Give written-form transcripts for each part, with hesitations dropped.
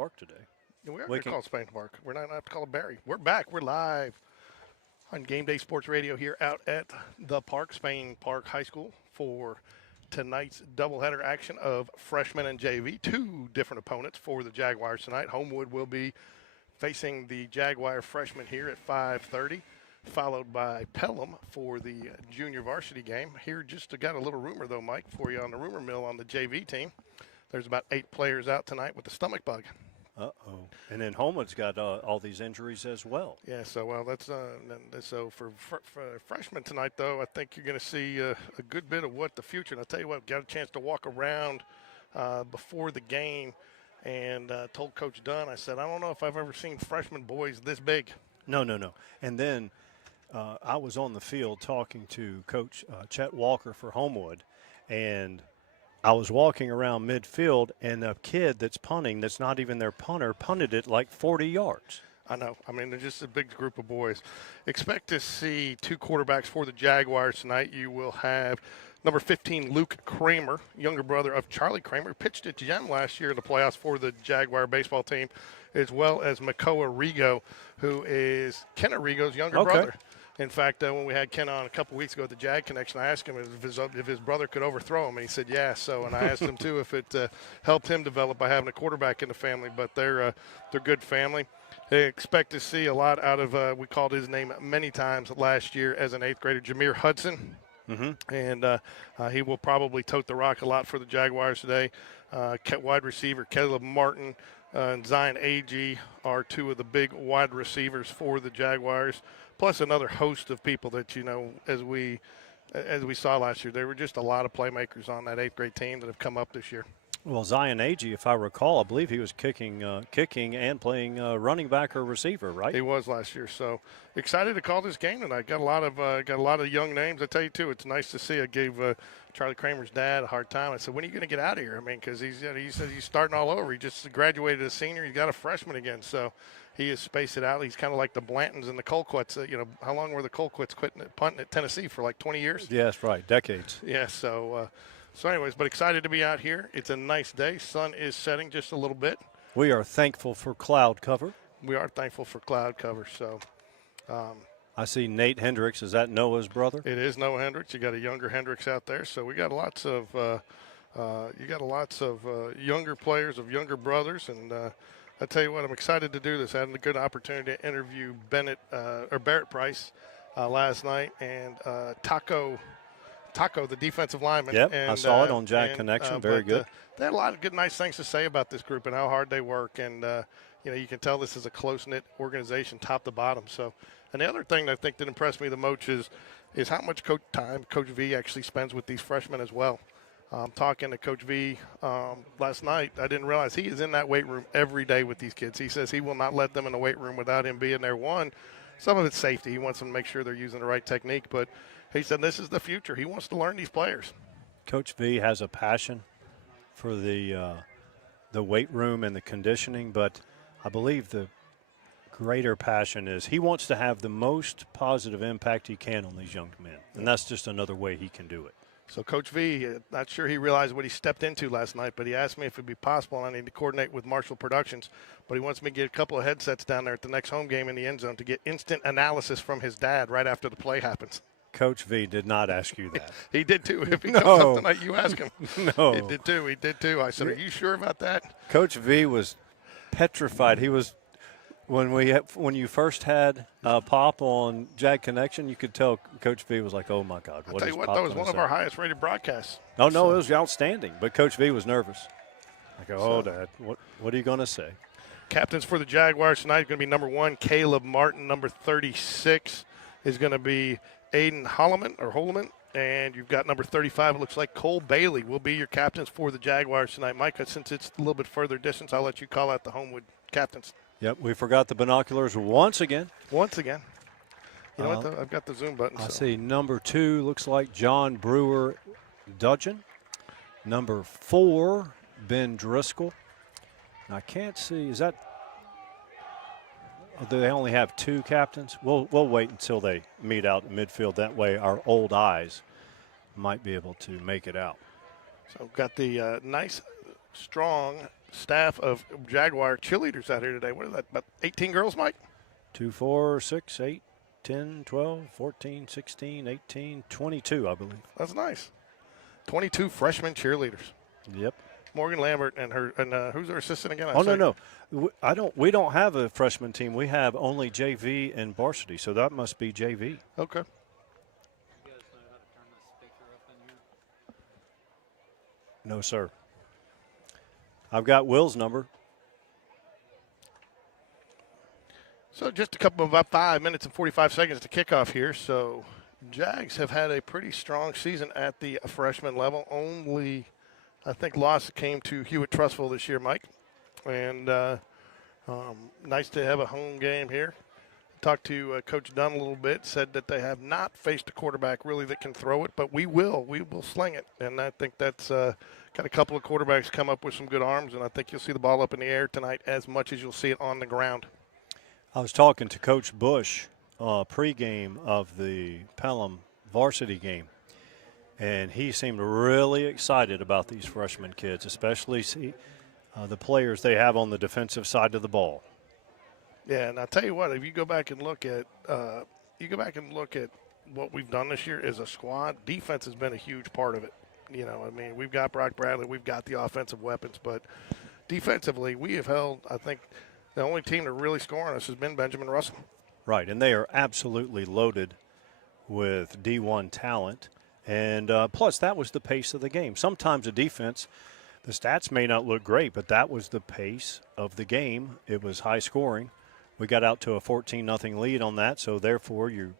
Park today. We are going to call it Spain Park. We're not going to have to call it Barry. We're back. We're live on Game Day Sports Radio here out at the park, Spain Park High School, for tonight's doubleheader action of freshmen and JV. Two different opponents for the Jaguars tonight. Homewood will be facing the Jaguar freshmen here at 5:30, followed by Pelham for the junior varsity game. Here, just got a little rumor, though, Mike, for you on the rumor mill on the JV team. There's about 8 players out tonight with the stomach bug. Uh-oh. And then Homewood's got all these injuries as well. Yeah, so, well, that's so for freshmen tonight, though, I think you're going to see a good bit of what the future. And I'll tell you what, got a chance to walk around before the game and told Coach Dunn, I said, I don't know if I've ever seen freshman boys this big. No. And then I was on the field talking to Coach Chet Walker for Homewood, and I was walking around midfield, and a kid that's punting, that's not even their punter, punted it like 40 yards. I know. I mean, they're just a big group of boys. Expect to see 2 quarterbacks for the Jaguars tonight. You will have number 15, Luke Kramer, younger brother of Charlie Kramer, pitched at Gem last year in the playoffs for the Jaguar baseball team, as well as Makoa Rigo, who is Kenna Rigo's younger brother. In fact, when we had Ken on a couple weeks ago at the Jag Connection, I asked him if his brother could overthrow him, and he said yes. So, and I asked him too if it helped him develop by having a quarterback in the family. But they're good family. They expect to see a lot out of. We called his name many times last year as an 8th grader, Jameer Hudson, and he will probably tote the rock a lot for the Jaguars today. Wide receiver Caleb Martin and Zion Agee are 2 of the big wide receivers for the Jaguars. Plus another host of people that, you know, as we saw last year, there were just a lot of playmakers on that 8th grade team that have come up this year. Well, Zion Agee, if I recall, I believe he was kicking and playing running back or receiver, right? He was last year. So excited to call this game tonight. Got a lot of young names. I tell you too, it's nice to see. I gave Charlie Kramer's dad a hard time. I said, when are you going to get out of here? I mean, because he says he's starting all over. He just graduated as a senior. He's got a freshman again. So he has spaced it out. He's kind of like the Blantons and the Colquitts. You know, how long were the Colquitts punting at Tennessee for, like 20 years? Yes, right, decades. Yeah, so anyways, but excited to be out here. It's a nice day. Sun is setting just a little bit. We are thankful for cloud cover. We are thankful for cloud cover. So I see Nate Hendricks. Is that Noah's brother? It is Noah Hendricks. You got a younger Hendricks out there. So we got lots of younger players of younger brothers. And I tell you what, I'm excited to do this. I had a good opportunity to interview Barrett Price last night, and Taco, the defensive lineman. Yep, and, I saw it on Jag Connection. Very good. They had a lot of good, nice things to say about this group and how hard they work. And, you know, you can tell this is a close-knit organization top to bottom. So, and the other thing that I think that impressed me the most is how much time Coach V actually spends with these freshmen as well. Talking to Coach V last night, I didn't realize he is in that weight room every day with these kids. He says he will not let them in the weight room without him being there. One, some of it's safety. He wants them to make sure they're using the right technique. But he said this is the future. He wants to learn these players. Coach V has a passion for the weight room and the conditioning, but I believe the greater passion is he wants to have the most positive impact he can on these young men, and that's just another way he can do it. So Coach V, not sure he realized what he stepped into last night, but he asked me if it would be possible, and I need to coordinate with Marshall Productions, but he wants me to get a couple of headsets down there at the next home game in the end zone to get instant analysis from his dad right after the play happens. Coach V did not ask you that. He did too. If he comes up tonight, you ask him. No. He did too. I said, are you sure about that? Coach V was petrified. He was when you first had Pop on Jag Connection, you could tell Coach V was like, oh, my God. I'll tell you what, that was one of our highest-rated broadcasts. Oh, no, it was outstanding. But Coach V was nervous. I go, oh, Dad, what are you going to say? Captains for the Jaguars tonight are going to be number 1, Caleb Martin. Number 36 is going to be Aiden Holloman. And you've got number 35, it looks like Cole Bailey will be your captains for the Jaguars tonight. Mike, since it's a little bit further distance, I'll let you call out the Homewood captains. Yep, we forgot the binoculars once again. You know what, though? I've got the zoom button. I see number 2 looks like John Brewer Dudgeon. Number 4, Ben Driscoll. And I can't see, is that – do they only have 2 captains? We'll wait until they meet out in midfield. That way our old eyes might be able to make it out. So got the nice, strong staff of Jaguar cheerleaders out here today. What is that, about 18 girls, Mike? 2, 4, 6, 8, 10, 12, 14, 16, 18, 22, I believe. That's nice. 22 freshman cheerleaders. Yep. Morgan Lambert and who's her assistant again? No. We don't have a freshman team. We have only JV and varsity, so that must be JV. Okay. No, sir. I've got Will's number. So just a couple of about 5 minutes and 45 seconds to kick off here. So Jags have had a pretty strong season at the freshman level. Only, I think, loss came to Hewitt Trustful this year, Mike. And nice to have a home game here. Talked to Coach Dunn a little bit, said that they have not faced a quarterback really that can throw it, but we will sling it. And I think that's got a couple of quarterbacks come up with some good arms, and I think you'll see the ball up in the air tonight as much as you'll see it on the ground. I was talking to Coach Bush pregame of the Pelham varsity game, and he seemed really excited about these freshman kids, especially the players they have on the defensive side of the ball. Yeah, and I'll tell you what, if you go back and look at what we've done this year as a squad, defense has been a huge part of it. You know, I mean, we've got Brock Bradley, we've got the offensive weapons, but defensively we have held, I think, the only team to really score on us has been Benjamin Russell. Right, and they are absolutely loaded with D1 talent. And plus, that was the pace of the game. Sometimes a defense, the stats may not look great, but that was the pace of the game. It was high scoring. We got out to a 14-0 lead on that, so therefore your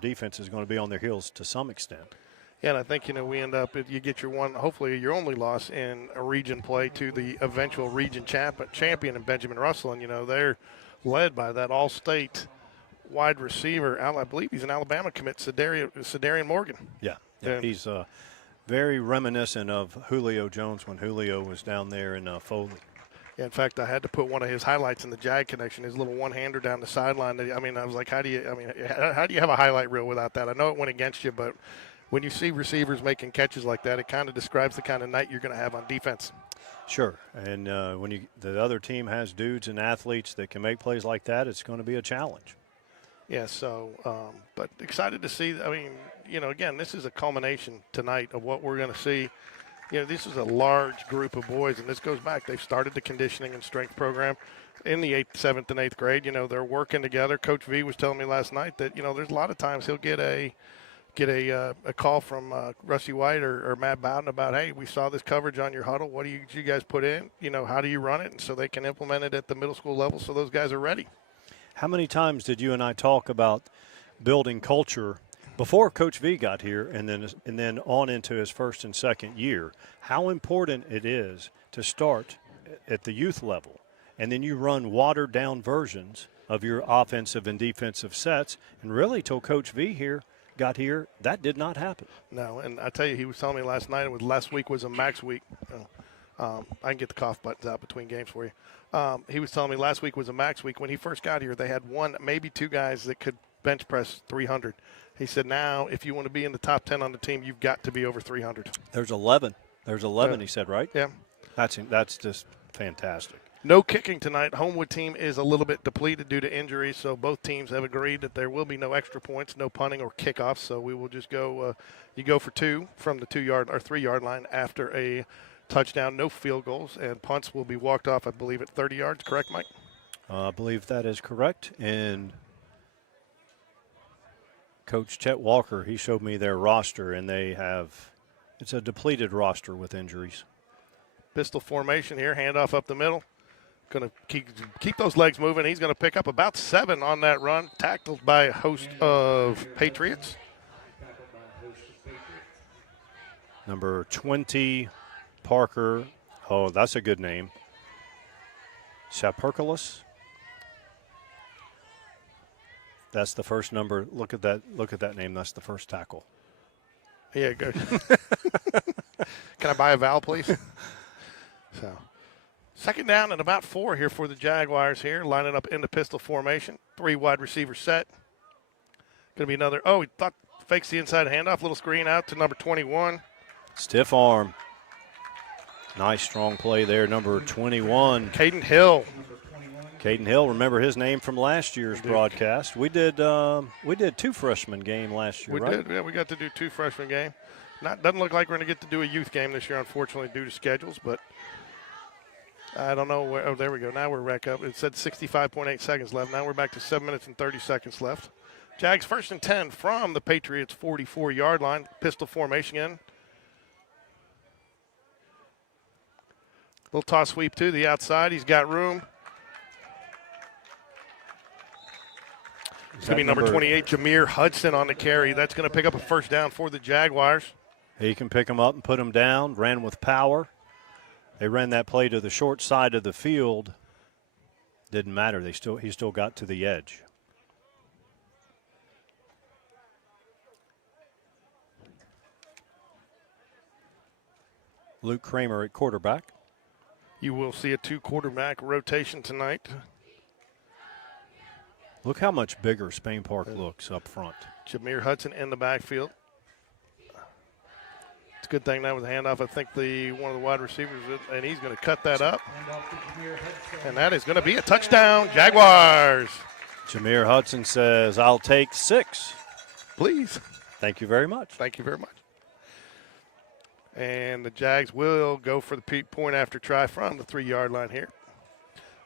defense is going to be on their heels to some extent. Yeah, and I think, we end up, you get your one, hopefully your only loss in a region play to the eventual region champion in Benjamin Russell. And, they're led by that all-state wide receiver. I believe he's an Alabama commit, Cedarian Morgan. Yeah, he's very reminiscent of Julio Jones when Julio was down there in Foley. Yeah, in fact, I had to put one of his highlights in the Jag Connection, his little one-hander down the sideline. I mean, I was like, how do you have a highlight reel without that? I know it went against you, but when you see receivers making catches like that, it kind of describes the kind of night you're going to have on defense. Sure, and when the other team has dudes and athletes that can make plays like that, it's going to be a challenge. Yeah, so, but excited to see. I mean, again, this is a culmination tonight of what we're going to see. This is a large group of boys, and this goes back. They've started the conditioning and strength program in the 8th, 7th, and 8th grade. They're working together. Coach V was telling me last night that, there's a lot of times he'll get a call from Rusty White or Matt Bowden about, hey, we saw this coverage on your huddle. What do you guys put in? How do you run it? And so they can implement it at the middle school level so those guys are ready. How many times did you and I talk about building culture before Coach V got here and then on into his first and second year, how important it is to start at the youth level, and then you run watered-down versions of your offensive and defensive sets, and really till Coach V got here, that did not happen. No, and I tell you, he was telling me last night, last week was a max week. I can get the cough buttons out between games for you. He was telling me last week was a max week. When he first got here, they had one, maybe two guys that could bench press 300. He said, now, if you want to be in the top 10 on the team, you've got to be over 300. There's 11. There's 11, yeah. He said, right? Yeah. That's just fantastic. No kicking tonight. HOMEWOOD team is a little bit depleted due to injuries, so both teams have agreed that there will be no extra points, no punting or kickoffs. So we will just go. You go for 2 from the 2-yard or 3-yard line after a touchdown. No field goals, and punts will be walked off, I believe, at 30 yards. Correct, Mike? I believe that is correct. And Coach Chet Walker, he showed me their roster, and it's a depleted roster with injuries. Pistol formation here, handoff up the middle. Going to keep those legs moving. He's going to pick up about 7 on that run, tackled by a host of Patriots. Number 20, Parker. Oh, that's a good name. Shaperkalis. That's the first number. Look at that name. That's the first tackle. Yeah, good. Can I buy a vowel, please? So, second down and about 4 here for the Jaguars here, lining up in the pistol formation. 3 wide receiver set. Going to be another. Oh, he fakes the inside handoff. Little screen out to number 21. Stiff arm. Nice strong play there, number 21. Caden Hill. Caden Hill, remember his name from last year's broadcast. We did 2 freshman game last year, right? We did, yeah, we got to do 2 freshman game. Doesn't look like we're going to get to do a youth game this year, unfortunately, due to schedules, but I don't know where. Oh, there we go. Now we're back up. It said 65.8 seconds left. Now we're back to 7 minutes and 30 seconds left. Jags 1st and 10 from the Patriots' 44-yard line. Pistol formation again. Little toss sweep to the outside. He's got room. It's going to be number 28, Jameer Hudson on the carry. That's going to pick up a first down for the Jaguars. He can pick him up and put him down. Ran with power. They ran that play to the short side of the field. Didn't matter. He still got to the edge. Luke Kramer at quarterback. You will see a 2-quarterback rotation tonight. Look how much bigger Spain Park looks up front. Jameer Hudson in the backfield. It's a good thing now with the handoff. I think one of the wide receivers, and he's going to cut that up. And that is going to be a touchdown, Jaguars. Jameer Hudson says, I'll take 6. Please. Thank you very much. Thank you very much. And the Jags will go for the point after try from the 3-yard line here.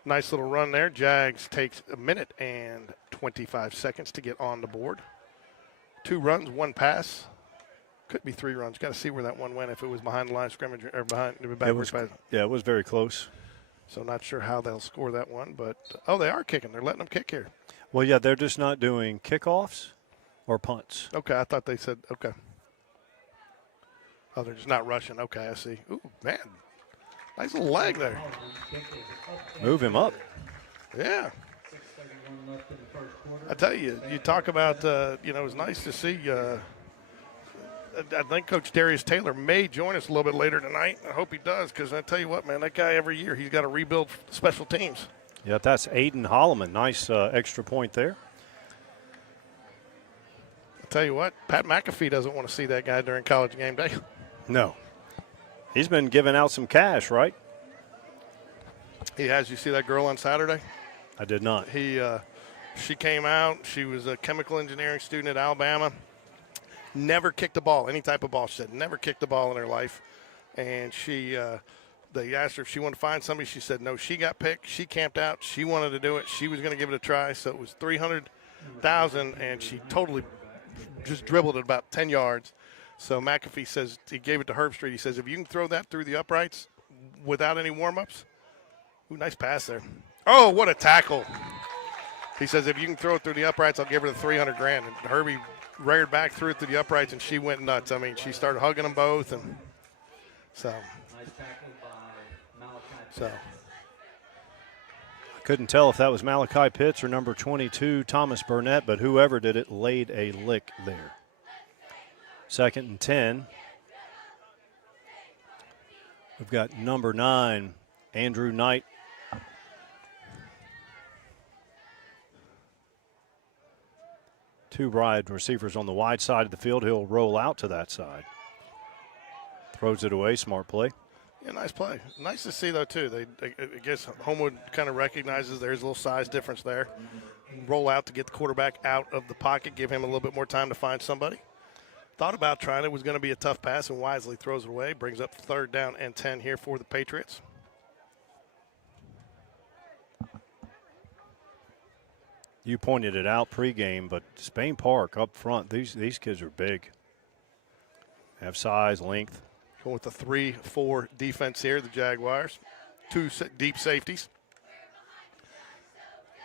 Nice little run there. Jags takes 1 minute and 25 seconds to get on the board. 2 runs, 1 pass. Could be 3 runs. Got to see where that one went, if it was behind the line of scrimmage or behind the backwards. It was very close. So not sure how they'll score that one. But, oh, they are kicking. They're letting them kick here. Well, yeah, they're just not doing kickoffs or punts. Okay, I thought they said, okay. Oh, they're just not rushing. Okay, I see. Ooh, man. Nice little leg there. Move him up. Yeah. I tell you, you talk about, it was nice to see. I think Coach Darius Taylor may join us a little bit later tonight. I hope he does, because I tell you what, man, that guy every year, he's got to rebuild special teams. Yeah, that's Aiden Holloman. Nice extra point there. I tell you what, Pat McAfee doesn't want to see that guy during college game day. No. He's been giving out some cash, right? He has. You see that girl on Saturday? I did not. She came out. She was a chemical engineering student at Alabama. Never kicked a ball, any type of ball. She said never kicked a ball in her life. And they asked her if she wanted to find somebody. She said no. She got picked. She camped out. She wanted to do it. She was going to give it a try. So it was $300,000, and she totally just dribbled it about 10 yards. So McAfee says, he gave it to Herbstreit. He says, if you can throw that through the uprights without any warm-ups. Ooh, nice pass there. Oh, what a tackle. He says, if you can throw it through the uprights, I'll give her the $300,000. And Herbie reared back, threw it through the uprights, and she went nuts. I mean, she started hugging them both. And so. Nice tackle by Malachi. I couldn't tell if that was Malachi Pitts or number 22, Thomas Burnett, but whoever did it laid a lick there. 2nd and 10. We've got number 9, Andrew Knight. Two wide receivers on the wide side of the field. He'll roll out to that side. Throws it away. Smart play. Yeah, nice play. Nice to see, though, too. I guess Homewood kind of recognizes there's a little size difference there. Roll out to get the quarterback out of the pocket, give him a little bit more time to find somebody. Thought about trying it. Was going to be a tough pass, and wisely throws it away. Brings up 3rd down and 10 here for the Patriots. You pointed it out pregame, but Spain Park up front, these kids are big. Have size, length. Going with the 3-4 defense here, the Jaguars. 2 deep safeties.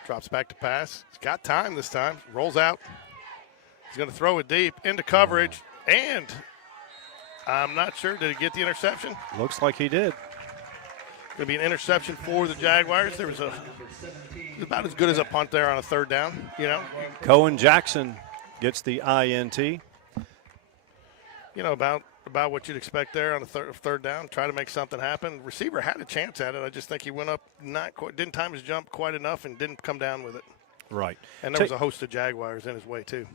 Drops back to pass. He's got time this time. Rolls out. He's going to throw it deep into coverage, and I'm not sure. Did he get the interception? Looks like he did. Going to be an interception for the Jaguars. There was about as good as a punt there on a 3rd down, Cohen Jackson gets the INT. About what you'd expect there on a 3rd down. Try to make something happen. Receiver had a chance at it. I just think he went up didn't time his jump quite enough and didn't come down with it. Right. And there was a host of Jaguars in his way, too.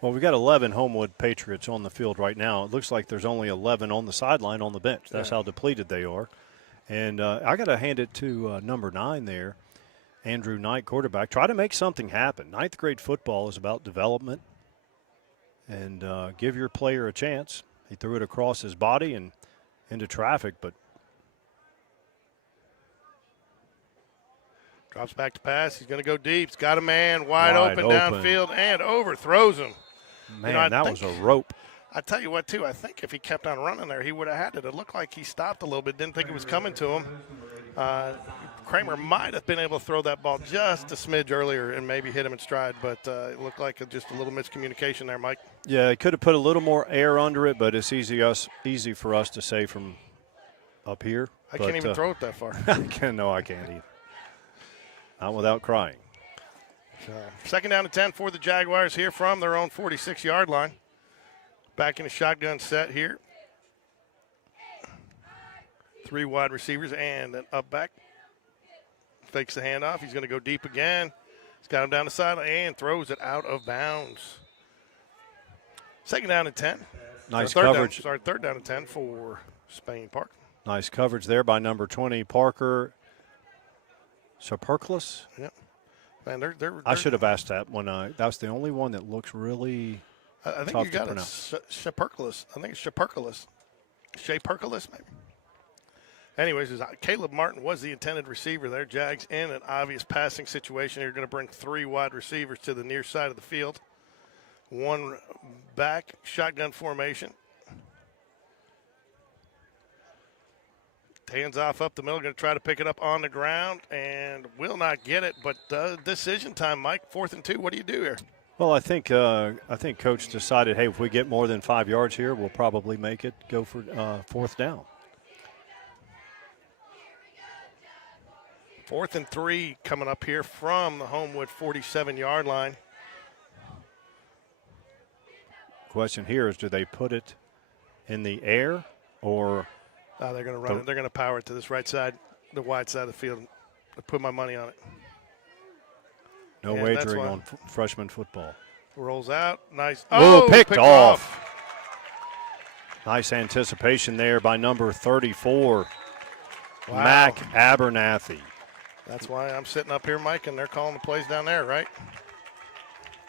Well, we've got 11 Homewood Patriots on the field right now. It looks like there's only 11 on the sideline on the bench. That's how depleted they are. And I got to hand it to number 9 there, Andrew Knight, quarterback. Try to make something happen. Ninth grade football is about development and give your player a chance. He threw it across his body and into traffic, but drops back to pass. He's going to go deep. He's got a man wide open downfield and overthrows him. Man, that was a rope. I tell you what, too, I think if he kept on running there, he would have had it. It looked like he stopped a little bit, didn't think it was coming to him. Kramer might have been able to throw that ball just a smidge earlier and maybe hit him in stride, but it looked like just a little miscommunication there, Mike. Yeah, he could have put a little more air under it, but it's easy for us to say from up here. I can't even throw it that far. No, I can't either. Not without crying. So, second down and 10 for the Jaguars here from their own 46-yard line. Back in a shotgun set here. 3 wide receivers and an up back. Fakes the handoff. He's going to go deep again. He's got him down the sideline and throws it out of bounds. Second down and 10. Nice coverage. Third down and 10 for Spain Park. Nice coverage there by number 20, Parker Shaperklis. Yep. Man, they're I should have asked that one. That's the only one that looks really I think tough you got to pronounce. it. Shaperklis. I think it's Shaperklis. Shaperklis, maybe. Anyways, Caleb Martin was the intended receiver there. Jags in an obvious passing situation. You're going to bring 3 wide receivers to the near side of the field. 1 back, shotgun formation. Hands off up the middle, going to try to pick it up on the ground and will not get it. But decision time, Mike. 4th and 2. What do you do here? Well, I think Coach decided, hey, if we get more than 5 yards here, we'll probably make it go for 4th down. 4th and 3 coming up here from the Homewood 47-yard line. Question here is, do they put it in the air or? They're going to run it. They're going to power it to this right side, the wide side of the field. I put my money on it. No wagering on freshman football. Rolls out. Nice. Picked off. Nice anticipation there by number 34, wow. Mac Abernathy. That's why I'm sitting up here, Mike, and they're calling the plays down there, right?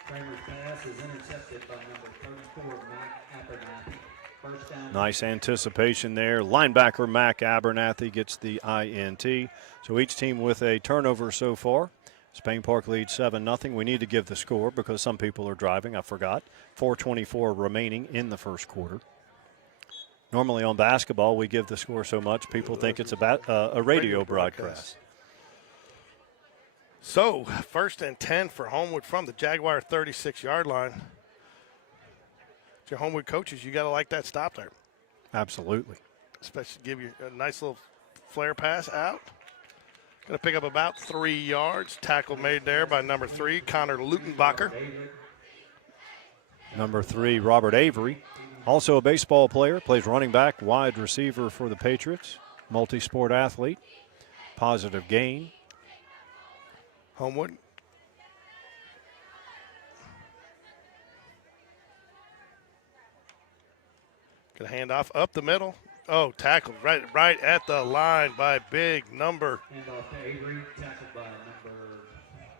Kramer's pass is intercepted by number 34, Mac Abernathy. First down. Nice anticipation there. Linebacker Mac Abernathy gets the INT. So each team with a turnover so far. Spain Park leads 7-0. We need to give the score because some people are driving. I forgot. 4:24 remaining in the first quarter. Normally on basketball, we give the score so much people think it's a radio broadcast. So, 1st and 10 for Homewood from the Jaguar 36-yard line. To your Homewood coaches, you got to like that stop there. Absolutely. Especially give you a nice little flare pass out. Going to pick up about 3 yards. Tackle made there by number 3, Connor Lutenbacher. Number 3, Robert Avery. Also a baseball player, plays running back, wide receiver for the Patriots. Multi-sport athlete. Positive gain. Homewood. Going to hand off up the middle. Oh, tackled right at the line by big number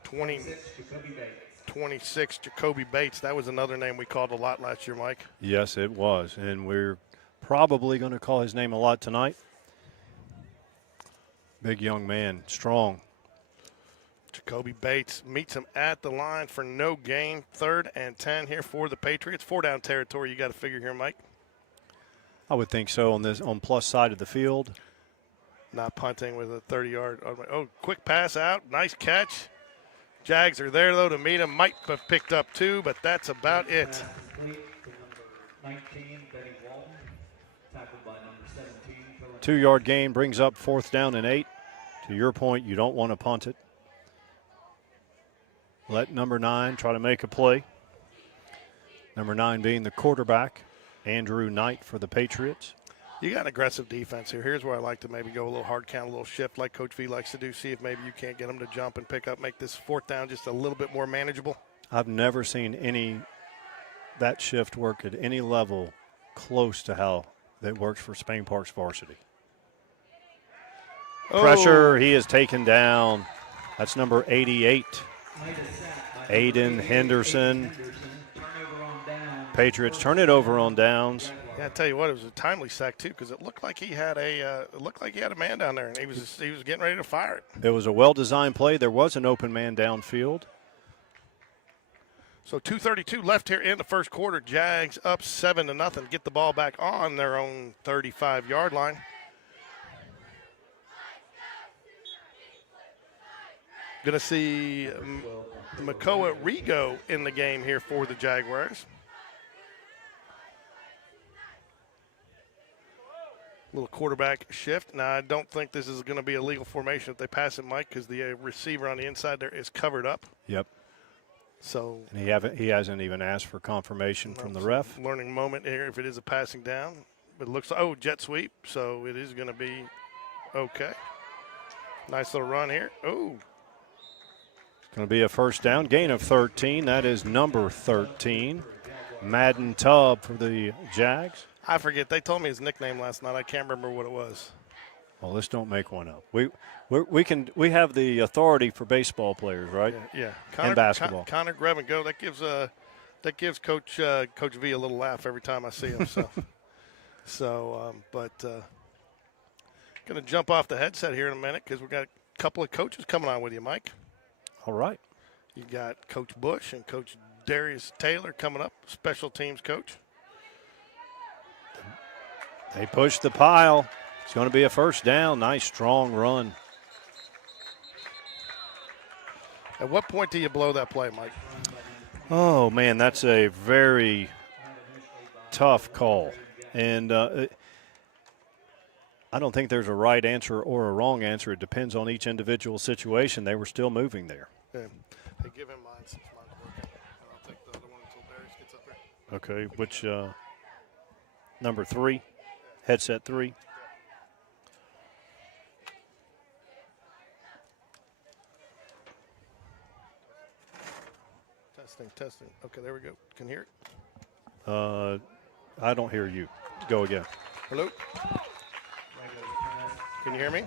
26, Jacoby Bates. That was another name we called a lot last year, Mike. Yes, it was, and we're probably going to call his name a lot tonight. Big young man, strong. Jacoby Bates meets him at the line for no gain. 3rd and 10 here for the Patriots. 4-down territory you got to figure here, Mike. I would think so on plus side of the field. Not punting with a 30-yard. Oh, quick pass out. Nice catch. Jags are there, though, to meet him. Might have picked up 2, but that's about it. 2-yard gain brings up 4th down and 8. To your point, you don't want to punt it. Let number 9 try to make a play. Number 9 being the quarterback, Andrew Knight for the Patriots. You got an aggressive defense here. Here's where I like to maybe go a little hard count, a little shift like Coach V likes to do. See if maybe you can't get them to jump and pick up, make this 4th down just a little bit more manageable. I've never seen that shift work at any level close to how that works for Spain Park's varsity. Pressure. He is taken down. That's number 88. Aiden Henderson. Patriots turn it over on downs. Yeah, I tell you what, it was a timely sack too, because it looked like he had a man down there, and he was getting ready to fire it. It was a well-designed play. There was an open man downfield. So 2:32 left here in the first quarter. Jags up 7-0. Get the ball back on their own 35-yard line. Going to see Makoa Rigo in the game here for the Jaguars. Little quarterback shift. Now, I don't think this is going to be a legal formation if they pass it, Mike, because the receiver on the inside there is covered up. Yep. So And he hasn't even asked for confirmation from the ref. Learning moment here if it is a passing down. But it looks like, jet sweep, so it is going to be okay. Nice little run here. Oh. It's going to be a first down, gain of 13. That is number 13. Madden Tubb for the Jags. I forget. They told me his nickname last night. I can't remember what it was. Well, let's don't make one up. We have the authority for baseball players, right? Yeah. And basketball. Connor Grebengo. That gives Coach V a little laugh every time I see him. So, going to jump off the headset here in a minute because we've got a couple of coaches coming on with you, Mike. All right. You got Coach Bush and Coach Darius Taylor coming up, special teams coach. They push the pile. It's going to be a first down. Nice, strong run. At what point do you blow that play, Mike? Oh, man, that's a very tough call. And I don't think there's a right answer or a wrong answer. It depends on each individual situation. They were still moving there. Yeah. Hey, give him mine since mine's working. And I'll take the other one until Darius gets up there. Okay, which number 3? Headset 3. Testing. Okay, there we go. Can you hear it? I don't hear you. Go again. Hello? Can you hear me?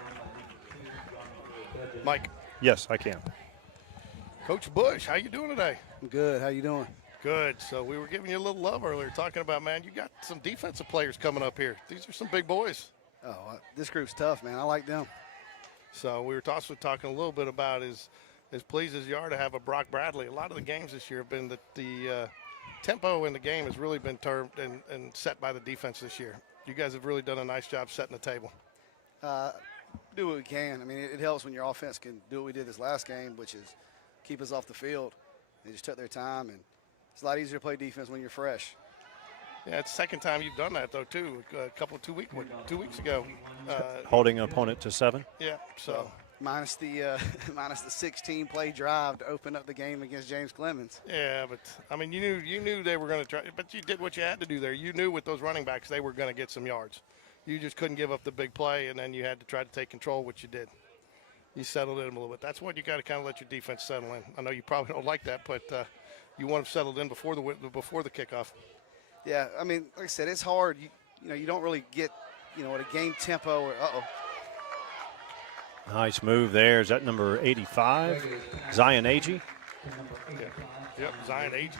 Mike. Yes, I can. Coach Bush, how you doing today? I'm good. How you doing? Good. So we were giving you a little love earlier, talking about, man, you got some defensive players coming up here. These are some big boys. Oh, this group's tough, man. I like them. So we were also talking a little bit about as pleased as you are to have a Brock Bradley. A lot of the games this year have been that the tempo in the game has really been turned and set by the defense this year. You guys have really done a nice job setting the table. Do what we can. I mean, it helps when your offense can do what we did this last game, which is keep us off the field. They just took their time, and it's a lot easier to play defense when you're fresh. Yeah, it's the second time you've done that, though, too. 2 weeks ago. Holding opponent to 7. Yeah, so. Minus the 16-play drive to open up the game against James Clemens. Yeah, but, I mean, you knew they were going to try. But you did what you had to do there. You knew with those running backs they were going to get some yards. You just couldn't give up the big play, and then you had to try to take control, which you did. You settled in a little bit. That's what you got to kind of let your defense settle in. I know you probably don't like that, but you want them settled in before the kickoff. Yeah, I mean, like I said, it's hard. You don't really get, at a game tempo or Nice move there. Is that number 85? Zion Agee? Yep, Zion Agee.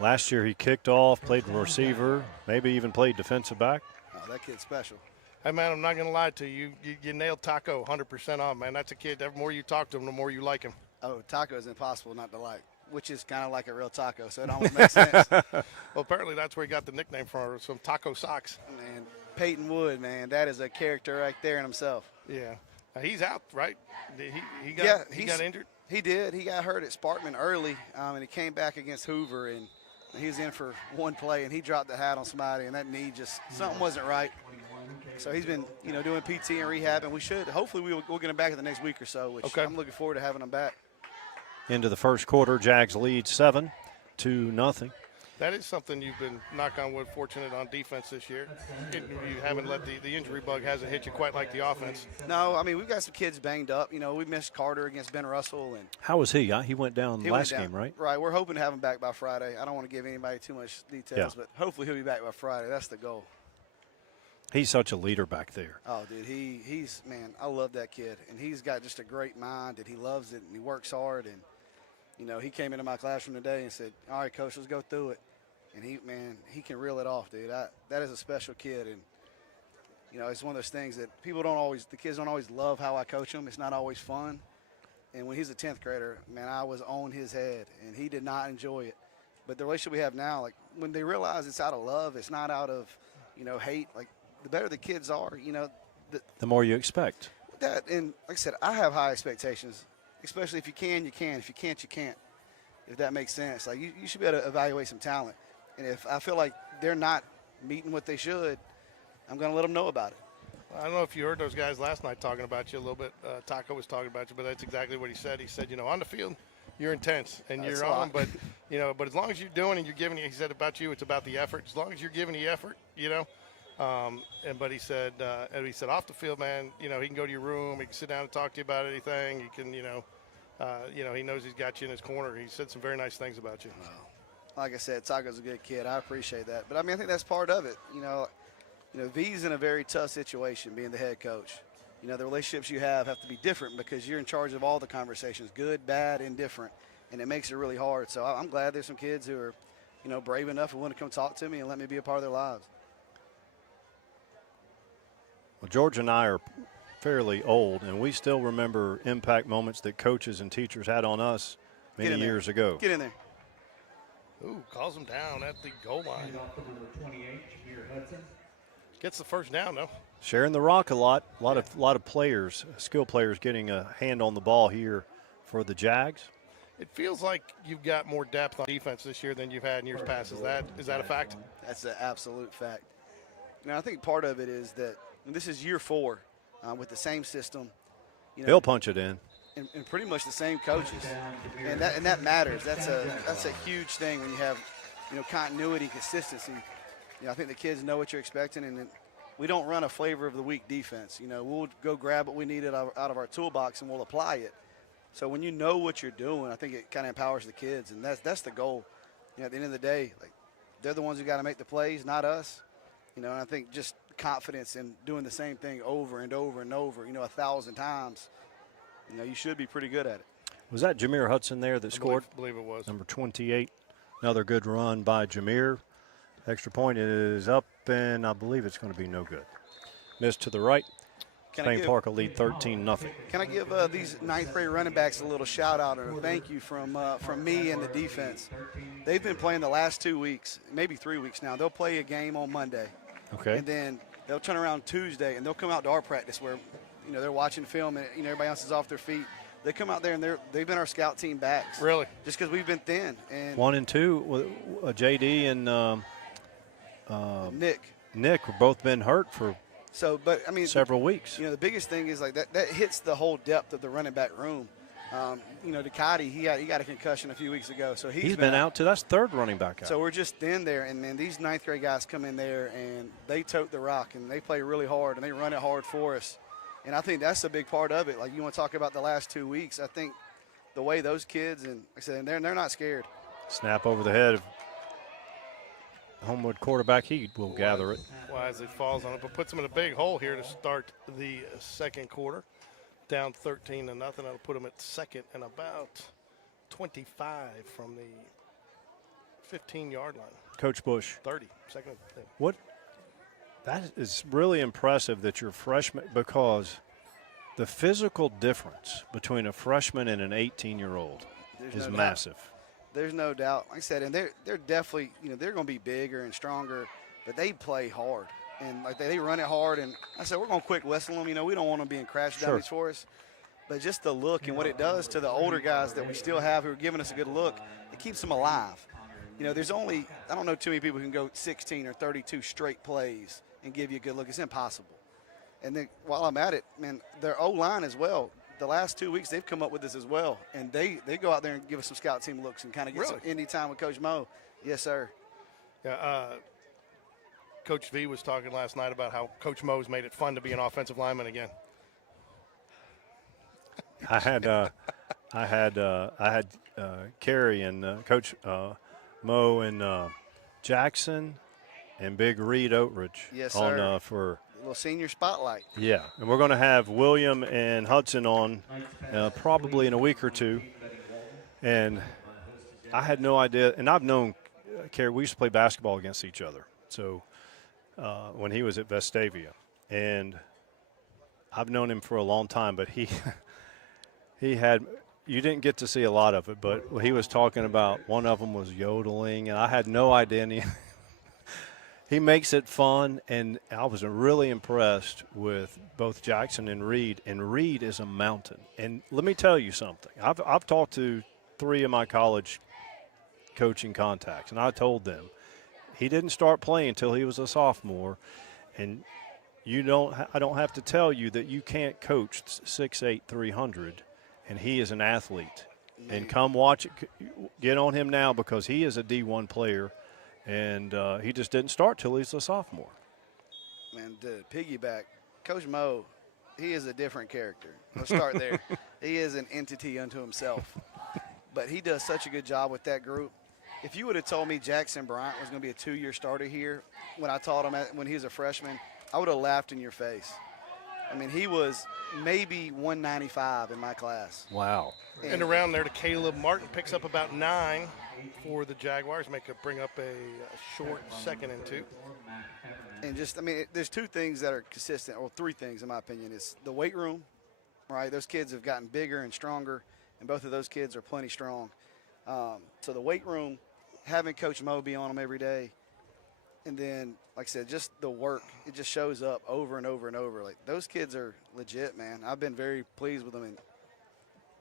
Last year he kicked off, played receiver, maybe even played defensive back. Oh, that kid's special. Hey, man, I'm not going to lie to you. You nailed Taco 100% off, man. That's a kid. The more you talk to him, the more you like him. Oh, Taco is impossible not to like, which is kind of like a real taco, so it almost makes sense. Well, apparently that's where he got the nickname from, some taco socks. Man, Peyton Wood, man, that is a character right there in himself. Yeah. He's out, right? He got injured? He did. He got hurt at Sparkman early, and he came back against Hoover, and he was in for one play, and he dropped the hat on somebody, and that knee just – something wasn't right. So he's been, doing PT and rehab, and hopefully we'll get him back in the next week or so, which I'm looking forward to having him back. Into the first quarter, Jags lead 7-0. That is something you've been, knock on wood, fortunate on defense this year. You haven't let the injury bug hasn't hit you quite like the offense. No, I mean, we've got some kids banged up. We missed Carter against Ben Russell. And how was he? He went down last game, right? Right. We're hoping to have him back by Friday. I don't want to give anybody too much details, but hopefully he'll be back by Friday. That's the goal. He's such a leader back there. Oh, dude, he's man, I love that kid, and he's got just a great mind, and he loves it, and he works hard, and you know, he came into my classroom today and said, "All right, coach, let's go through it," and he can reel it off, dude. That is a special kid, and you know, it's one of those things that the kids don't always love how I coach them. It's not always fun, and when he's a 10th grader, man, I was on his head, and he did not enjoy it. But the relationship we have now, like when they realize it's out of love, it's not out of, you know, hate, like. The better the kids are, you know. The more you expect. And like I said, I have high expectations, especially if you can, you can. If you can't, you can't, if that makes sense. Like, you should be able to evaluate some talent. And if I feel like they're not meeting what they should, I'm going to let them know about it. I don't know if you heard those guys last night talking about you a little bit. Taco was talking about you, but that's exactly what he said. He said, you know, on the field, you're intense and you're on, but, you know, but as long as you're doing and you're giving, he said about you, it's about the effort. As long as you're giving the effort, you know. But he said off the field, man, you know, he can go to your room, he can sit down and talk to you about anything. He can, you know, he knows he's got you in his corner. He said some very nice things about you. Wow. Like I said, Taco's a good kid. I appreciate that. But I mean, I think that's part of it. You know, V's in a very tough situation being the head coach. You know, the relationships you have to be different because you're in charge of all the conversations, good, bad, indifferent, and it makes it really hard. So I'm glad there's some kids who are, you know, brave enough and want to come talk to me and let me be a part of their lives. Well, George and I are fairly old, and we still remember impact moments that coaches and teachers had on us many years ago. Get in there. Ooh, calls him down at the goal line. Hand off to number 28, Jameer Hudson. Gets the first down, though. Sharing the rock a lot of players, skill players getting a hand on the ball here for the Jags. It feels like you've got more depth on defense this year than you've had in years past. Is that a fact? That's an absolute fact. Now, I think part of it is that this is year 4 with the same system. You know, He'll punch it in. And pretty much the same coaches, and that matters. That's a huge thing when you have, you know, continuity, consistency. You know, I think the kids know what you're expecting, and we don't run a flavor of the week defense. You know, we'll go grab what we need out of our toolbox and we'll apply it. So when you know what you're doing, I think it kind of empowers the kids, and that's the goal. You know, at the end of the day, like, they're the ones who got to make the plays, not us. You know, and I think just confidence in doing the same thing over and over and over, you know, 1,000 times, you know, you should be pretty good at it. Was that Jameer Hudson there that scored? I believe it was. Number 28. Another good run by Jameer. Extra point is up, and I believe it's going to be no good. Missed to the right. Spain Park will lead 13-0. Can I give these 9th grade running backs a little shout out and a thank you from me and the defense? They've been playing the last 2 weeks, maybe 3 weeks now. They'll play a game on Monday. Okay. And then they'll turn around Tuesday and they'll come out to our practice where, you know, they're watching film and, you know, everybody else is off their feet. They come out there and they've been our scout team backs. Really? Just because we've been thin. And 1 and 2, JD and Nick have both been hurt for several weeks. You know, the biggest thing is like that hits the whole depth of the running back room. You know, Ducati, he got a concussion a few weeks ago, so he's been out too. That's third running back out. So we're just thin there, and then these 9th grade guys come in there and they tote the rock and they play really hard and they run it hard for us. And I think that's a big part of it. Like, you want to talk about the last 2 weeks, I think the way those kids, and like I said, they're not scared. Snap over the head of Homewood quarterback. He will gather it. Wise, it falls on it, but puts them in a big hole here to start the second quarter. Down 13-0. That'll put them at second and about 25 from the 15-yard line. Coach Bush. 30, second. What? That is really impressive that you're freshman, because the physical difference between a freshman and an 18-year-old is massive. There's no doubt. Like I said, and they're definitely, you know, they're going to be bigger and stronger, but they play hard. And like they run it hard. And I said, we're going to quick whistle them. You know, we don't want them being crash dummies for us. But just the look and what it does to the older guys that we still have who are giving us a good look, it keeps them alive. You know, there's only, I don't know too many people who can go 16 or 32 straight plays and give you a good look. It's impossible. And then while I'm at it, man, their O-line as well. The last 2 weeks they've come up with this as well. And they go out there and give us some scout team looks and kind of get some indie time with Coach Mo. Yes, sir. Yeah, Coach V was talking last night about how Coach Mo's made it fun to be an offensive lineman again. I had Kerry and Coach Mo and Jackson and Big Reed Oatridge yes, on for little senior spotlight. Yeah, and we're going to have William and Hudson on probably in a week or two. And I had no idea, and I've known Kerry, we used to play basketball against each other. So when he was at Vestavia, and I've known him for a long time, but he had, you didn't get to see a lot of it, but he was talking about one of them was yodeling, and I had no idea. And he makes it fun, and I was really impressed with both Jackson and Reed is a mountain. And let me tell you something. I've talked to 3 of my college coaching contacts, and I told them he didn't start playing until he was a sophomore, and I don't have to tell you that you can't coach 6'8", 300, and he is an athlete. And come watch it, get on him now, because he is a D1 player, and he just didn't start till he's a sophomore. And to piggyback, Coach Mo, he is a different character. Let's start there. He is an entity unto himself. But he does such a good job with that group. If you would have told me Jackson Bryant was going to be a 2-year starter here when I taught him when he was a freshman, I would have laughed in your face. I mean, he was maybe 195 in my class. Wow. And around there to Caleb Martin picks up about 9 for the Jaguars, bring up a short 2nd and 2. And just, I mean, there's 2 things that are consistent, or 3 things in my opinion. It's the weight room, right? Those kids have gotten bigger and stronger, and both of those kids are plenty strong. So the weight room, having Coach Mo be on them every day, and then, like I said, just the work, it just shows up over and over and over. Like, those kids are legit, man. I've been very pleased with them, and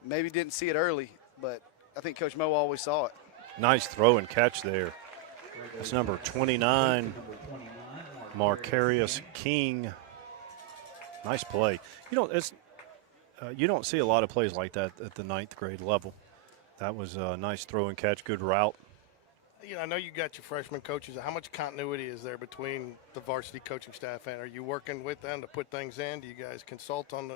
maybe didn't see it early, but I think Coach Mo always saw it. Nice throw and catch there. That's number 29, Marcarius King. Nice play. You don't see a lot of plays like that at the 9th grade level. That was a nice throw and catch, good route. I know you got your freshman coaches. How much continuity is there between the varsity coaching staff, and are you working with them to put things in? Do you guys consult on,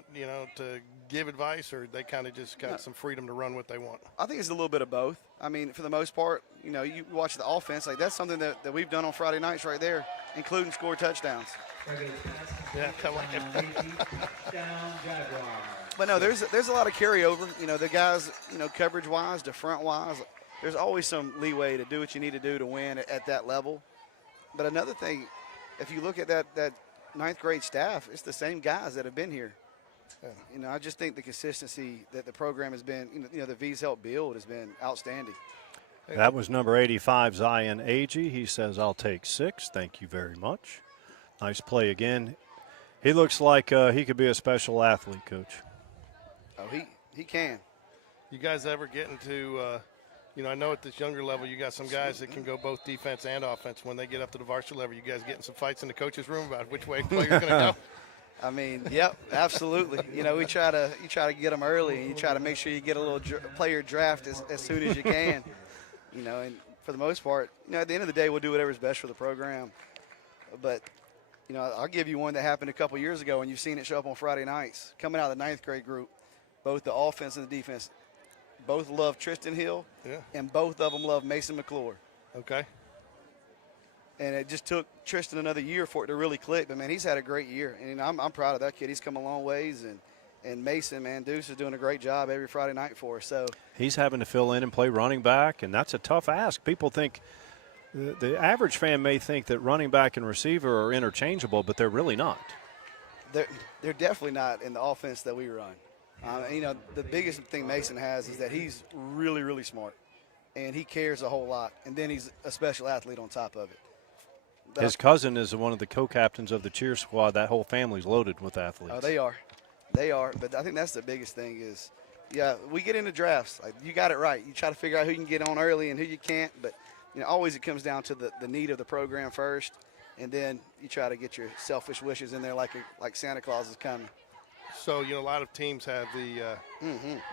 to give advice, or they kind of just got some freedom to run what they want? I think it's a little bit of both. I mean, for the most part, you watch the offense, like that's something that we've done on Friday nights right there, including score touchdowns. Yeah, come on. But no, there's a lot of carryover. The guys, coverage-wise, to front-wise, there's always some leeway to do what you need to do to win at that level. But another thing, if you look at that 9th grade staff, it's the same guys that have been here. Yeah. I just think the consistency that the program has been, the V's help build has been outstanding. That was number 85, Zion Agee. He says, I'll take 6. Thank you very much. Nice play again. He looks like he could be a special athlete, Coach. Oh, he can. You guys ever get into I know at this younger level you got some guys that can go both defense and offense. When they get up to the varsity level, you guys getting some fights in the coach's room about which way player's going to go? I mean, yep, absolutely. We try to get them early, and you try to make sure you get a little player draft as soon as you can. And for the most part, at the end of the day, we'll do whatever's best for the program. But I'll give you one that happened a couple years ago, and you've seen it show up on Friday nights. Coming out of the 9th grade group, both the offense and the defense, both love Tristan Hill, and both of them love Mason McClure. Okay. And it just took Tristan another year for it to really click. But, man, he's had a great year. And I'm proud of that kid. He's come a long ways. And Mason, man, Deuce is doing a great job every Friday night for us. So he's having to fill in and play running back, and that's a tough ask. People think the average fan may think that running back and receiver are interchangeable, but they're really not. They're definitely not in the offense that we run. The biggest thing Mason has is that he's really, really smart, and he cares a whole lot. And then he's a special athlete on top of it. His cousin is one of the co-captains of the cheer squad. That whole family's loaded with athletes. Oh, they are. But I think that's the biggest thing is, we get into drafts. Like, you got it right. You try to figure out who you can get on early and who you can't. But, always it comes down to the need of the program first, and then you try to get your selfish wishes in there like Santa Claus is coming. So, a lot of teams have the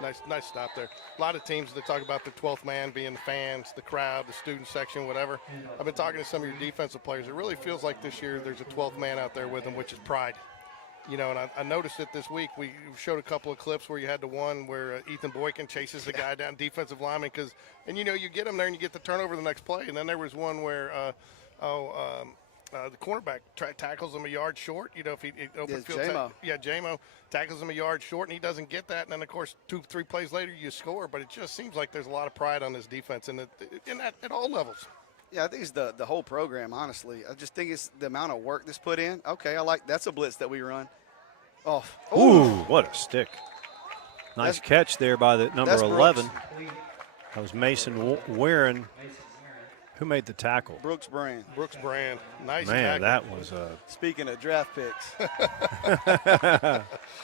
nice stop there. A lot of teams that talk about the 12th man being the fans, the crowd, the student section, whatever. I've been talking to some of your defensive players. It really feels like this year there's a 12th man out there with them, which is pride. And I noticed it this week. We showed a couple of clips where you had the one where Ethan Boykin chases the guy down, defensive lineman, you get him there and you get the turnover the next play. And then there was one where The cornerback tackles him a yard short. You know, if he open Yes, field, J-Mo. J-Mo tackles him a yard short, and he doesn't get that. And then, of course, 2-3 plays later, you score. But it just seems like there's a lot of pride on this defense, and at all levels. Yeah, I think it's the whole program, honestly. I just think it's the amount of work that's put in. Okay, that's a blitz that we run. Oh, Ooh, what a stick. Nice That's- catch there by the number that's 11. Complete. That was Mason Warren. Mason Warren. Who made the tackle? Brooks Brand. Brooks Brand, nice Man, tackle. that was a. Speaking of draft picks,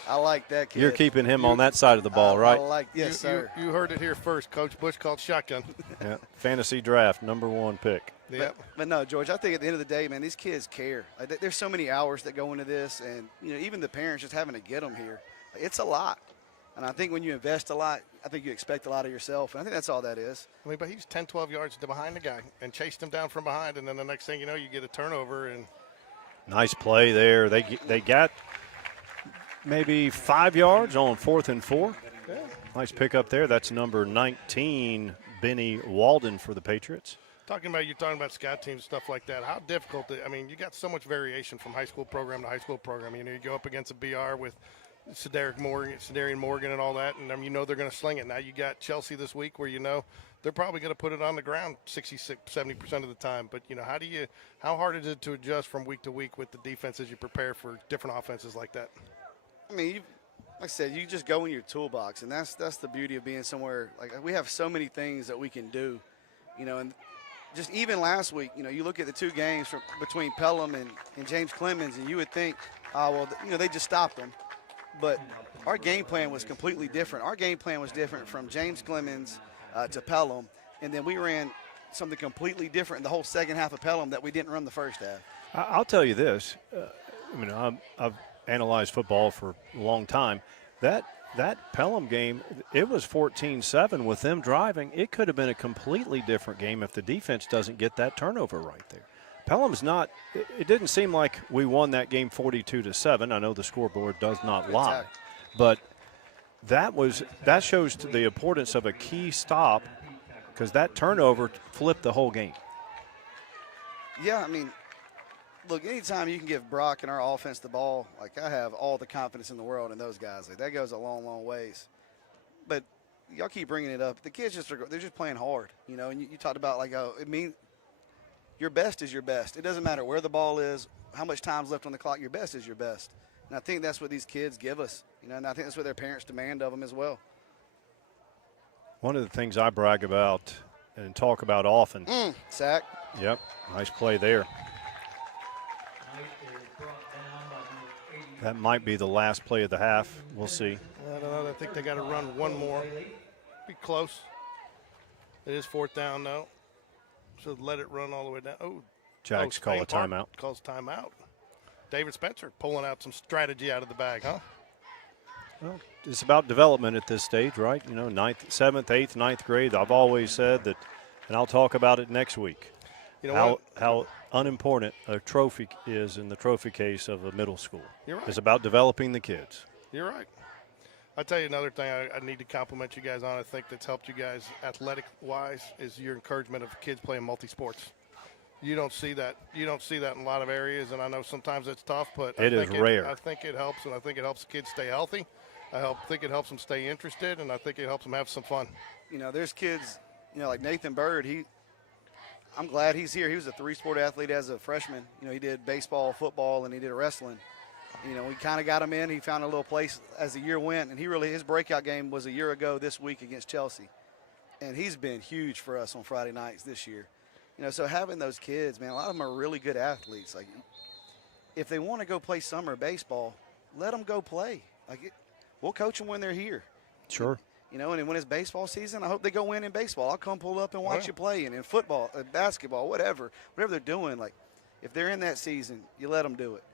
I like that kid. You're keeping him on that side of the ball, right? I like, yes, sir. You heard it here first. Coach Bush called shotgun. Yeah. Fantasy draft, #1 pick. Yeah. But no, George, I think at the end of the day, man, these kids care. There's so many hours that go into this, and even the parents just having to get them here. It's a lot. And I think when you invest a lot, I think you expect a lot of yourself. And I think that's all that is. I mean, but he's 10, 12 yards behind the guy and chased him down from behind, and then the next thing you know, you get a turnover. And Nice play there. They got maybe 5 yards on 4th and 4. yeah. Nice pick up there. That's number 19, Benny Walden for the Patriots. You're talking about scout teams, stuff like that. How difficult? I mean, you got so much variation from high school program to high school program. You go up against a BR with Cedarian Morgan and all that, and they're going to sling it. Now you got Chelsea this week where they're probably going to put it on the ground 66-70% of the time. But how hard is it to adjust from week to week with the defense as you prepare for different offenses like that? I mean, like I said, you just go in your toolbox, and that's the beauty of being somewhere. Like, we have so many things that we can do, and just even last week, you look at the two games between Pelham and James Clemens, and you would think, they just stopped them. But our game plan was completely different. Our game plan was different from James Clemens to Pelham, and then we ran something completely different in the whole second half of Pelham that we didn't run the first half. I'll tell you this. I've analyzed football for a long time. That Pelham game, it was 14-7 with them driving. It could have been a completely different game if the defense doesn't get that turnover right there. Pelham's not – it didn't seem like we won that game 42-7. I know the scoreboard does not lie. But that shows the importance of a key stop because that turnover flipped the whole game. Yeah, I mean, look, anytime you can give Brock and our offense the ball, like I have all the confidence in the world in those guys. Like, that goes a long, long ways. But y'all keep bringing it up. The kids they're just playing hard, and you talked about your best is your best. It doesn't matter where the ball is, how much time's left on the clock. Your best is your best. And I think that's what these kids give us, and I think that's what their parents demand of them as well. One of the things I brag about and talk about often. Sack. Yep, nice play there. That might be the last play of the half. We'll see. I don't know. I think they got to run one more. Be close. It is 4th down, though. So let it run all the way down. Jags call a timeout. Calls timeout. David Spencer pulling out some strategy out of the bag, huh? Well, it's about development at this stage, right? 9th, 7th, 8th, 9th grade. I've always said that, and I'll talk about it next week, how unimportant a trophy is in the trophy case of a middle school. You're right. It's about developing the kids. You're right. I'll tell you another thing I need to compliment you guys on. I think that's helped you guys athletic-wise is your encouragement of kids playing multi-sports. You don't see that. You don't see that in a lot of areas, and I know sometimes it's tough, but it is rare. I think it helps, and I think it helps the kids stay healthy. I think it helps them stay interested, and I think it helps them have some fun. There's kids, like Nathan Bird. I'm glad he's here. He was a 3-sport athlete as a freshman. He did baseball, football, and he did wrestling. We kind of got him in. He found a little place as the year went, and his breakout game was a year ago this week against Chelsea. And he's been huge for us on Friday nights this year. So having those kids, man, a lot of them are really good athletes. Like, if they want to go play summer baseball, let them go play. We'll coach them when they're here. Sure. And when it's baseball season, I hope they go win in baseball. I'll come pull up and watch you play. And in football, basketball, whatever they're doing, like, if they're in that season, you let them do it.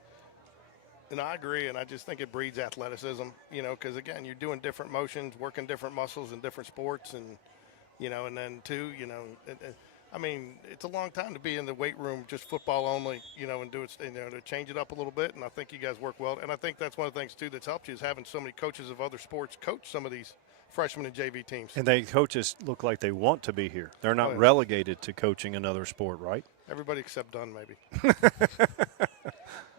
And I agree, and I just think it breeds athleticism, because, again, you're doing different motions, working different muscles in different sports, and, and then, too, I mean, it's a long time to be in the weight room, just football only, and do it, to change it up a little bit, and I think you guys work well. And I think that's one of the things, too, that's helped you is having so many coaches of other sports coach some of these freshmen and JV teams. And coaches look like they want to be here. They're not relegated to coaching another sport, right? Everybody except Dunn, maybe.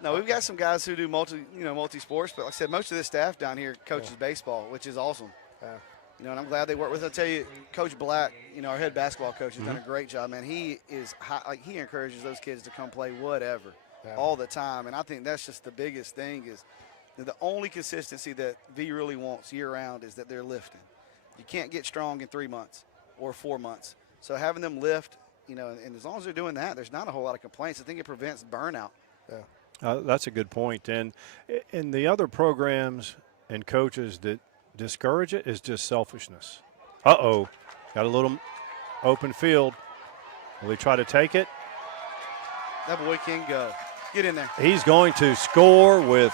No, we've got some guys who do multi-sports, but like I said, most of this staff down here coaches baseball, which is awesome. Yeah. And I'm glad they work with. I'll tell you, Coach Black, our head basketball coach, has done a great job, man. He is he encourages those kids to come play whatever all the time, and I think that's just the biggest thing is the only consistency that V really wants year-round is that they're lifting. You can't get strong in 3 months or 4 months. So having them lift, and as long as they're doing that, there's not a whole lot of complaints. I think it prevents burnout. Yeah. That's a good point. And in the other programs and coaches that discourage it is just selfishness. Uh-oh, got a little open field. Will he try to take it? That boy can go. Get in there. He's going to score with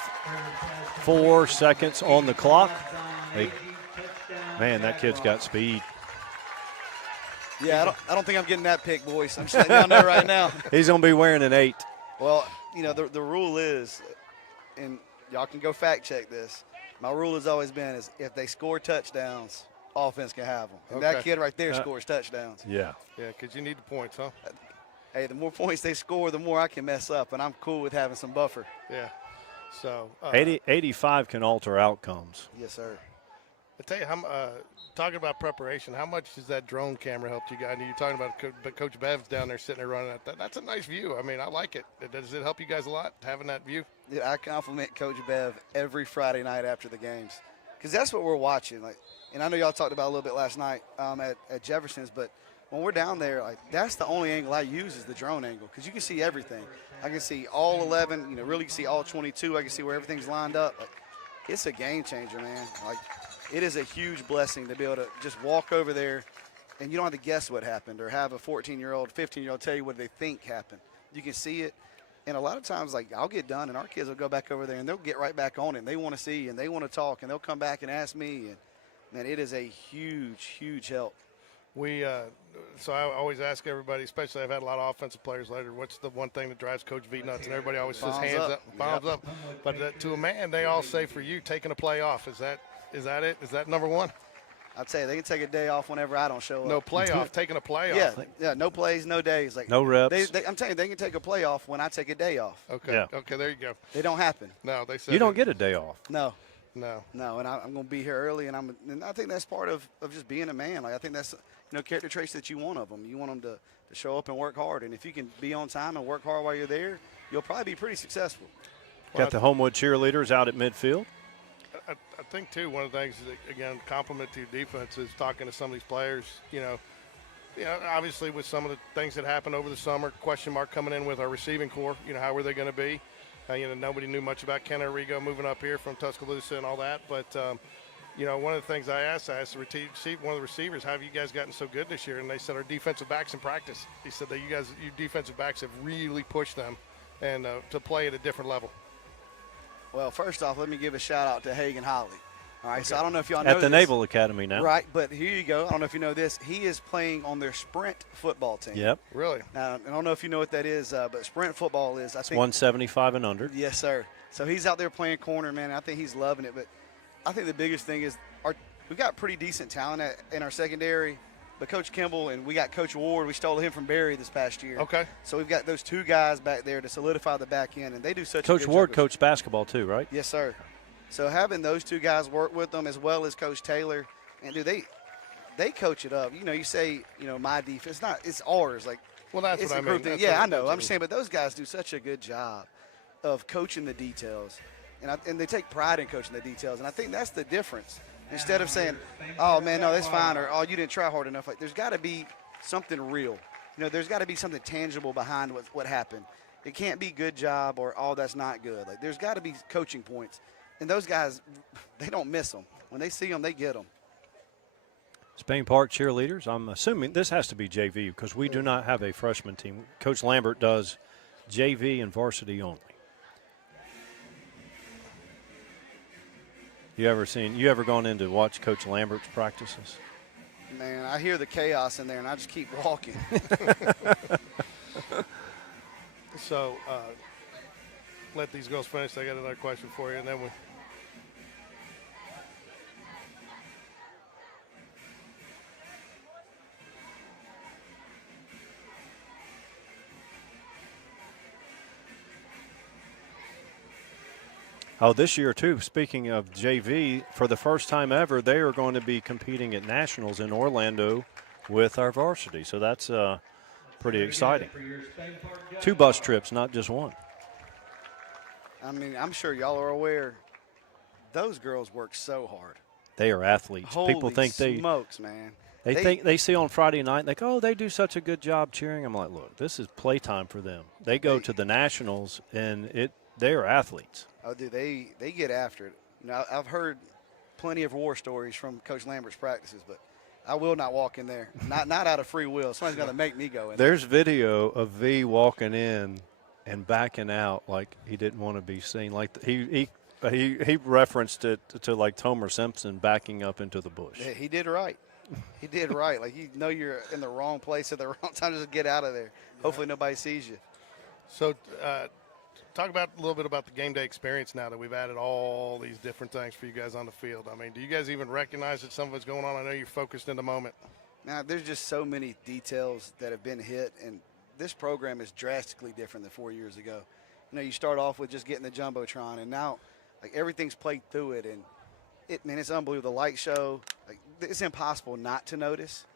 4 seconds on the clock. Man, that kid's got speed. Yeah, I don't think I'm getting that pick, boys. I'm just letting down there right now. He's going to be wearing an 8. Well, the rule is, and y'all can go fact check this, my rule has always been is if they score touchdowns, offense can have them. And that kid right there scores touchdowns. Yeah. Yeah, because you need the points, huh? Hey, the more points they score, the more I can mess up, and I'm cool with having some buffer. Yeah. So 85 can alter outcomes. Yes, sir. I tell you, talking about preparation, how much has that drone camera helped you guys? You're talking about Coach Bev's down there sitting there running that. That's a nice view. I mean, I like it. Does it help you guys a lot, having that view? Yeah, I compliment Coach Bev every Friday night after the games because that's what we're watching. And I know y'all talked about a little bit last night at Jefferson's, but when we're down there, that's the only angle I use is the drone angle because you can see everything. I can see all 11, really see all 22. I can see where everything's lined up. It's a game changer, man. It is a huge blessing to be able to just walk over there and you don't have to guess what happened or have a 14-year-old, 15-year-old tell you what they think happened. You can see it. And a lot of times, I'll get done and our kids will go back over there and they'll get right back on it. And they want to see and they want to talk and they'll come back and ask me. And, man, it is a huge, huge help. So I always ask everybody, especially I've had a lot of offensive players later, what's the one thing that drives Coach V nuts? And everybody always says hands up, bombs up. But to a man, they all say for you, taking a play off. Is that it? Is that number one? I'll tell you, they can take a day off whenever I don't show up. No playoff, taking a playoff. Yeah, no plays, no days. No reps. I'm telling you, they can take a playoff when I take a day off. Okay, Yeah. Okay, there you go. They don't happen. No, they said You don't get a day off. No. No. And I'm going to be here early, and I think that's part of just being a man. I think that's character traits that you want of them. You want them to show up and work hard, and if you can be on time and work hard while you're there, you'll probably be pretty successful. Got the Homewood cheerleaders out at midfield. I think, too, one of the things, again, compliment to your defense is talking to some of these players, obviously with some of the things that happened over the summer, question mark coming in with our receiving core, how were they going to be? Nobody knew much about Ken Arrigo moving up here from Tuscaloosa and all that. But, one of the things I asked one of the receivers, how have you guys gotten so good this year? And they said our defensive backs in practice. He said that your defensive backs have really pushed them and to play at a different level. Well, first off, let me give a shout-out to Hagan Holly. All right, so I don't know if y'all know At the this. Naval Academy now. Right, but here you go. I don't know if you know this. He is playing on their sprint football team. Yep. Really? Now, I don't know if you know what that is, but sprint football is, I think. 175 and under. Yes, sir. So he's out there playing corner, man. I think he's loving it. But I think the biggest thing is we've got pretty decent talent in our secondary. But Coach Kimball and we got Coach Ward. We stole him from Barry this past year. Okay. So we've got those two guys back there to solidify the back end, and they do such a good Coach Ward job. coached basketball too, right? Yes, sir. So having those two guys work with them as well as Coach Taylor, and they coach it up. You say, my defense. It's ours. Well, that's it's what I a group mean. thing. Yeah, I know. I'm just saying, but those guys do such a good job of coaching the details, and they take pride in coaching the details. And I think that's the difference. Instead of saying, "Oh man, no, that's fine," or "Oh, you didn't try hard enough," there's got to be something real. There's got to be something tangible behind what happened. It can't be good job or "Oh, that's not good." There's got to be coaching points. And those guys, they don't miss them. When they see them, they get them. Spain Park cheerleaders, I'm assuming this has to be JV because we do not have a freshman team. Coach Lambert does JV and varsity only. You ever gone in to watch Coach Lambert's practices? Man, I hear the chaos in there, and I just keep walking. So let these girls finish. I got another question for you, and then we. Oh, this year, too, speaking of JV, for the first time ever, they are going to be competing at Nationals in Orlando with our varsity. So that's pretty exciting. 2 bus trips, not just one. I mean, I'm sure y'all are aware, those girls work so hard. They are athletes. Holy People think smokes, man. they think they see on Friday night, like, oh, they do such a good job cheering. I'm like, look, this is playtime for them. They go to the Nationals, and they are athletes. Oh, dude, they get after it. You know, I've heard plenty of war stories from Coach Lambert's practices, but I will not walk in there. Not out of free will. Somebody's got to make me go in there. There's video of V walking in and backing out like he didn't want to be seen. Like he referenced it to like Homer Simpson backing up into the bush. Yeah, he did right. He did right. Like, you know you're in the wrong place at the wrong time. Just get out of there. Hopefully nobody sees you. So talk about a little bit about the game day experience now that we've added all these different things for you guys on the field. I mean, do you guys even recognize that some of it's going on? I know you're focused in the moment. Now, there's just so many details that have been hit, and this program is drastically different than 4 years ago. You know, you start off with just getting the Jumbotron, and now, like, everything's played through it, and it's unbelievable. The light show, like, it's impossible not to notice.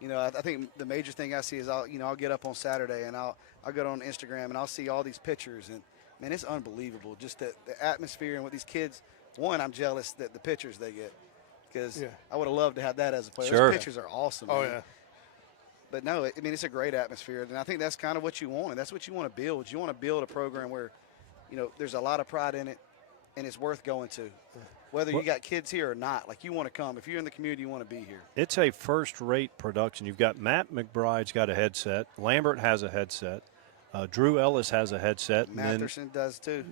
You know, I think the major thing I see is I'll get up on Saturday and I'll go on Instagram and I'll see all these pictures, and man, it's unbelievable. Just the atmosphere and what these kids. One, I'm jealous that the pictures they get, because I would have loved to have that as a player. Sure. Those pictures are awesome. Oh, man. yeah. But no, I mean, it's a great atmosphere, and I think that's kind of what you want, and that's what you want to build. You want to build a program where, you know, there's a lot of pride in it, and it's worth going to. Whether you got kids here or not, like, you want to come. If you're in the community, you want to be here. It's a first-rate production. You've got Matt McBride's got a headset. Lambert has a headset. Drew Ellis has a headset. Matherson does too.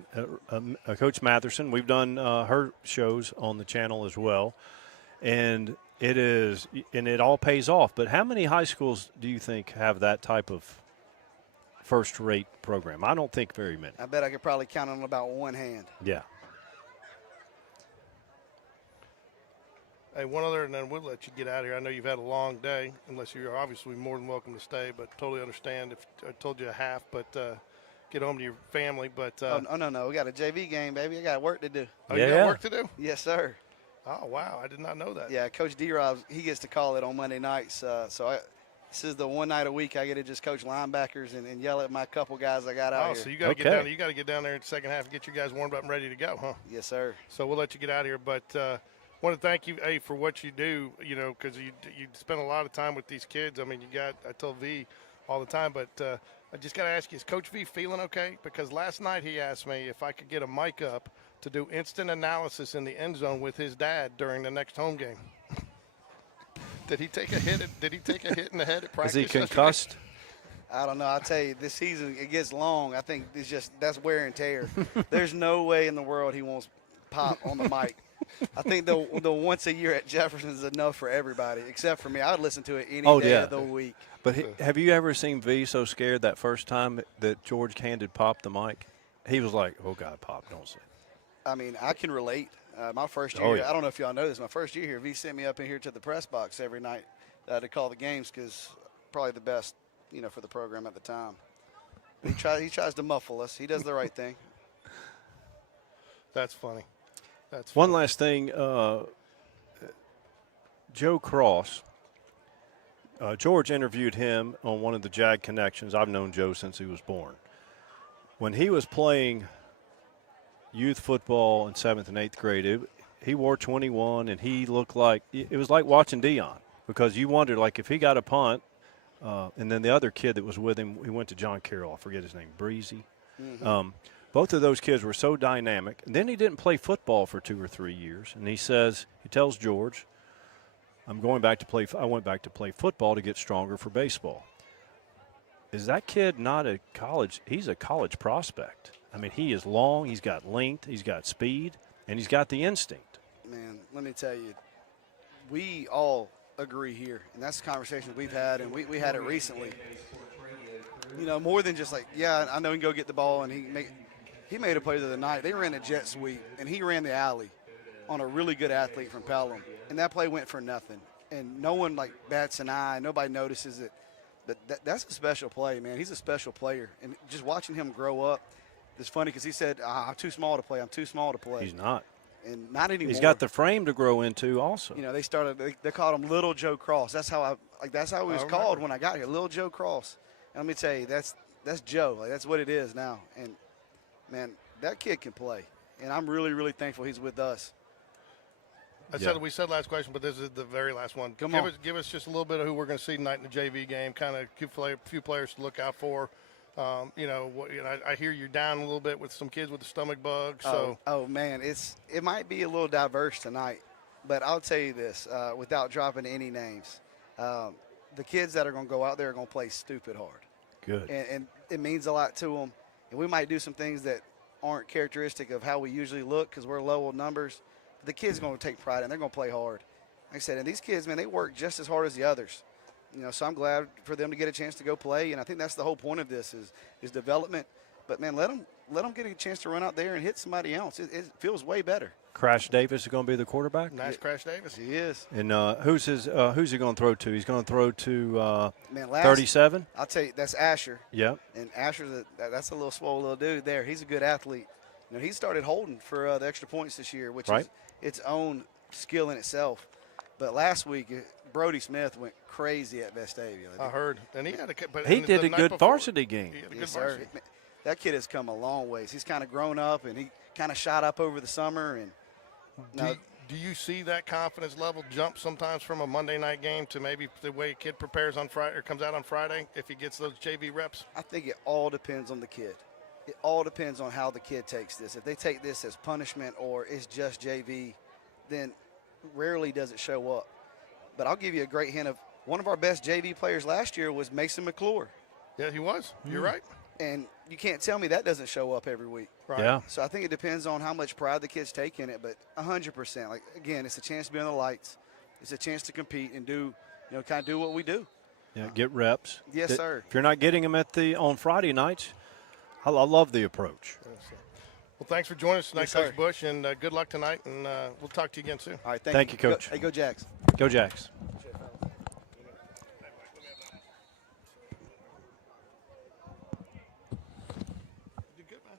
Coach Matherson. We've done her shows on the channel as well. And it all pays off. But how many high schools do you think have that type of first-rate program? I don't think very many. I bet I could probably count on about one hand. Yeah. Hey, one other, and then we'll let you get out of here. I know you've had a long day, unless you're obviously more than welcome to stay, but totally understand if I told you a half, but get home to your family. But no. We got a JV game, baby. I got work to do. Oh, you got work to do? Yes, sir. Oh, wow. I did not know that. Yeah, Coach D-Rob, he gets to call it on Monday nights. This is the one night a week I get to just coach linebackers and yell at my couple guys I got out here. Oh, so you got to get down. You got to get down there in the second half and get you guys warmed up and ready to go, huh? Yes, sir. So we'll let you get out of here, but want to thank you, for what you do, because you spend a lot of time with these kids. I mean, I told V all the time, but I just got to ask you, is Coach V feeling okay? Because last night he asked me if I could get a mic up to do instant analysis in the end zone with his dad during the next home game. Did he take a hit in the head at practice? Is he concussed? I don't know. I'll tell you, this season, it gets long. I think that's wear and tear. There's no way in the world he wants pop on the mic. I think the once a year at Jefferson is enough for everybody, except for me. I would listen to it any day of the week. But have you ever seen V so scared that first time that George handed Pop the mic? He was like, oh, God, Pop, don't say it. I mean, I can relate. My first year, I don't know if y'all know this, my first year here, V sent me up in here to the press box every night to call the games, because probably the best, for the program at the time. He tries to muffle us. He does the right thing. That's funny. One last thing, Joe Cross. George interviewed him on one of the Jag Connections. I've known Joe since he was born. When he was playing youth football in 7th and 8th grade, he wore 21, and he looked like – it was like watching Dion, because you wondered, like, if he got a punt, and then the other kid that was with him, he went to John Carroll. I forget his name, Breezy. Mm-hmm. Both of those kids were so dynamic. And then he didn't play football for 2 or 3 years. And he tells George, I went back to play football to get stronger for baseball. Is that kid not a college? He's a college prospect. I mean, he is long, he's got length, he's got speed, and he's got the instinct. Man, let me tell you, we all agree here, and that's the conversation we've had, and we had it recently. More than just like, I know he can go get the ball, and he made a play the other night. They ran a jet sweep, and he ran the alley on a really good athlete from Pelham, and that play went for nothing. And no one, bats an eye. Nobody notices it. But that's a special play, man. He's a special player. And just watching him grow up, it's funny because he said, I'm too small to play. I'm too small to play. He's not. And not anymore. He's got the frame to grow into also. You know, they called him Little Joe Cross. That's how that's how he was called when I got here, Little Joe Cross. And let me tell you, that's Joe. Like, that's what it is now. And, man, that kid can play. And I'm really, really thankful he's with us. We said last question, but this is the very last one. Give us just a little bit of who we're going to see tonight in the JV game, kind of a few players to look out for. I hear you're down a little bit with some kids with the stomach bug. So Man, it might be a little diverse tonight, but I'll tell you this without dropping any names, the kids that are going to go out there are going to play stupid hard. Good. And it means a lot to them. And we might do some things that aren't characteristic of how we usually look because we're low on numbers. The kids are going to take pride and they're going to play hard. Like I said, and these kids, man, they work just as hard as the others. You know, so I'm glad for them to get a chance to go play, and I think that's the whole point of this is development. But man, let them get a chance to run out there and hit somebody else. It feels way better. Crash Davis is going to be the quarterback. Nice, Crash Davis. He is. And who's he going to throw to? He's going to throw to 37. I'll tell you, that's Asher. Yeah. And Asher's that's a little swole little dude there. He's a good athlete. You know, he started holding for the extra points this year, which is its own skill in itself. But last week, Brody Smith went crazy at Vestavia. I heard, and he had he did a good varsity game. Yes, sir. That kid has come a long ways. He's kind of grown up, and he kind of shot up over the summer. And do you see that confidence level jump sometimes from a Monday night game to maybe the way a kid prepares on Friday or comes out on Friday if he gets those JV reps? I think it all depends on the kid. It all depends on how the kid takes this. If they take this as punishment or it's just JV, then rarely does it show up. But I'll give you a great hint of one of our best JV players last year was Mason McClure. Yeah, he was. You're right. And you can't tell me that doesn't show up every week. Right. Yeah. So I think it depends on how much pride the kids take in it. But 100%, like, again, it's a chance to be on the lights. It's a chance to compete and do what we do. Yeah, get reps. Yes, sir. If you're not getting them on Friday nights, I love the approach. Well, thanks for joining us tonight, Yes, Coach sir. Bush, and good luck tonight. And we'll talk to you again soon. All right, Thank you, Coach. Go Jacks. Go Jacks. You good, man?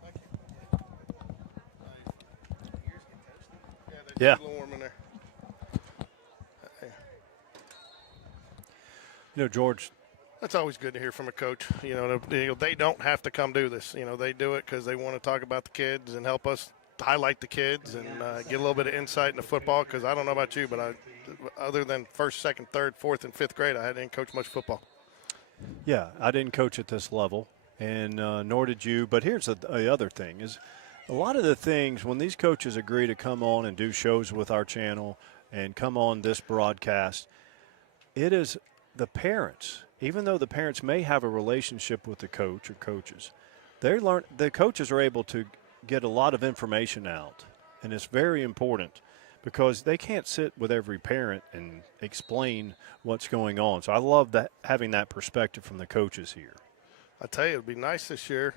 Thank you. Yeah. A little warm in there. You know, George, That's always good to hear from a coach. You know, they don't have to come do this. You know, they do it because they want to talk about the kids and help us highlight the kids and get a little bit of insight into football. Because I don't know about you, but other than first, second, third, fourth, and fifth grade, I didn't coach much football. yeah, I didn't coach at this level, and nor did you. But here's the other thing is a lot of the things when these coaches agree to come on and do shows with our channel and come on this broadcast, it is the parents. Even though the parents may have a relationship with the coach or coaches, the coaches are able to get a lot of information out, and it's very important because they can't sit with every parent and explain what's going on. So I love having that perspective from the coaches here. I tell you, it'd be nice this year.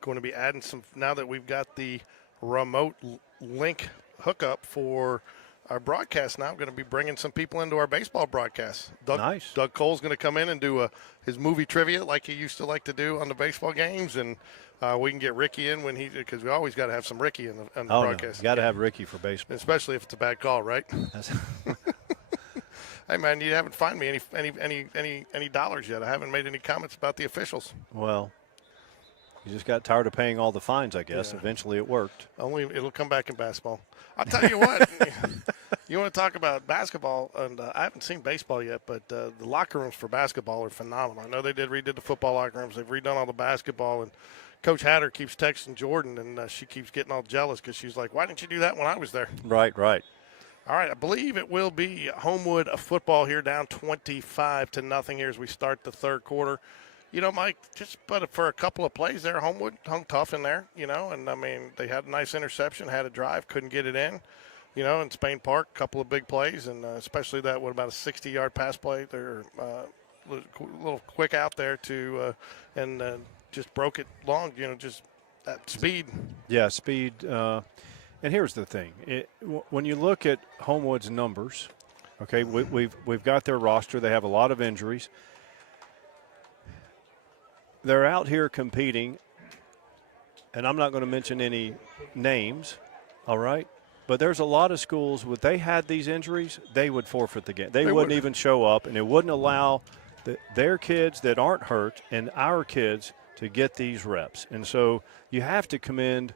Going to be adding some now that we've got the remote link hookup for our broadcast. Now I'm going to be bringing some people into our baseball broadcast. Nice. Doug Cole's going to come in and do his movie trivia like he used to like to do on the baseball games, and we can get Ricky in because we always got to have some Ricky in the broadcast. You got to have Ricky for baseball, especially if it's a bad call, right? Hey man, you haven't fined me any dollars yet. I haven't made any comments about the officials. Well, you just got tired of paying all the fines, I guess. Yeah. Eventually it worked. It'll come back in basketball. I'll tell you what, you want to talk about basketball, and I haven't seen baseball yet, but the locker rooms for basketball are phenomenal. I know they redid the football locker rooms. They've redone all the basketball, and Coach Hatter keeps texting Jordan, and she keeps getting all jealous because she's like, why didn't you do that when I was there? Right. All right, I believe it will be Homewood football here, down 25-0 here as we start the third quarter. You know, Mike, but for a couple of plays there, Homewood hung tough in there, and I mean, they had a nice interception, had a drive, couldn't get it in, in Spain Park, a couple of big plays, and especially that, about a 60-yard pass play there, a little quick out there and just broke it long, just that speed. Yeah, speed. And here's the thing. When you look at Homewood's numbers, okay, we've got their roster. They have a lot of injuries. They're out here competing and I'm not going to mention any names, all right? But there's a lot of schools, if they had these injuries, they would forfeit the game. They wouldn't even show up, and it wouldn't allow their kids that aren't hurt and our kids to get these reps. And so you have to commend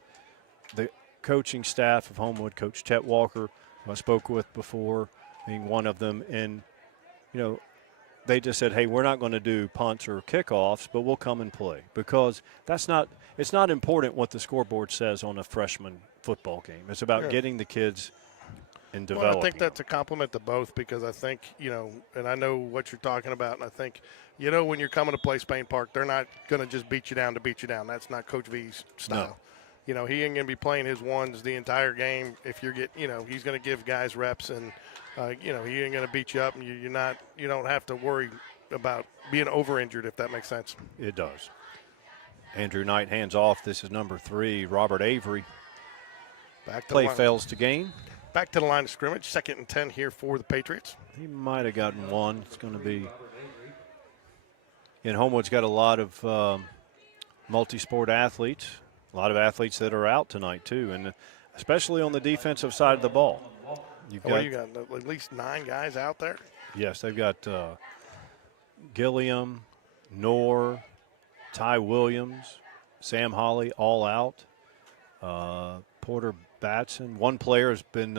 the coaching staff of Homewood, Coach Chet Walker, who I spoke with before, being one of them. And, you know, they just said, hey, we're not going to do punts or kickoffs, but we'll come and play. Because it's not important what the scoreboard says on a freshman football game. It's about getting the kids and developing. Well, I think that's a compliment to both, because I think, you know, and I know what you're talking about, and I think, you know, when you're coming to play Spain Park, they're not going to just beat you down to beat you down. That's not Coach V's style. No. You know, he ain't going to be playing his ones the entire game. If you're you know, he's going to give guys reps, and you know, he ain't going to beat you up, and you don't have to worry about being over-injured, if that makes sense. It does. Andrew Knight hands off. This is number 3, Robert Avery. Play fails to gain. Back to the line of scrimmage, 2nd and 10 here for the Patriots. He might have gotten one. It's going to be. And Homewood's got a lot of multi-sport athletes, a lot of athletes that are out tonight too, and especially on the defensive side of the ball. You got at least 9 guys out there? Yes, they've got Gilliam, Knorr, Ty Williams, Sam Holly, all out. Porter Batson. One player has been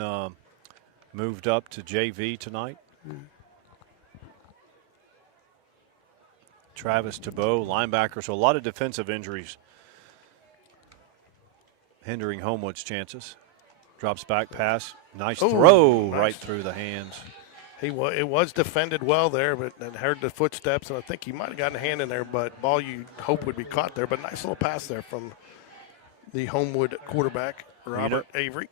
moved up to JV tonight. Travis Tebow, linebacker. So a lot of defensive injuries hindering Homewood's chances. Drops back pass. Nice throw right through the hands. It was defended well there, but it heard the footsteps, and I think he might have gotten a hand in there, but ball you hope would be caught there. But nice little pass there from the Homewood quarterback, Robert Avery.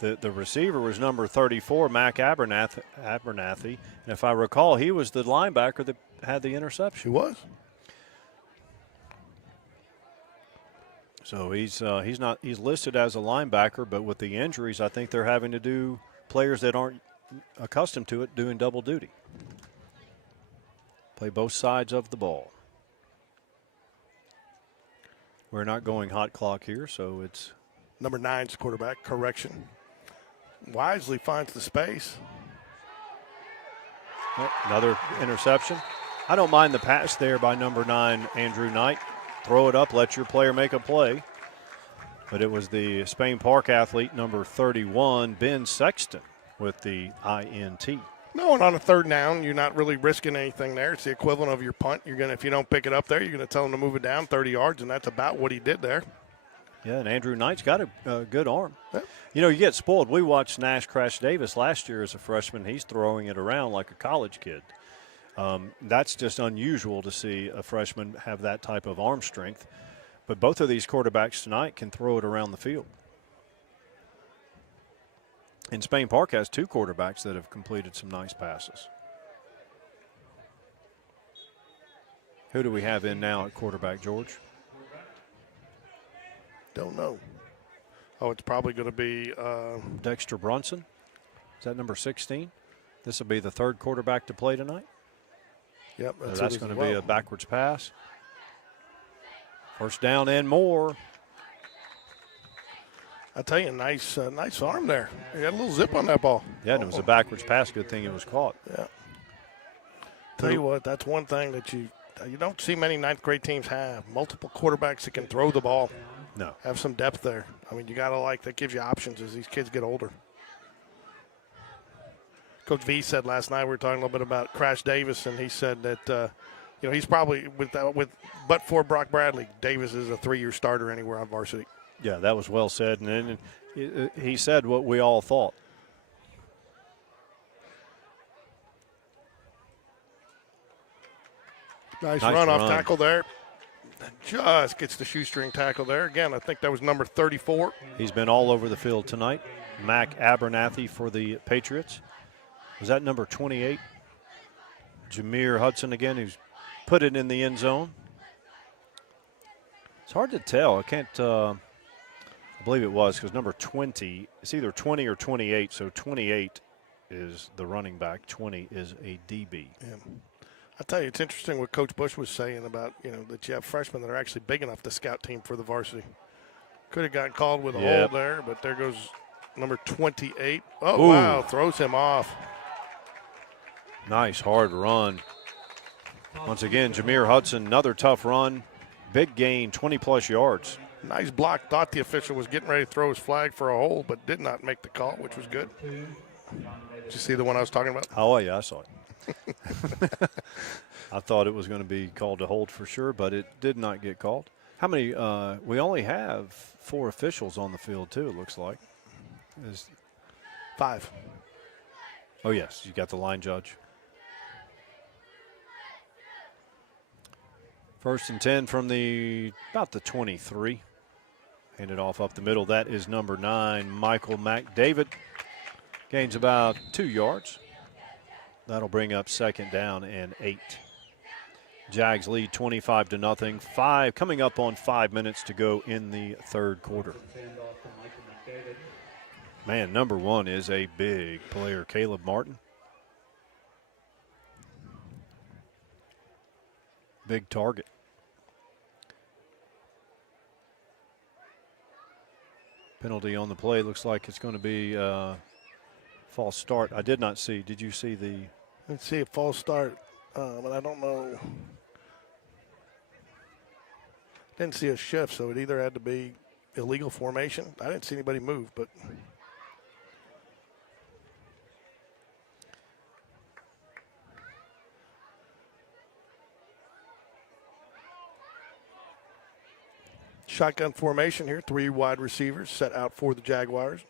The receiver was number 34, Mac Abernathy. And if I recall, he was the linebacker that had the interception. He was. So he's listed as a linebacker, but with the injuries, I think they're having to do players that aren't accustomed to it doing double duty. Play both sides of the ball. We're not going hot clock here, so it's number 9's quarterback, correction. Wisely finds the space. Another interception. I don't mind the pass there by number 9, Andrew Knight. Throw it up, let your player make a play. But it was the Spain Park athlete, number 31, Ben Sexton, with the INT. No, and on a 3rd down, you're not really risking anything there. It's the equivalent of your punt. If you don't pick it up there, you're going to tell him to move it down 30 yards, and that's about what he did there. Yeah, and Andrew Knight's got a good arm. Yeah. You know, you get spoiled. We watched Nash Crash Davis last year as a freshman. He's throwing it around like a college kid. That's just unusual to see a freshman have that type of arm strength. But both of these quarterbacks tonight can throw it around the field. And Spain Park has 2 quarterbacks that have completed some nice passes. Who do we have in now at quarterback, George? Don't know. Oh, it's probably going to be Dexter Brunson. Is that number 16? This will be the 3rd quarterback to play tonight. Yep, that's going to be a backwards pass. First down and more. I tell you, nice arm there. You got a little zip on that ball. Yeah, and it was a backwards pass. Good thing it was caught. Yeah. Tell you what, that's one thing that you don't see many 9th grade teams have. Multiple quarterbacks that can throw the ball. No. Have some depth there. I mean, you got to that gives you options as these kids get older. Coach V said last night, we were talking a little bit about Crash Davis, and he said that, he's probably, but for Brock Bradley, Davis is a 3-year starter anywhere on varsity. Yeah, that was well said. And then he said what we all thought. Nice run off tackle there. Just gets the shoestring tackle there. Again, I think that was number 34. He's been all over the field tonight. Mac Abernathy for the Patriots. Was that number 28? Jameer Hudson again, who's put it in the end zone. It's hard to tell. I can't I believe it was because number 20, it's either 20 or 28. So 28 is the running back. 20 is a DB. Yeah. I tell you, it's interesting what Coach Bush was saying about, that you have freshmen that are actually big enough to scout team for the varsity. Could have gotten called with a Yep. hold there, but there goes number 28. Oh, Ooh. wow, throws him off. Nice hard run. Once again, Jameer Hudson, another tough run. Big gain, 20-plus yards. Nice block. Thought the official was getting ready to throw his flag for a hold, but did not make the call, which was good. Did you see the one I was talking about? Oh, yeah, I saw it. I thought it was going to be called a hold for sure, but it did not get called. How many? We only have 4 officials on the field, too, it looks like. 5. Oh, yes, you got the line judge. 1st and 10 from about the 23. Hand it off up the middle. That is number 9, Michael McDavid. Gains about 2 yards. That'll bring up 2nd down and 8. Jags lead 25-0. Coming up on 5 minutes to go in the 3rd quarter. Man, number 1 is a big player, Caleb Martin. Big target. Penalty on the play. Looks like it's going to be false start. I did not see. Did you see the? Let's see a false start, but I don't know. Didn't see a shift, so it either had to be illegal formation. I didn't see anybody move, but. Shotgun formation here. 3 wide receivers set out for the Jaguars.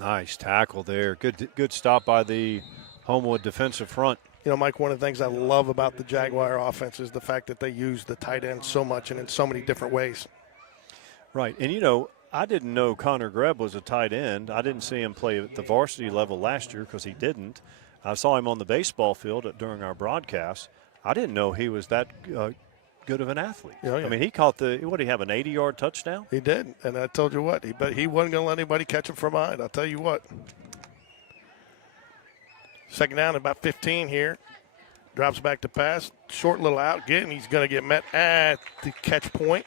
Nice tackle there. Good stop by the Homewood defensive front. You know, Mike, one of the things I love about the Jaguar offense is the fact that they use the tight end so much and in so many different ways. Right. And, you know, I didn't know Connor Grebb was a tight end. I didn't see him play at the varsity level last year because he didn't. I saw him on the baseball field during our broadcast. I didn't know he was that good of an athlete. Oh, yeah. I mean, he caught what did he have, an 80-yard touchdown? He did, and I told you what, he wasn't going to let anybody catch him from behind. I'll tell you what. 2nd down, about 15 here. Drops back to pass. Short little out. Again, he's going to get met at the catch point.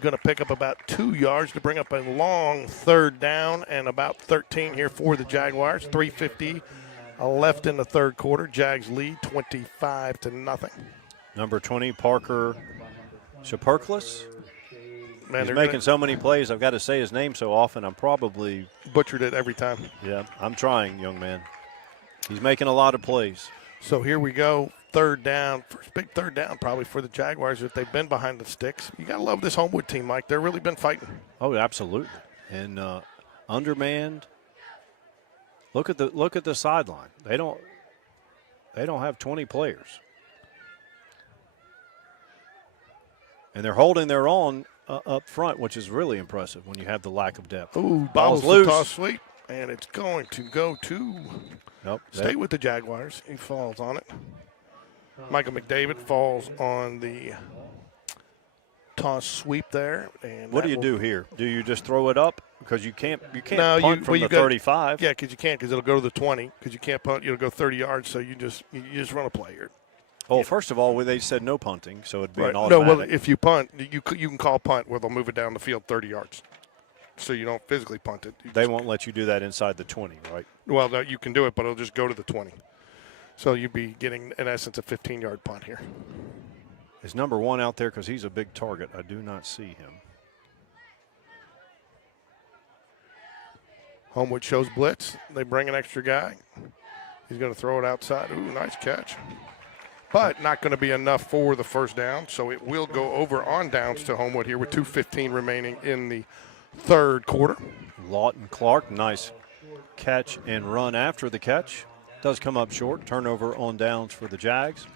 Going to pick up about 2 yards to bring up a long 3rd down and about 13 here for the Jaguars. 3:50 left in the 3rd quarter. Jags lead 25-0. Number 20, Parker Shaperklis. Man, He's making so many plays, I've got to say his name so often, I'm probably butchered it every time. Yeah, I'm trying, young man. He's making a lot of plays. So here we go. 3rd down. First big 3rd down probably for the Jaguars if they've been behind the sticks. You got to love this Homewood team, Mike. They've really been fighting. Oh, absolutely. And undermanned. Look at the sideline. They don't have 20 players. And they're holding their own up front, which is really impressive when you have the lack of depth. Ooh, Ball's bobbles loose. the toss sweep, and it's going to go to Nope. stay with the Jaguars. He falls on it. Michael McDavid falls on the toss sweep there. And What do you do here? Do you just throw it up? Because you can't No, punt from the 35. Yeah, because you can't, because it'll go to the 20. Because you can't punt, it'll go 30 yards. So you just run a play here. Well, first of all, they said no punting, so it'd be an No, automatic. well, if you punt, you can call punt where they'll move it down the field 30 yards. So you don't physically punt it. They won't let you do that inside the 20, right? Well, no, you can do it, but it'll just go to the 20. So you'd be getting, in essence, a 15-yard punt here. Is number 1 out there? Because he's a big target. I do not see him. Homewood shows blitz. They bring an extra guy. He's going to throw it outside. Ooh, nice catch. But not going to be enough for the 1st down, so it will go over on downs to Homewood here with 2:15 remaining in the 3rd quarter. Lawton Clark, nice catch and run after the catch. Does come up short. Turnover on downs for the Jags.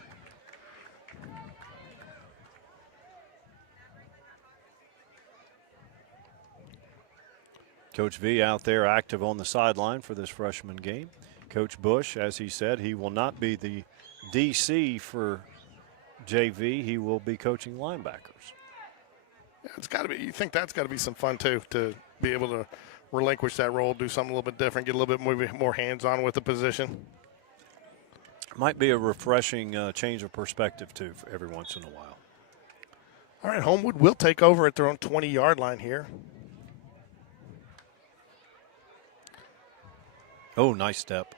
Coach V out there active on the sideline for this freshman game. Coach Bush, as he said, he will not be the DC for JV. He will be coaching linebackers. Yeah, it's got to be. You think that's got to be some fun too, to be able to relinquish that role, do something a little bit different, get a little bit more hands-on with the position. Might be a refreshing change of perspective, too, for every once in a while. All right, Homewood will take over at their own 20-yard line here. Oh, nice step.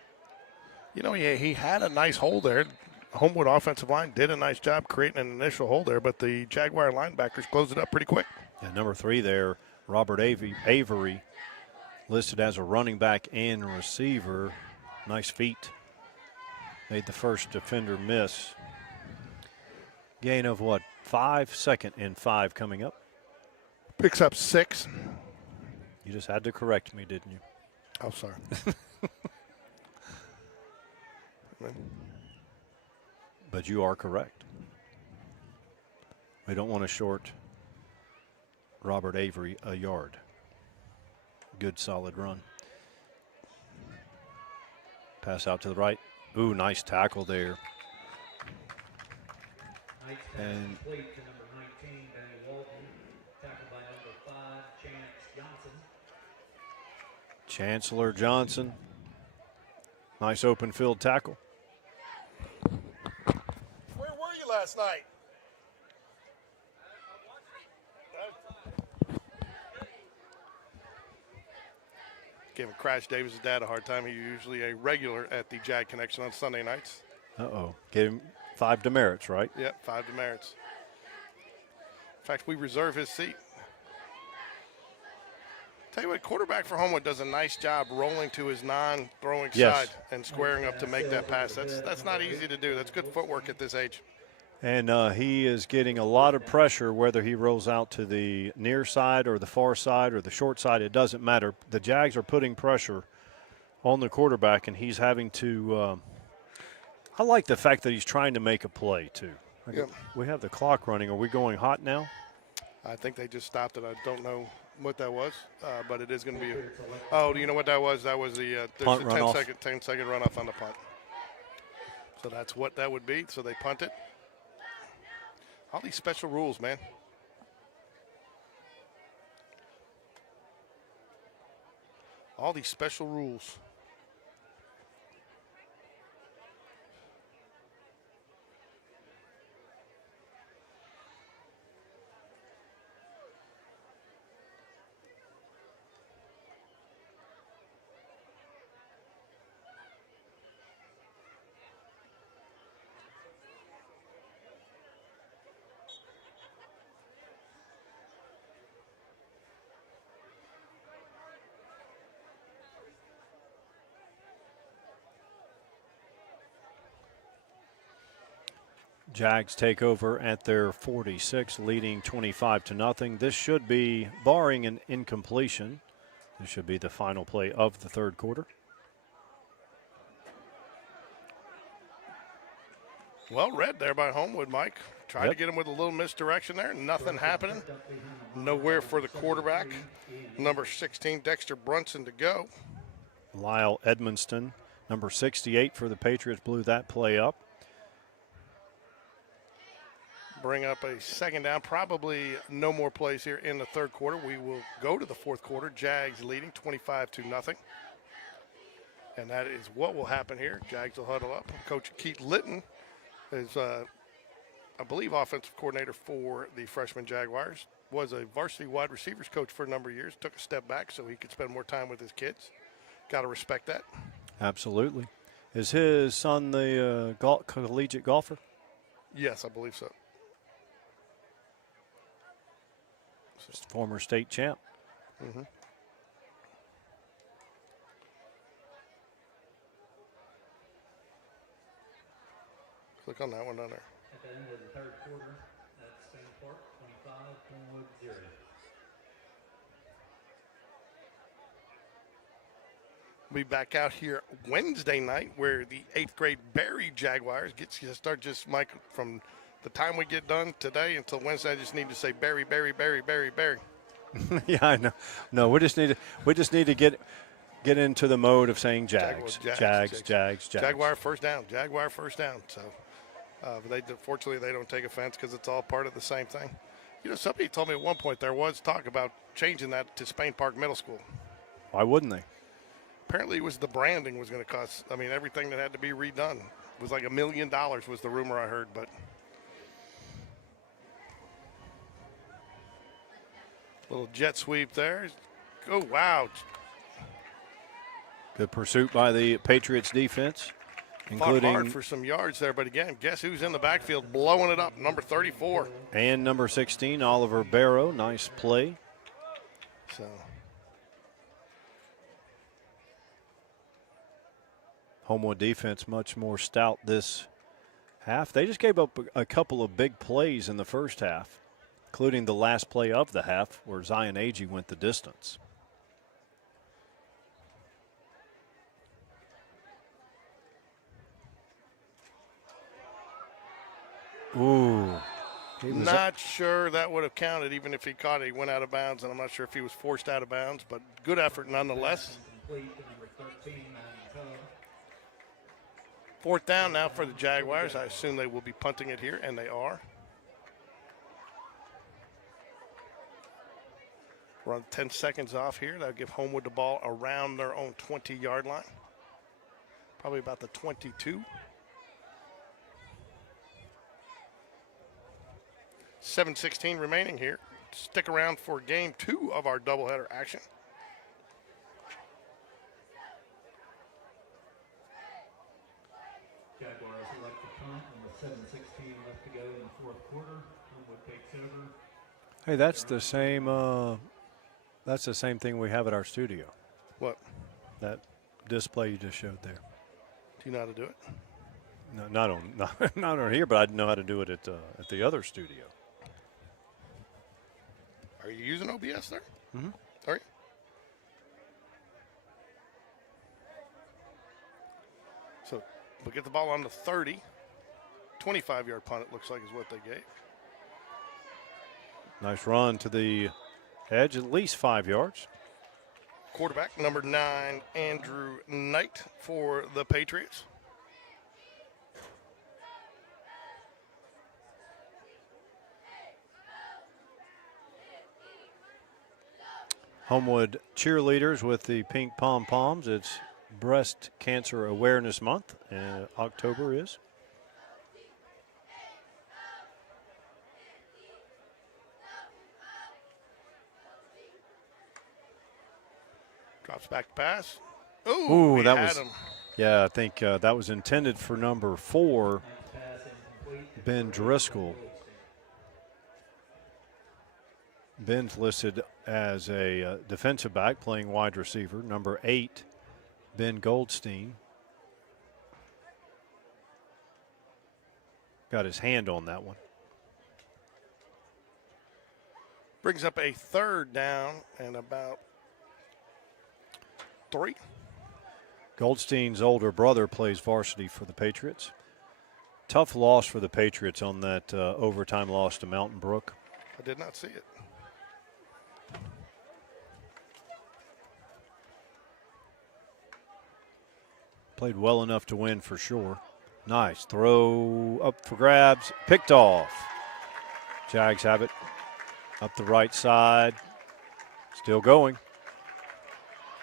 You know, he had a nice hole there. Homewood offensive line did a nice job creating an initial hole there, but the Jaguar linebackers closed it up pretty quick. Yeah, number 3 there, Robert Avery, listed as a running back and receiver. Nice feet. Made the first defender miss. Gain of what? 5, 2nd and 5 coming up. Picks up 6. You just had to correct me, didn't you? Oh, sorry. But you are correct. We don't want to short Robert Avery a yard. Good solid run. Pass out to the right. Ooh, nice tackle there. Nice pass And complete to number 19, Benny Walton. Tackled by number 5, Chance Johnson. Chancellor Johnson. Nice open field tackle. Where were you last night? Giving Crash Davis' dad a hard time. He's usually a regular at the Jag Connection on Sunday nights. Uh-oh. Gave him 5 demerits, right? Yep, 5 demerits. In fact, we reserve his seat. Tell you what, quarterback for Homewood does a nice job rolling to his non-throwing Yes. side and squaring up to make that pass. That's not easy to do. That's good footwork at this age. And he is getting a lot of pressure, whether he rolls out to the near side or the far side or the short side. It doesn't matter. The Jags are putting pressure on the quarterback, and he's having to I like the fact that he's trying to make a play, too. Yep. We have the clock running. Are we going hot now? I think they just stopped it. I don't know what that was, but it is going to be. Oh, do you know what that was? That was the Punt there's a runoff. 10-second runoff on the punt. So that's what that would be. So they punt it. All these special rules, man. All these special rules. Jags take over at their 46, leading 25-0. This should be, barring an incompletion, this should be the final play of the third quarter. Well read there by Homewood, Mike. Tried to get him with a little misdirection there. Nothing happening. Nowhere for the quarterback. Number 16, Dexter Brunson, to go. Lyle Edmonston, number 68 for the Patriots, blew that play up. Bring up a second down. Probably no more plays here in the third quarter. We will go to the fourth quarter. Jags leading 25-0. And that is what will happen here. Jags will huddle up. Coach Keith Litton is, I believe, offensive coordinator for the freshman Jaguars. Was a varsity wide receivers coach for a number of years. Took a step back so he could spend more time with his kids. Got to respect that. Absolutely. Is his son the collegiate golfer? Yes, I believe so. Former state champ. Mm-hmm. Click on that one down there. At the end of the third quarter, that's Spain Park, 25, Homewood 0. We'll be back out here Wednesday night where the 8th grade Barry Jaguars gets you to start just, Mike, from the time we get done today until Wednesday. I just need to say Barry, Barry, Barry, Barry, Barry. Yeah, I know. No, we just need to get into the mode of saying Jags. Jags. Jaguar first down. Jaguar first down. So, but fortunately they don't take offense because it's all part of the same thing. You know, somebody told me at one point there was talk about changing that to Spain Park Middle School. Why wouldn't they? Apparently it was the branding was going to cost. I mean, everything that had to be redone. It was like $1 million was the rumor I heard, but little jet sweep there. Oh, wow. Good pursuit by the Patriots defense, Fought hard including for some yards there, but again, guess who's in the backfield blowing it up? Number 34. and number 16, Oliver Barrow. Nice play. So Homewood defense much more stout this half. They just gave up a couple of big plays in the first half, including the last play of the half where Zion Agee went the distance. Ooh. not sure that would have counted even if he caught it. He went out of bounds, and I'm not sure if he was forced out of bounds, but good effort nonetheless. Complete to number 13, Matt Coveage. Fourth down now for the Jaguars. I assume they will be punting it here, and they are. We're on 10 seconds off here. That'll give Homewood the ball around their own 20-yard line. Probably about the 22. 7:16 remaining here. Stick around for game 2 of our doubleheader action. Jaguars elect to punt with 7:16 left to go in the fourth quarter. Homewood takes over. Hey, that's the same thing we have at our studio. What? That display you just showed there. Do you know how to do it? No, not on here, but I know how to do it at the other studio. Are you using OBS there? Mm-hmm. All right. So we'll get the ball on the 30. 25-yard punt, it looks like, is what they gave. Nice run to the edge, at least 5 yards. Quarterback, number 9, Andrew Knight for the Patriots. Homewood cheerleaders with the pink pom-poms. It's Breast Cancer Awareness Month, and October is. Drops back to pass. Ooh, Ooh, that had was, him. yeah, I think that was intended for number 4, Pass incomplete. Ben Driscoll. Ben's listed as a defensive back playing wide receiver. Number 8, Ben Goldstein. Got his hand on that one. Brings up a third down and about 3. Goldstein's older brother plays varsity for the Patriots. Tough loss for the Patriots on that overtime loss to Mountain Brook. I did not see it. Played well enough to win for sure. Nice throw up for grabs. Picked off. Jags have it up the right side. Still going.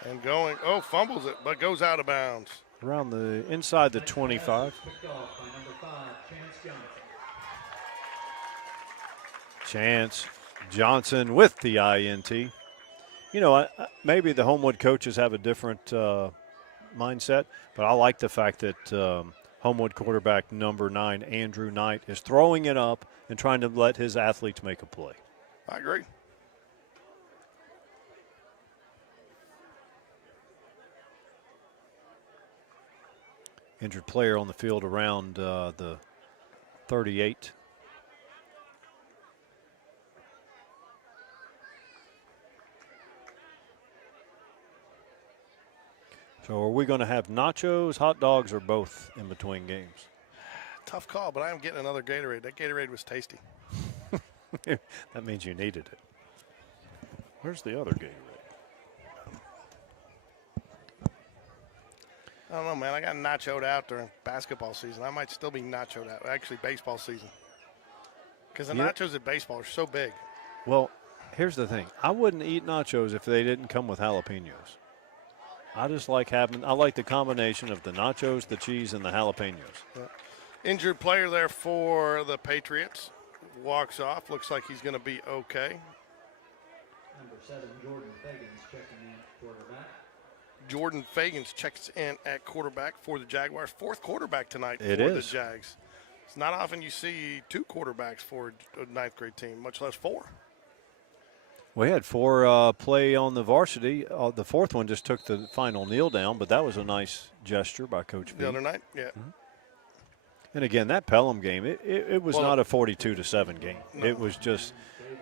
And going. Oh, fumbles it, but goes out of bounds. Around the inside the 25. Picked off by number 5, Chance Johnson. Chance Johnson with the INT. You know, maybe the Homewood coaches have a different mindset, but I like the fact that Homewood quarterback number 9, Andrew Knight, is throwing it up and trying to let his athletes make a play. I agree. Injured player on the field around the 38. So are we going to have nachos, hot dogs, or both in between games? Tough call, but I am getting another Gatorade. That Gatorade was tasty. That means you needed it. Where's the other Gatorade? I don't know, man. I got nachoed out during basketball season. I might still be nachoed out. Actually, baseball season. Because the nachos at baseball are so big. Well, here's the thing. I wouldn't eat nachos if they didn't come with jalapenos. I just like I like the combination of the nachos, the cheese, and the jalapenos. Injured player there for the Patriots. Walks off. Looks like he's going to be okay. Number 7, Jordan Fagans checking in quarterback. Jordan Fagans checks in at quarterback for the Jaguars. 4th quarterback tonight It for is. the Jags. It's not often you see 2 quarterbacks for a 9th grade team, much less 4. We had 4 play on the varsity. The 4th one just took the final kneel down, but that was a nice gesture by Coach B. The other night, yeah. And again, that Pelham game, it was not a 42-7 game. No. It was just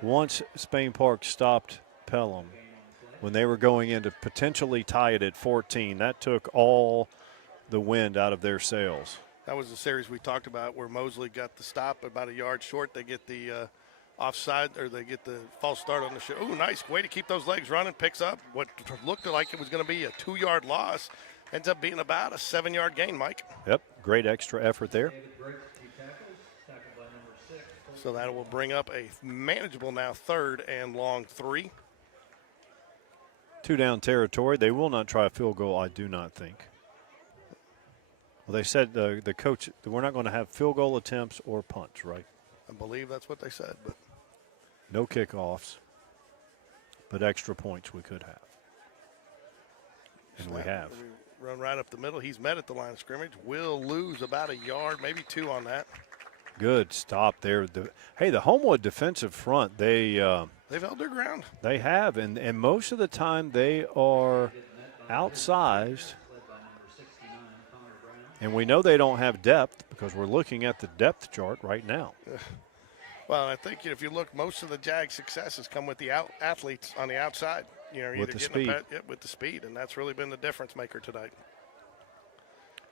once Spain Park stopped Pelham, when they were going in to potentially tie it at 14, that took all the wind out of their sails. That was the series we talked about where Mosley got the stop about a yard short. They get the offside, or they get the false start on the show. Ooh, nice way to keep those legs running. Picks up what looked like it was going to be a 2-yard loss. Ends up being about a 7-yard gain, Mike. Yep, great extra effort there. David Briggs, 2 tackles, tackled by number 6. So that will bring up a manageable now 3rd and long 3. 2-down territory. They will not try a field goal, I do not think. Well, they said the coach, we're not going to have field goal attempts or punts, right? I believe that's what they said, but No kickoffs, but extra points we could have. And we have. Run right up the middle. He's met at the line of scrimmage. Will lose about a yard, maybe 2 on that. Good stop there. Hey, the Homewood defensive front, They've held their ground. they have, and most of the time they are outsized. And we know they don't have depth because we're looking at the depth chart right now. Well, I think if you look, most of the Jags' successes come with the athletes on the outside. You know, With either the getting speed. with the speed, and that's really been the difference maker tonight.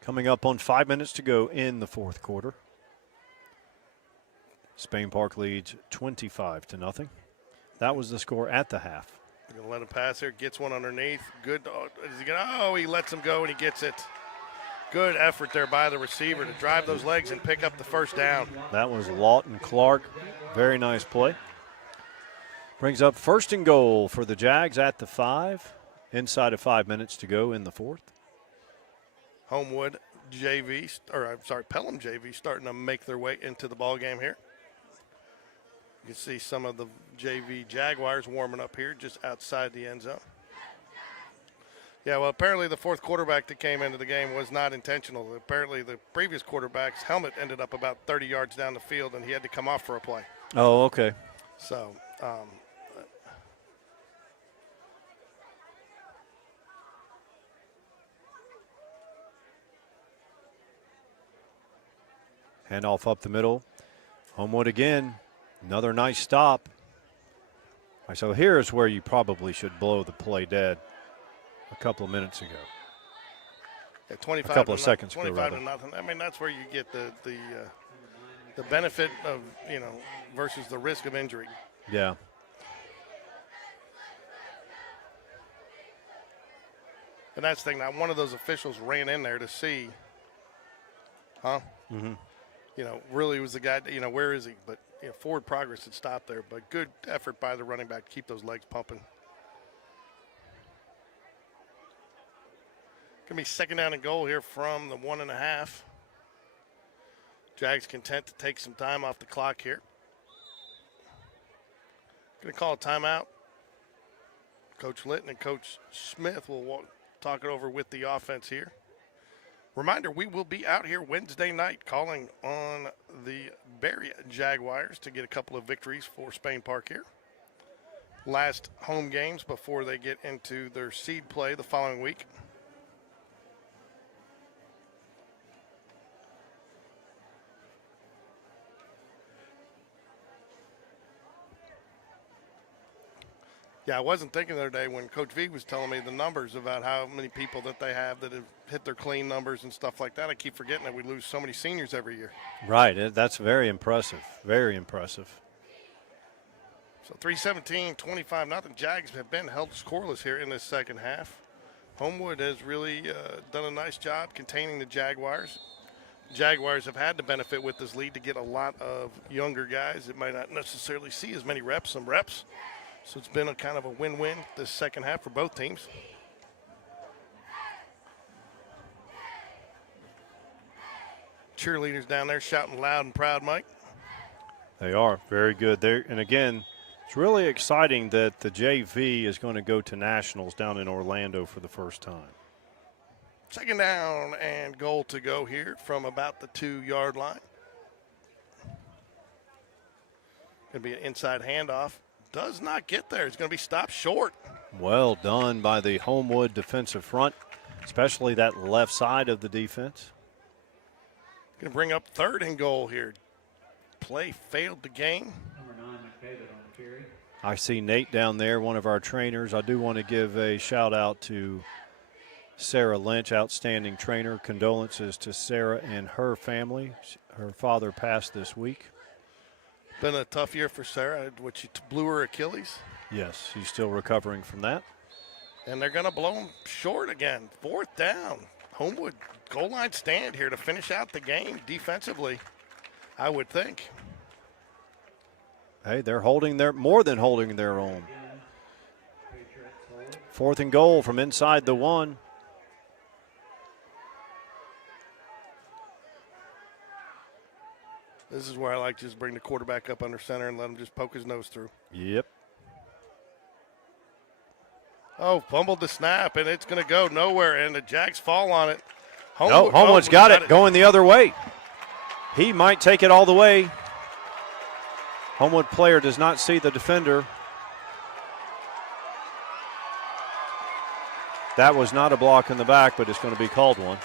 Coming up on 5 minutes to go in the 4th quarter. Spain Park leads 25-0. That was the score at the half. They're going to let him pass here. Gets one underneath. Good. Is he gonna, he lets him go, and he gets it. Good effort there by the receiver to drive those legs and pick up the 1st down. That was Lawton Clark. Very nice play. Brings up 1st and goal for the Jags at the 5. Inside of 5 minutes to go in the 4th. Homewood JV, Pelham JV starting to make their way into the ball game here. You can see some of the JV Jaguars warming up here just outside the end zone. Yeah, well, apparently the 4th quarterback that came into the game was not intentional. Apparently the previous quarterback's helmet ended up about 30 yards down the field, and he had to come off for a play. Oh, okay. So, Handoff up the middle. Homewood again. Another nice stop. All right, so here's where you probably should blow the play dead a couple of minutes ago. yeah, 25 A couple of to seconds ago, 25 rather. to nothing. I mean, that's where you get the benefit of, versus the risk of injury. Yeah. And that's the thing. Now, one of those officials ran in there to see, really was the guy, where is he? But, forward progress had stopped there. But good effort by the running back to keep those legs pumping. Going to be 2nd down and goal here from the 1.5. Jags content to take some time off the clock here. Going to call a timeout. Coach Litton and Coach Smith will talk it over with the offense here. Reminder, we will be out here Wednesday night calling on the Barry Jaguars to get a couple of victories for Spain Park here. Last home games before they get into their seed play the following week. Yeah, I wasn't thinking the other day when Coach V was telling me the numbers about how many people that they have that have hit their clean numbers and stuff like that. I keep forgetting that we lose so many seniors every year. Right. That's very impressive. Very impressive. So 3-17, 25-0. Jags have been held scoreless here in this second half. Homewood has really done a nice job containing the Jaguars. Jaguars have had to benefit with this lead to get a lot of younger guys that might not necessarily see as many reps, some reps. So it's been a kind of a win-win this second half for both teams. cheerleaders down there shouting loud and proud, Mike. They are very good there. And again, it's really exciting that the JV is going to go to nationals down in Orlando for the first time. Second down and goal to go here from about the 2-yard line. Going to be an inside handoff. Does not get there. It's going to be stopped short. Well done by the Homewood defensive front, especially that left side of the defense. Going to bring up third and goal here. Play failed the game. Number 9, McDavid on the carry. I see Nate down there, one of our trainers. I do want to give a shout out to Sarah Lynch, outstanding trainer. Condolences to Sarah and her family. Her father passed this week. Been a tough year for Sarah, which she blew her Achilles. Yes, she's still recovering from that. And they're going to blow them short again. Fourth down. Homewood goal line stand here to finish out the game defensively, I would think. Hey, they're more than holding their own. 4th and goal from inside the 1. This is where I like to just bring the quarterback up under center and let him just poke his nose through. Yep. Oh, fumbled the snap, and it's going to go nowhere, and the Jags fall on it. Homewood's got it going the other way. He might take it all the way. Homewood player does not see the defender. That was not a block in the back, but it's going to be called one.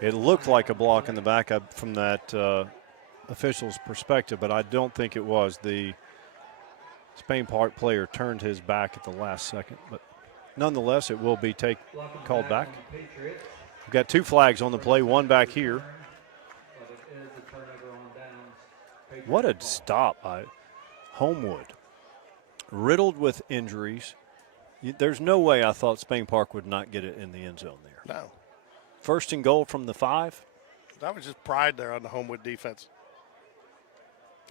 It looked like a block in the back from that official's perspective, but I don't think it was. The Spain Park player turned his back at the last second, but nonetheless, it will be called back. We've got 2 flags on the play, one back here. What a stop by Homewood. Riddled with injuries. There's no way I thought Spain Park would not get it in the end zone there. No. 1st and goal from the 5. That was just pride there on the Homewood defense.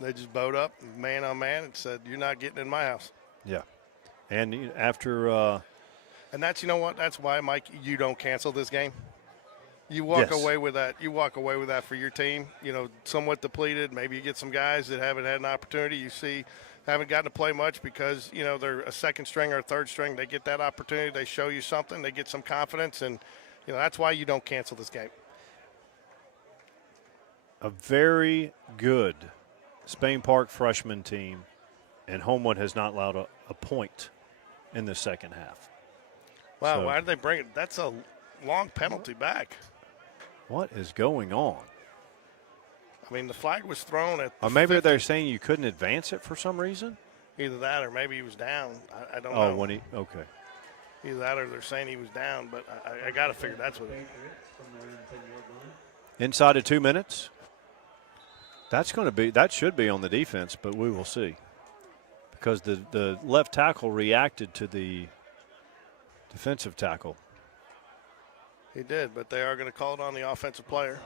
They just bowed up, man on man, and said, "You're not getting in my house." Yeah. And after and that's, you know what, that's why, Mike, you don't cancel this game. You walk Yes. away with that. You walk away with that for your team. You know, somewhat depleted. Maybe you get some guys that haven't had an opportunity. You see, haven't gotten to play much because, you know, they're a second string or a third string. They get that opportunity. They show you something. They get some confidence, and you know, that's why you don't cancel this game. a very good Spain Park freshman team, and Homewood has not allowed a point in the second half. Wow, So, why did they bring it? That's a long penalty back. what is going on? I mean, the flag was thrown at Or maybe 50. they're saying you couldn't advance it for some reason? Either that or maybe he was down. I don't Oh, know. okay. Either that or they're saying he was down, but I got to figure that's what it is. Inside of 2 minutes. That should be on the defense, but we will see. Because the left tackle reacted to the defensive tackle. He did, but they are going to call it on the offensive player.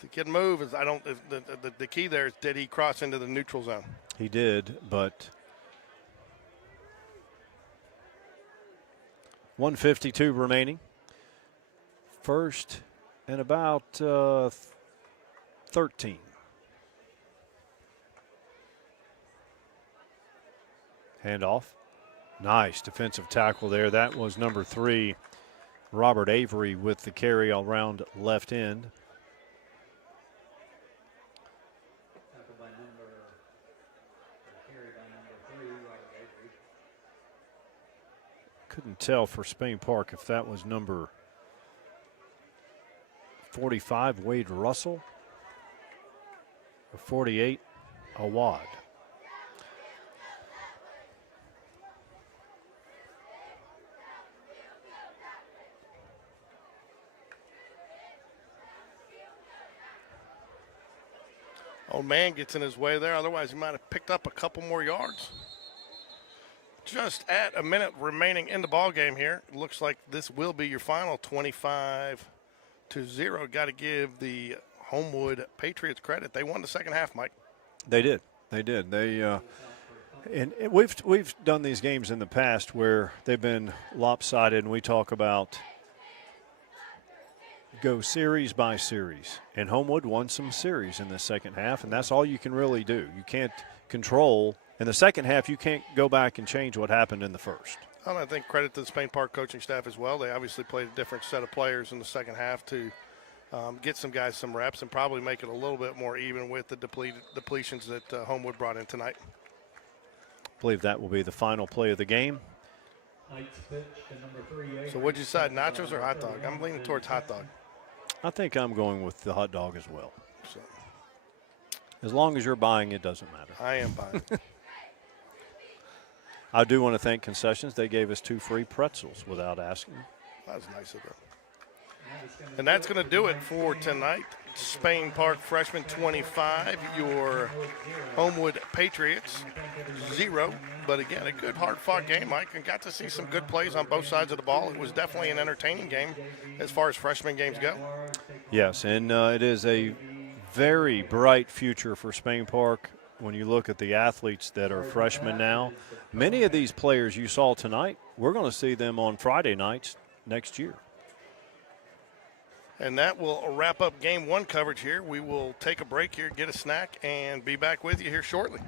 The kid move is the key there is, did he cross into the neutral zone? He did, but 1:52 remaining. First and about 13. Handoff. Nice defensive tackle there. That was number 3, Robert Avery, with the carry all around left end. Couldn't tell for Spain Park if that was number 45, Wade Russell, or 48, Awad. Old man gets in his way there. Otherwise, he might have picked up a couple more yards. Just at a minute remaining in the ball game here. It looks like this will be your final, 25-0. Got to give the Homewood Patriots credit. They won the second half, Mike. They did. They did. We've done these games in the past where they've been lopsided, and we talk about go series by series. And Homewood won some series in the second half, and that's all you can really do. You can't control. In the second half, you can't go back and change what happened in the first. And I think credit to the Spain Park coaching staff as well. They obviously played a different set of players in the second half to get some guys some reps and probably make it a little bit more even with the depletions that Homewood brought in tonight. I believe that will be the final play of the game. So what'd you decide, nachos or hot dog? I'm leaning towards hot dog. I think I'm going with the hot dog as well. So As long as you're buying, it doesn't matter. I am buying. I do want to thank concessions. They gave us 2 free pretzels without asking. That was nice of them. And that's going to do it for tonight. Spain Park Freshman 25, your Homewood Patriots 0. But again, a good hard-fought game, Mike, and got to see some good plays on both sides of the ball. It was definitely an entertaining game as far as freshman games go. Yes, and it is a very bright future for Spain Park when you look at the athletes that are freshmen now. Many of these players you saw tonight, we're going to see them on Friday nights next year. And that will wrap up Game 1 coverage here. We will take a break here, get a snack, and be back with you here shortly.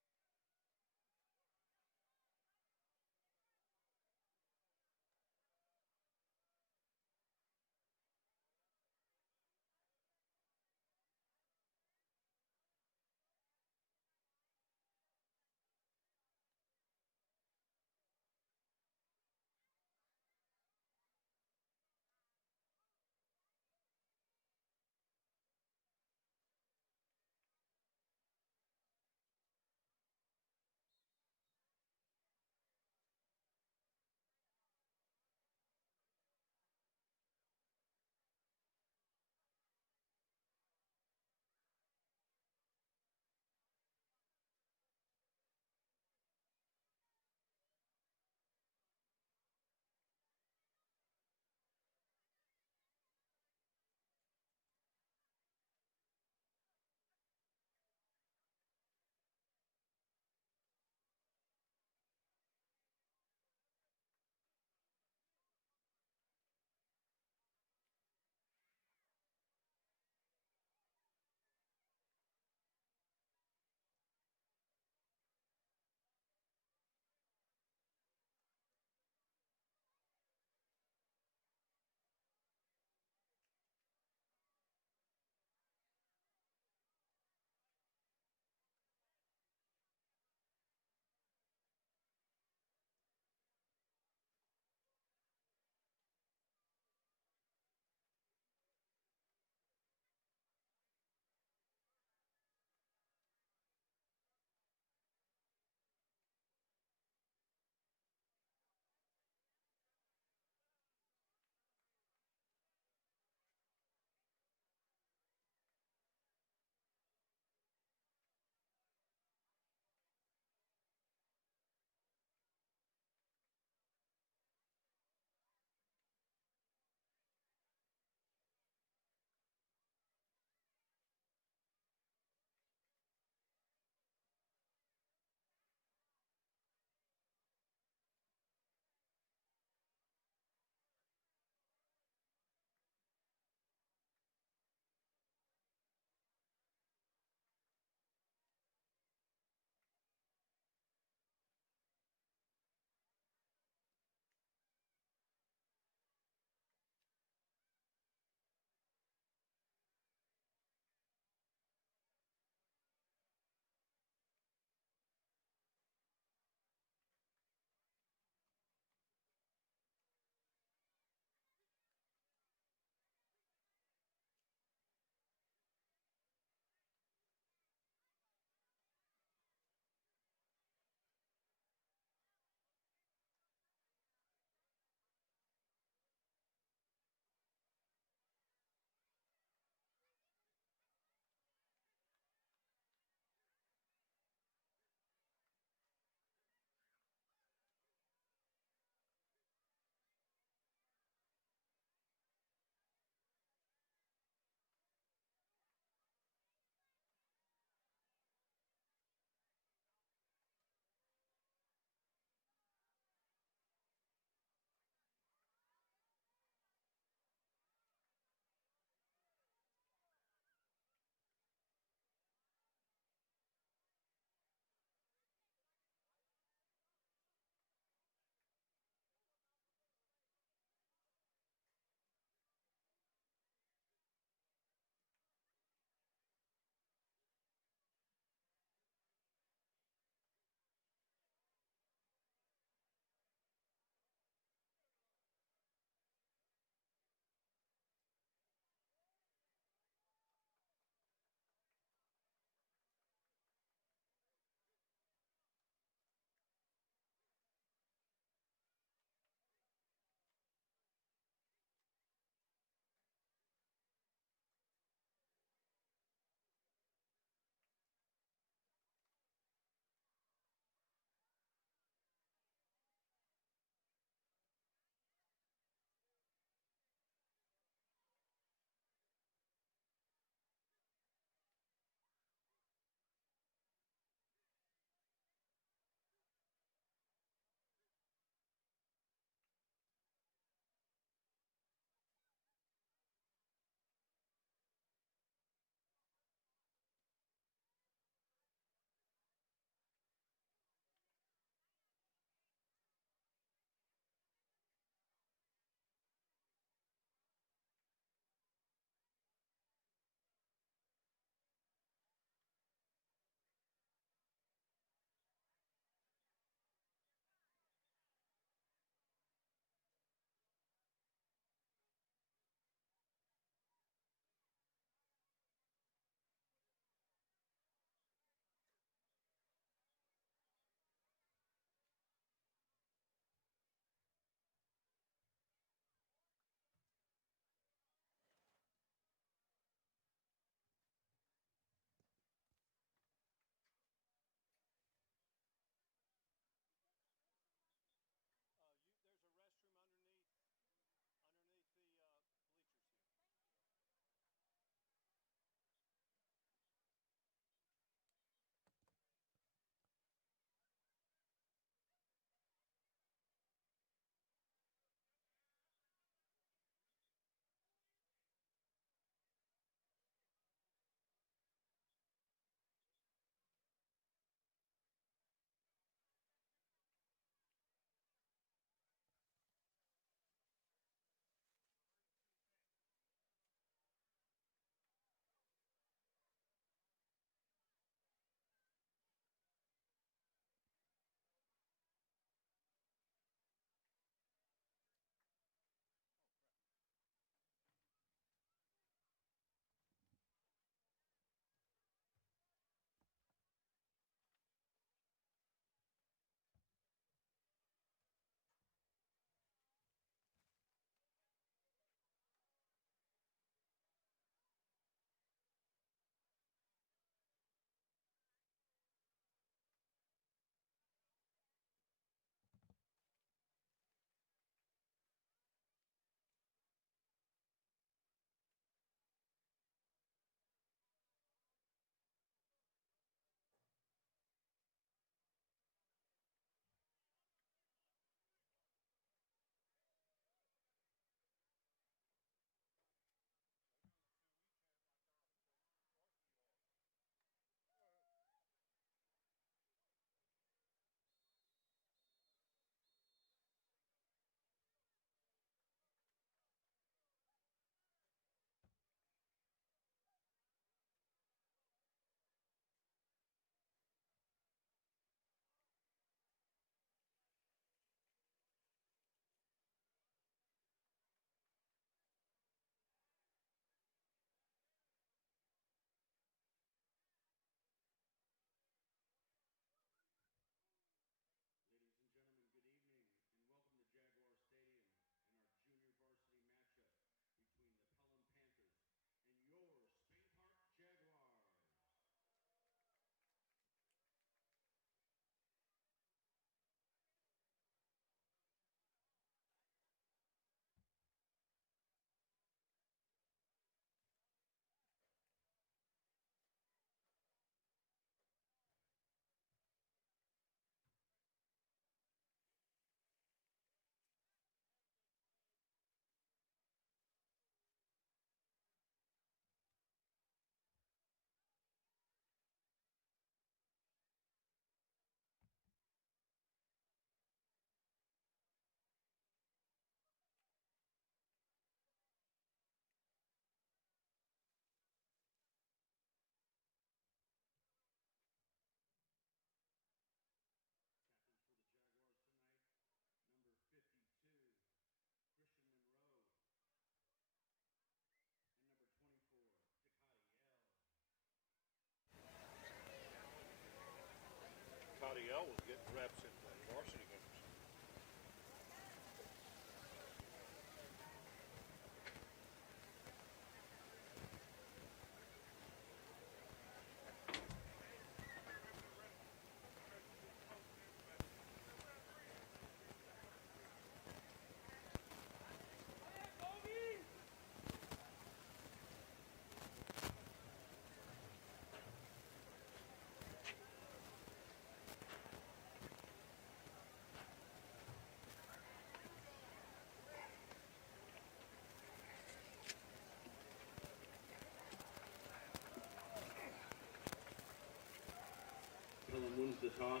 wins the toss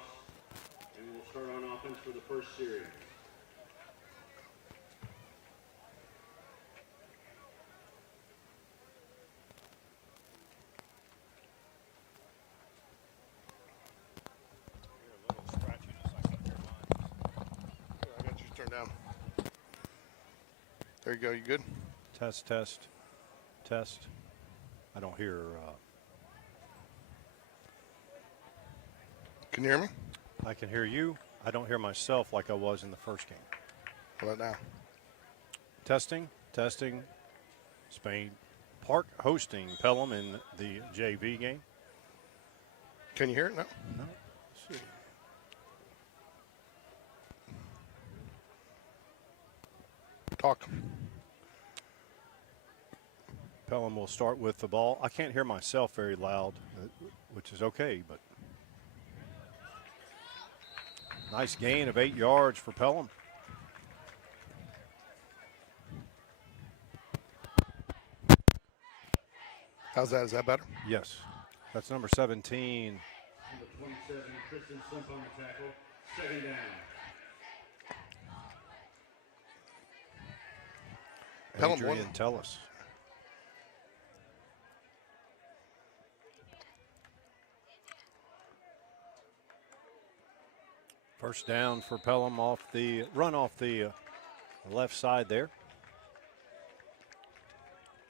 and will start on offense for the first series. I got you turned down. There you go. You good? Test, test, test. I don't hear. Can you hear me? I can hear you. I don't hear myself like I was in the first game. How about now? Testing, testing. Spain Park hosting Pelham in the JV game. Can you hear it? No. No. Let's see. Talk. Pelham will start with the ball. I can't hear myself very loud, which is okay, but nice gain of 8 yards for Pelham. How's that? Is that better? Yes. That's number 17. Number 27, Tristan Slimp on the tackle. Second down. Pelham won. Adrian Tellis. First down for Pelham off the run off the left side there.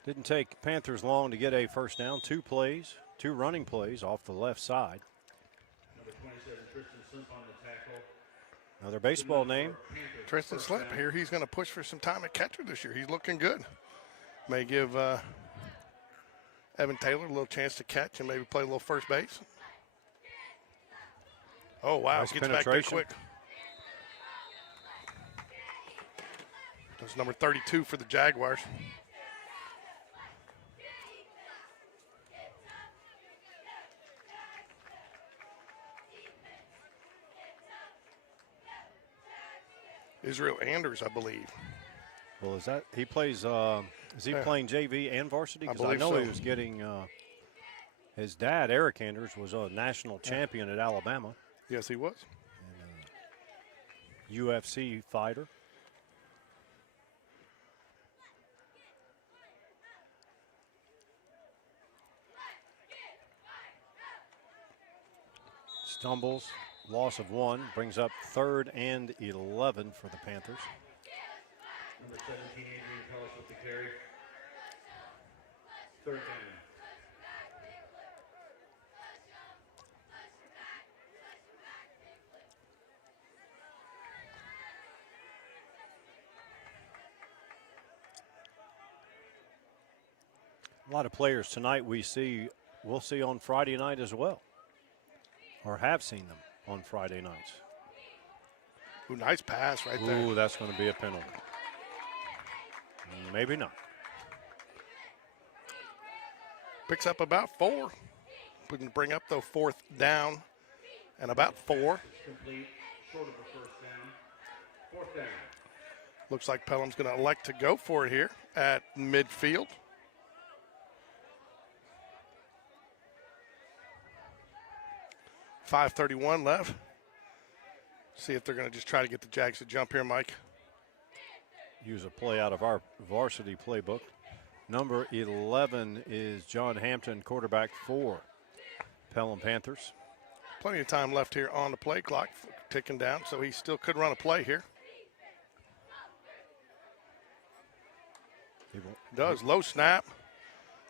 Didn't take Panthers long to get a first down. 2 plays, 2 running plays off the left side. Number 27, Tristan Slimp on the tackle. Another baseball name. Tristan Slip here. He's going to push for some time at catcher this year. He's looking good. May give Evan Taylor a little chance to catch and maybe play a little first base. Oh, wow. Nice Gets back there quick. That's number 32 for the Jaguars. Israel Anders, I believe. Well, is that he plays? Is he playing JV and varsity? Because I believe know so. he was getting. His dad, Eric Anders, was a national champion at Alabama. Yes, he was. And, UFC fighter. Stumbles, loss of 1, brings up 3rd and 11 for the Panthers. Number 17, Adrian Tellis with the carry. Third down. A lot of players tonight we'll see on Friday night as well, or have seen them on Friday nights. Ooh, nice pass right there. Ooh, that's going to be a penalty. Maybe not. Picks up about 4. We can bring up, though, 4th down and about 4. Complete, short of the first down. 4th down. Looks like Pelham's going to elect to go for it here at midfield. .5:31 left. See if they're going to just try to get the Jags to jump here, Mike. Use a play out of our varsity playbook. Number 11 is John Hampton, quarterback for Pelham Panthers. Plenty of time left here on the play clock, ticking down, so he still could run a play here. Does. Low snap.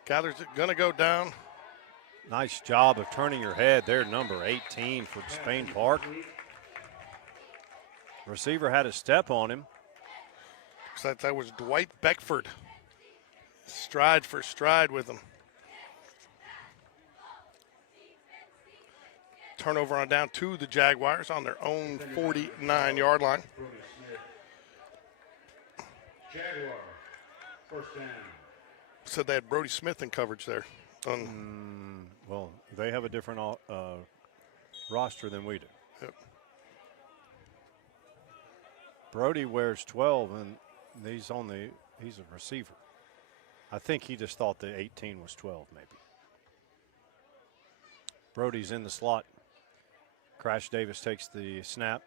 Gathers it, going to go down. Nice job of turning your head there, number 18 for Spain Park. Receiver had a step on him. Looks like that was Dwight Beckford. Stride for stride with him. Turnover on down to the Jaguars on their own 49-yard line. Jaguar, first down. Said they had Brody Smith in coverage there. Well, they have a different roster than we do. Yep. Brody wears 12, and he's a receiver. I think he just thought the 18 was 12, maybe. Brody's in the slot Crash Davis takes the snap.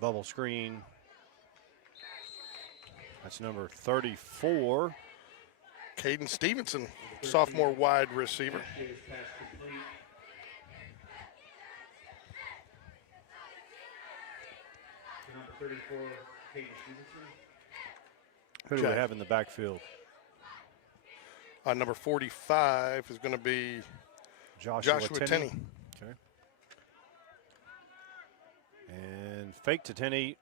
Bubble screen. That's number 34. Caden Stevenson, sophomore wide receiver. Davis pass complete. To number 34, Caden Stevenson. Who do we have in the backfield? Number 45 is going to be Joshua Tenney. Okay. And fake to Tenney.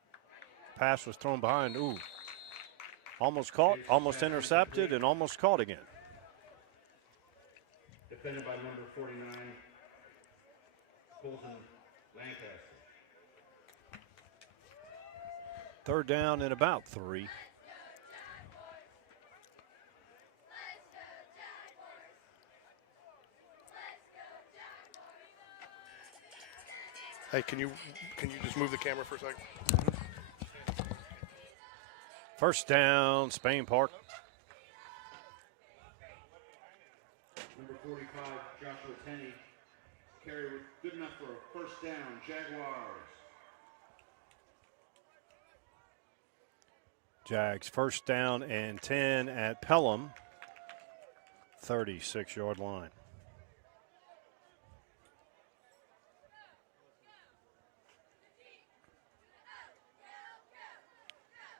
Pass was thrown behind. Ooh. Almost caught, almost intercepted, and almost caught again. Defended by number 49, Colton Lancaster. Third down and about 3. Hey, can you just move the camera for a second? First down, Spain Park. Number 45, Joshua Tenney. Carry was good enough for a first down, Jaguars. Jags first down and 10 at Pelham. 36-yard line.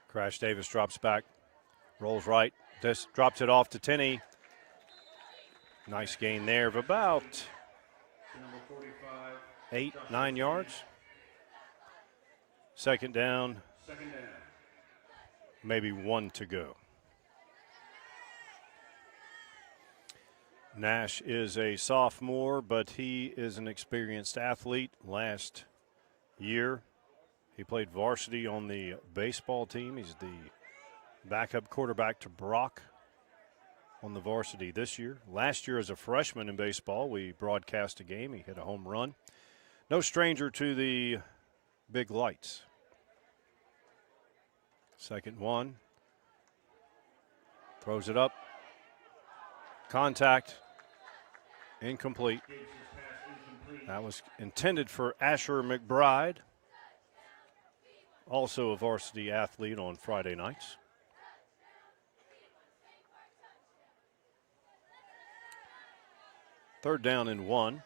Crash Davis drops back, rolls right, this drops it off to Tenney. Nice gain there of about 8-9 yards. Second down, maybe 1 to go. Nash is a sophomore, but he is an experienced athlete. Last year, he played varsity on the baseball team. He's the backup quarterback to Brock on the varsity this year. Last year as a freshman in baseball, we broadcast a game. He hit a home run. No stranger to the big lights. Second one. Throws it up. Contact. Incomplete. That was intended for Asher McBride, also a varsity athlete on Friday nights. Third down and 1.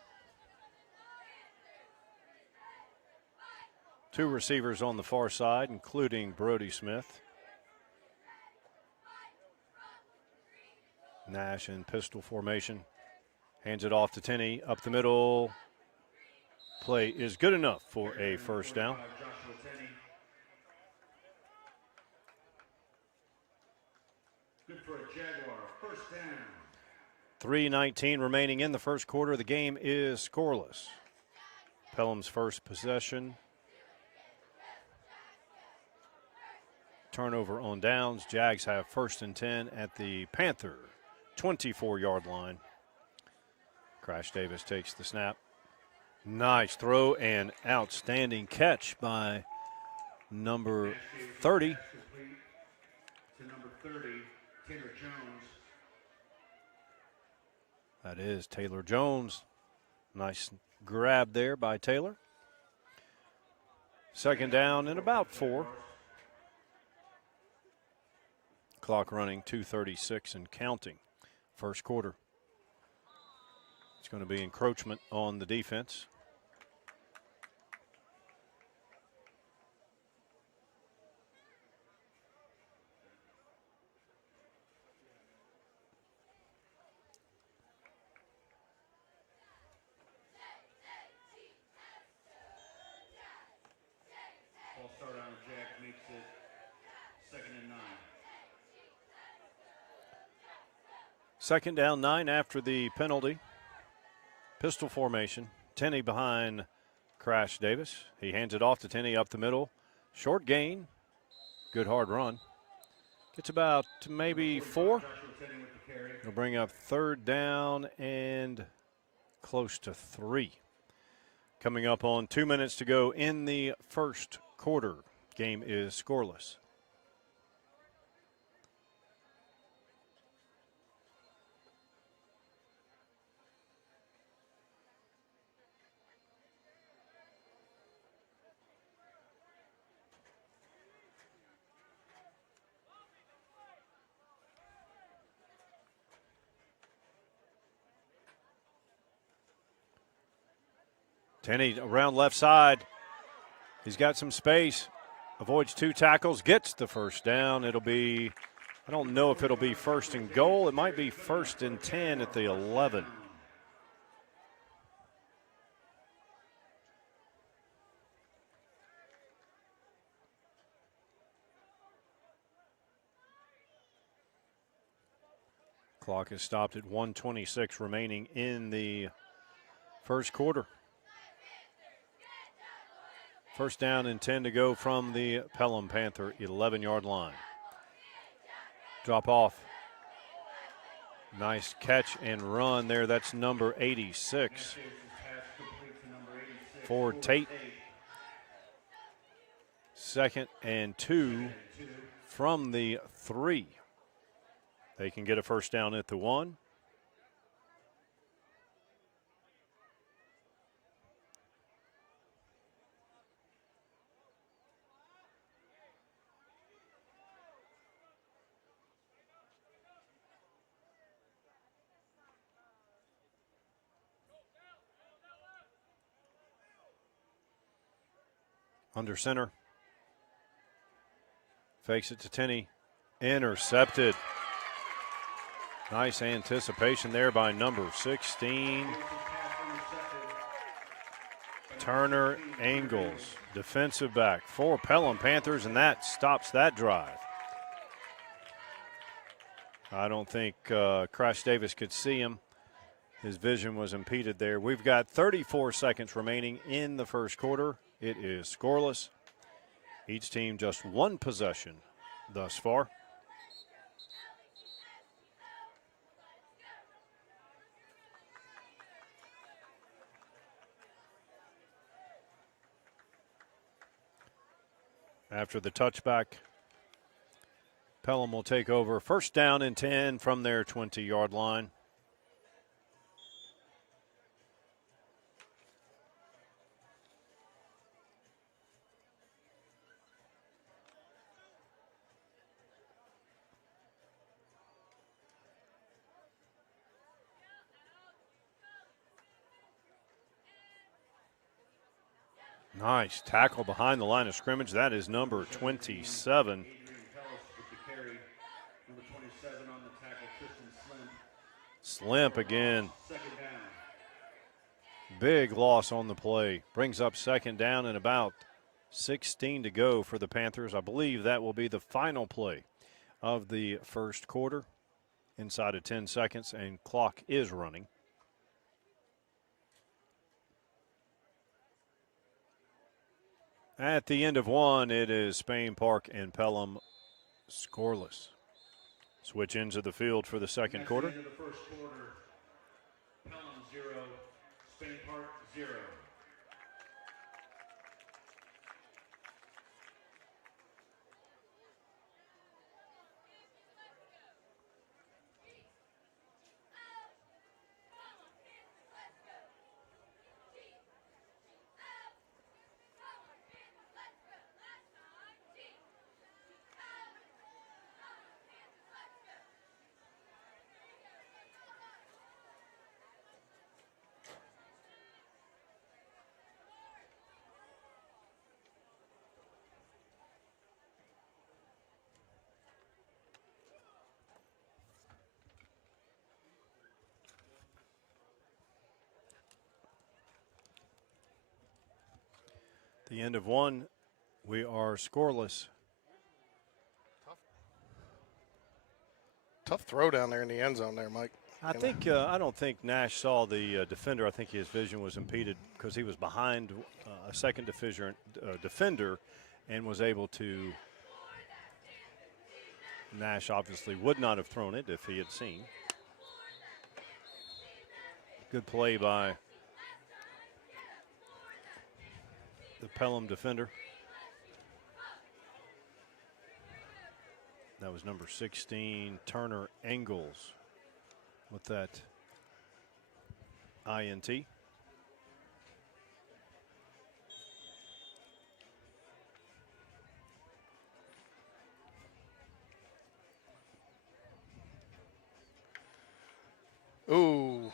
2 receivers on the far side, including Brody Smith. Nash in pistol formation. Hands it off to Tenney, up the middle. Play is good enough for a first down. Good for a Jaguar, first down. 3:19 remaining in the first quarter. The game is scoreless. Pelham's first possession. Turnover on downs. Jags have first and 10 at the Panther 24-yard line. Crash Davis takes the snap. Nice throw and outstanding catch by number 30. To number 30, Taylor Jones. That is Taylor Jones. Nice grab there by Taylor. Second down and about 4. Clock running 2:36 and counting. First quarter. It's going to be encroachment on the defense. False start on the Jack makes it 2nd and 9. Second down, 9 after the penalty. Pistol formation. Tenney behind Crash Davis. He hands it off to Tenney up the middle. Short gain. Good hard run. Gets about maybe 4. He'll bring up third down and close to 3. Coming up on 2 minutes to go in the first quarter. Game is scoreless. Tenney around left side. He's got some space. Avoids 2 tackles, gets the first down. It'll be, I don't know if it'll be first and goal. It might be first and 10 at the 11. Clock is stopped at 1:26 remaining in the first quarter. First down and 10 to go from the Pelham Panther 11-yard line. Drop off. Nice catch and run there. That's number 86 for Tate. Second and 2 from the 3. They can get a first down at the 1. Under center. Fakes it to Tenney. Intercepted. Nice anticipation there by number 16. Turner Angles, defensive back for Pelham Panthers, and that stops that drive. I don't think Crash Davis could see him. His vision was impeded there. We've got 34 seconds remaining in the first quarter. It is scoreless. Each team just 1 possession thus far. After the touchback, Pelham will take over. First down and 10 from their 20-yard line. Nice tackle behind the line of scrimmage. That is number 27. Slimp again. Big loss on the play. Brings up second down and about 16 to go for the Panthers. I believe that will be the final play of the first quarter. Inside of 10 seconds, and clock is running. At the end of 1, it is Spain Park and Pelham scoreless. Switch into the field for the second quarter. End of the first quarter, Pelham 0, Spain Park 0. The end of 1, we are scoreless. Tough throw down there in the end zone there, Mike. I don't think Nash saw the defender. I think his vision was impeded because he was behind a second defender and was able to. Nash obviously would not have thrown it if he had seen. Good play by the Pelham defender. That was number 16, Turner Engels, with that INT. Ooh.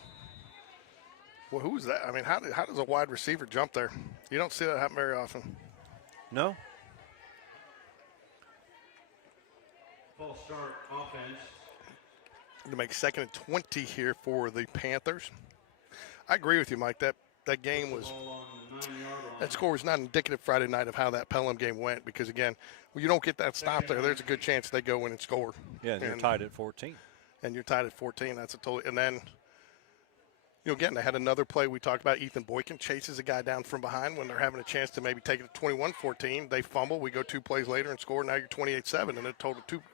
Well, who's that? I mean, how does a wide receiver jump there? You don't see that happen very often. No? False start offense. To make 2nd and 20 here for the Panthers. I agree with you, Mike. That game was Ball on the 9-yard line. that score was not indicative Friday night of how that Pelham game went because again, when you don't get that stop there, there's a good chance they go in and score. Yeah, and you're tied at 14. And you're tied at 14. That's a total. And then, again, they had another play we talked about. Ethan Boykin chases a guy down from behind when they're having a chance to maybe take it to 21-14. They fumble. We go 2 plays later and score. Now you're 28-7. And a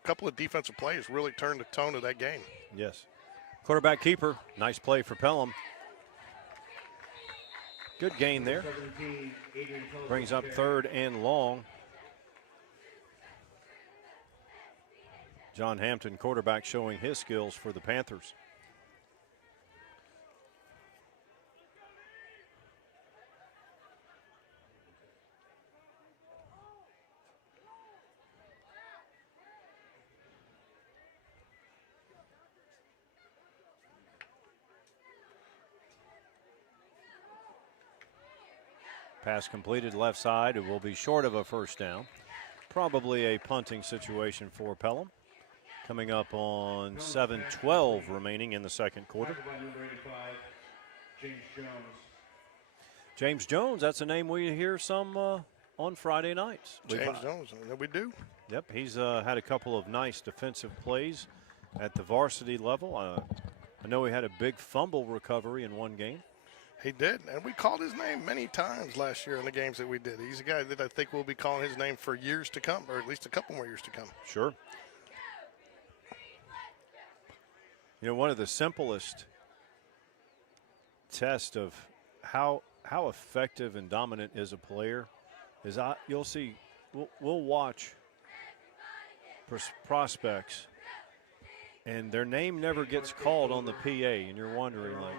couple of defensive plays really turned the tone of that game. Yes. Quarterback keeper. Nice play for Pelham. Good gain there. 17, Adrian Tellis Brings up carry. 3rd and long. John Hampton, quarterback, showing his skills for the Panthers. Pass completed left side. It will be short of a first down. Probably a punting situation for Pelham. Coming up on 7:12 remaining in the second quarter. Tackled by number 85, James Jones. James Jones, that's a name we hear some on Friday nights. James Jones, we do. Yep, he's had a couple of nice defensive plays at the varsity level. I know he had a big fumble recovery in one game. He did, and we called his name many times last year in the games that we did. He's a guy that I think we'll be calling his name for years to come, or at least a couple more years to come. Sure. You know, one of the simplest tests of how effective and dominant is a player is you'll see we'll watch prospects and their name never gets called on the PA, and you're wondering, like,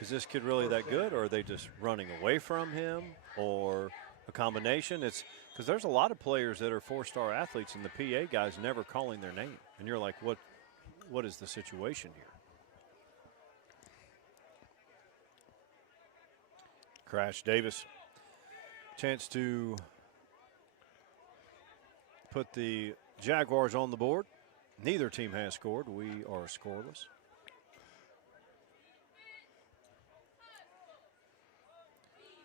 is this kid really that good, or are they just running away from him, or a combination? It's because there's a lot of players that are 4-star athletes, and the PA guy's never calling their name, and you're like, what is the situation here? Crash Davis, chance to put the Jaguars on the board. Neither team has scored. We are scoreless.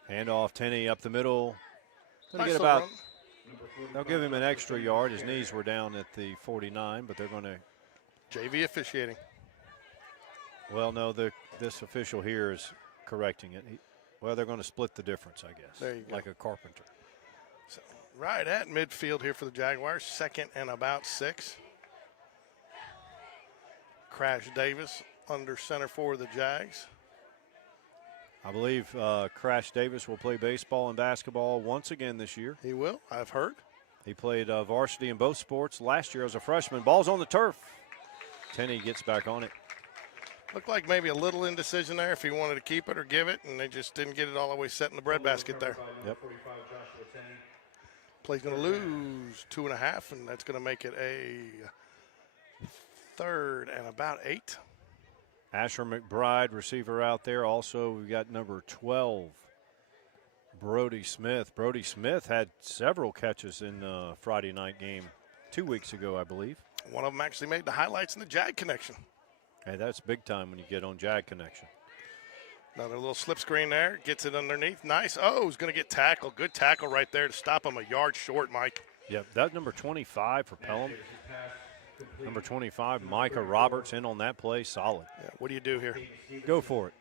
Handoff, Tenney up the middle. Going to Nice get about, run. they'll give him an extra yard. His knees were down at the 49, but they're going to, JV officiating. well, no, this official here is correcting it. Well, they're going to split the difference, I guess. There you go. Like a carpenter. So, right at midfield here for the Jaguars, 2nd and about 6. Crash Davis under center for the Jags. I believe Crash Davis will play baseball and basketball once again this year. He will, I've heard. He played varsity in both sports last year as a freshman. Ball's on the turf. Tenney gets back on it. Looked like maybe a little indecision there if he wanted to keep it or give it, and they just didn't get it all the way set in the breadbasket there. Yep. 45, Joshua Tenney. Play's going to lose 2.5, and that's going to make it a 3rd and about 8. Asher McBride, receiver out there. Also, we've got number 12, Brody Smith. Brody Smith had several catches in the Friday night game 2 weeks ago, I believe. One of them actually made the highlights in the Jag Connection. Hey, that's big time when you get on Jag Connection. Another little slip screen there, gets it underneath. Nice. Oh, he's going to get tackled. Good tackle right there to stop him a yard short, Mike. Yep, that number 25 for Pelham. Number 25, Micah Roberts, in on that play. Solid. Yeah, what do you do here? Go for it.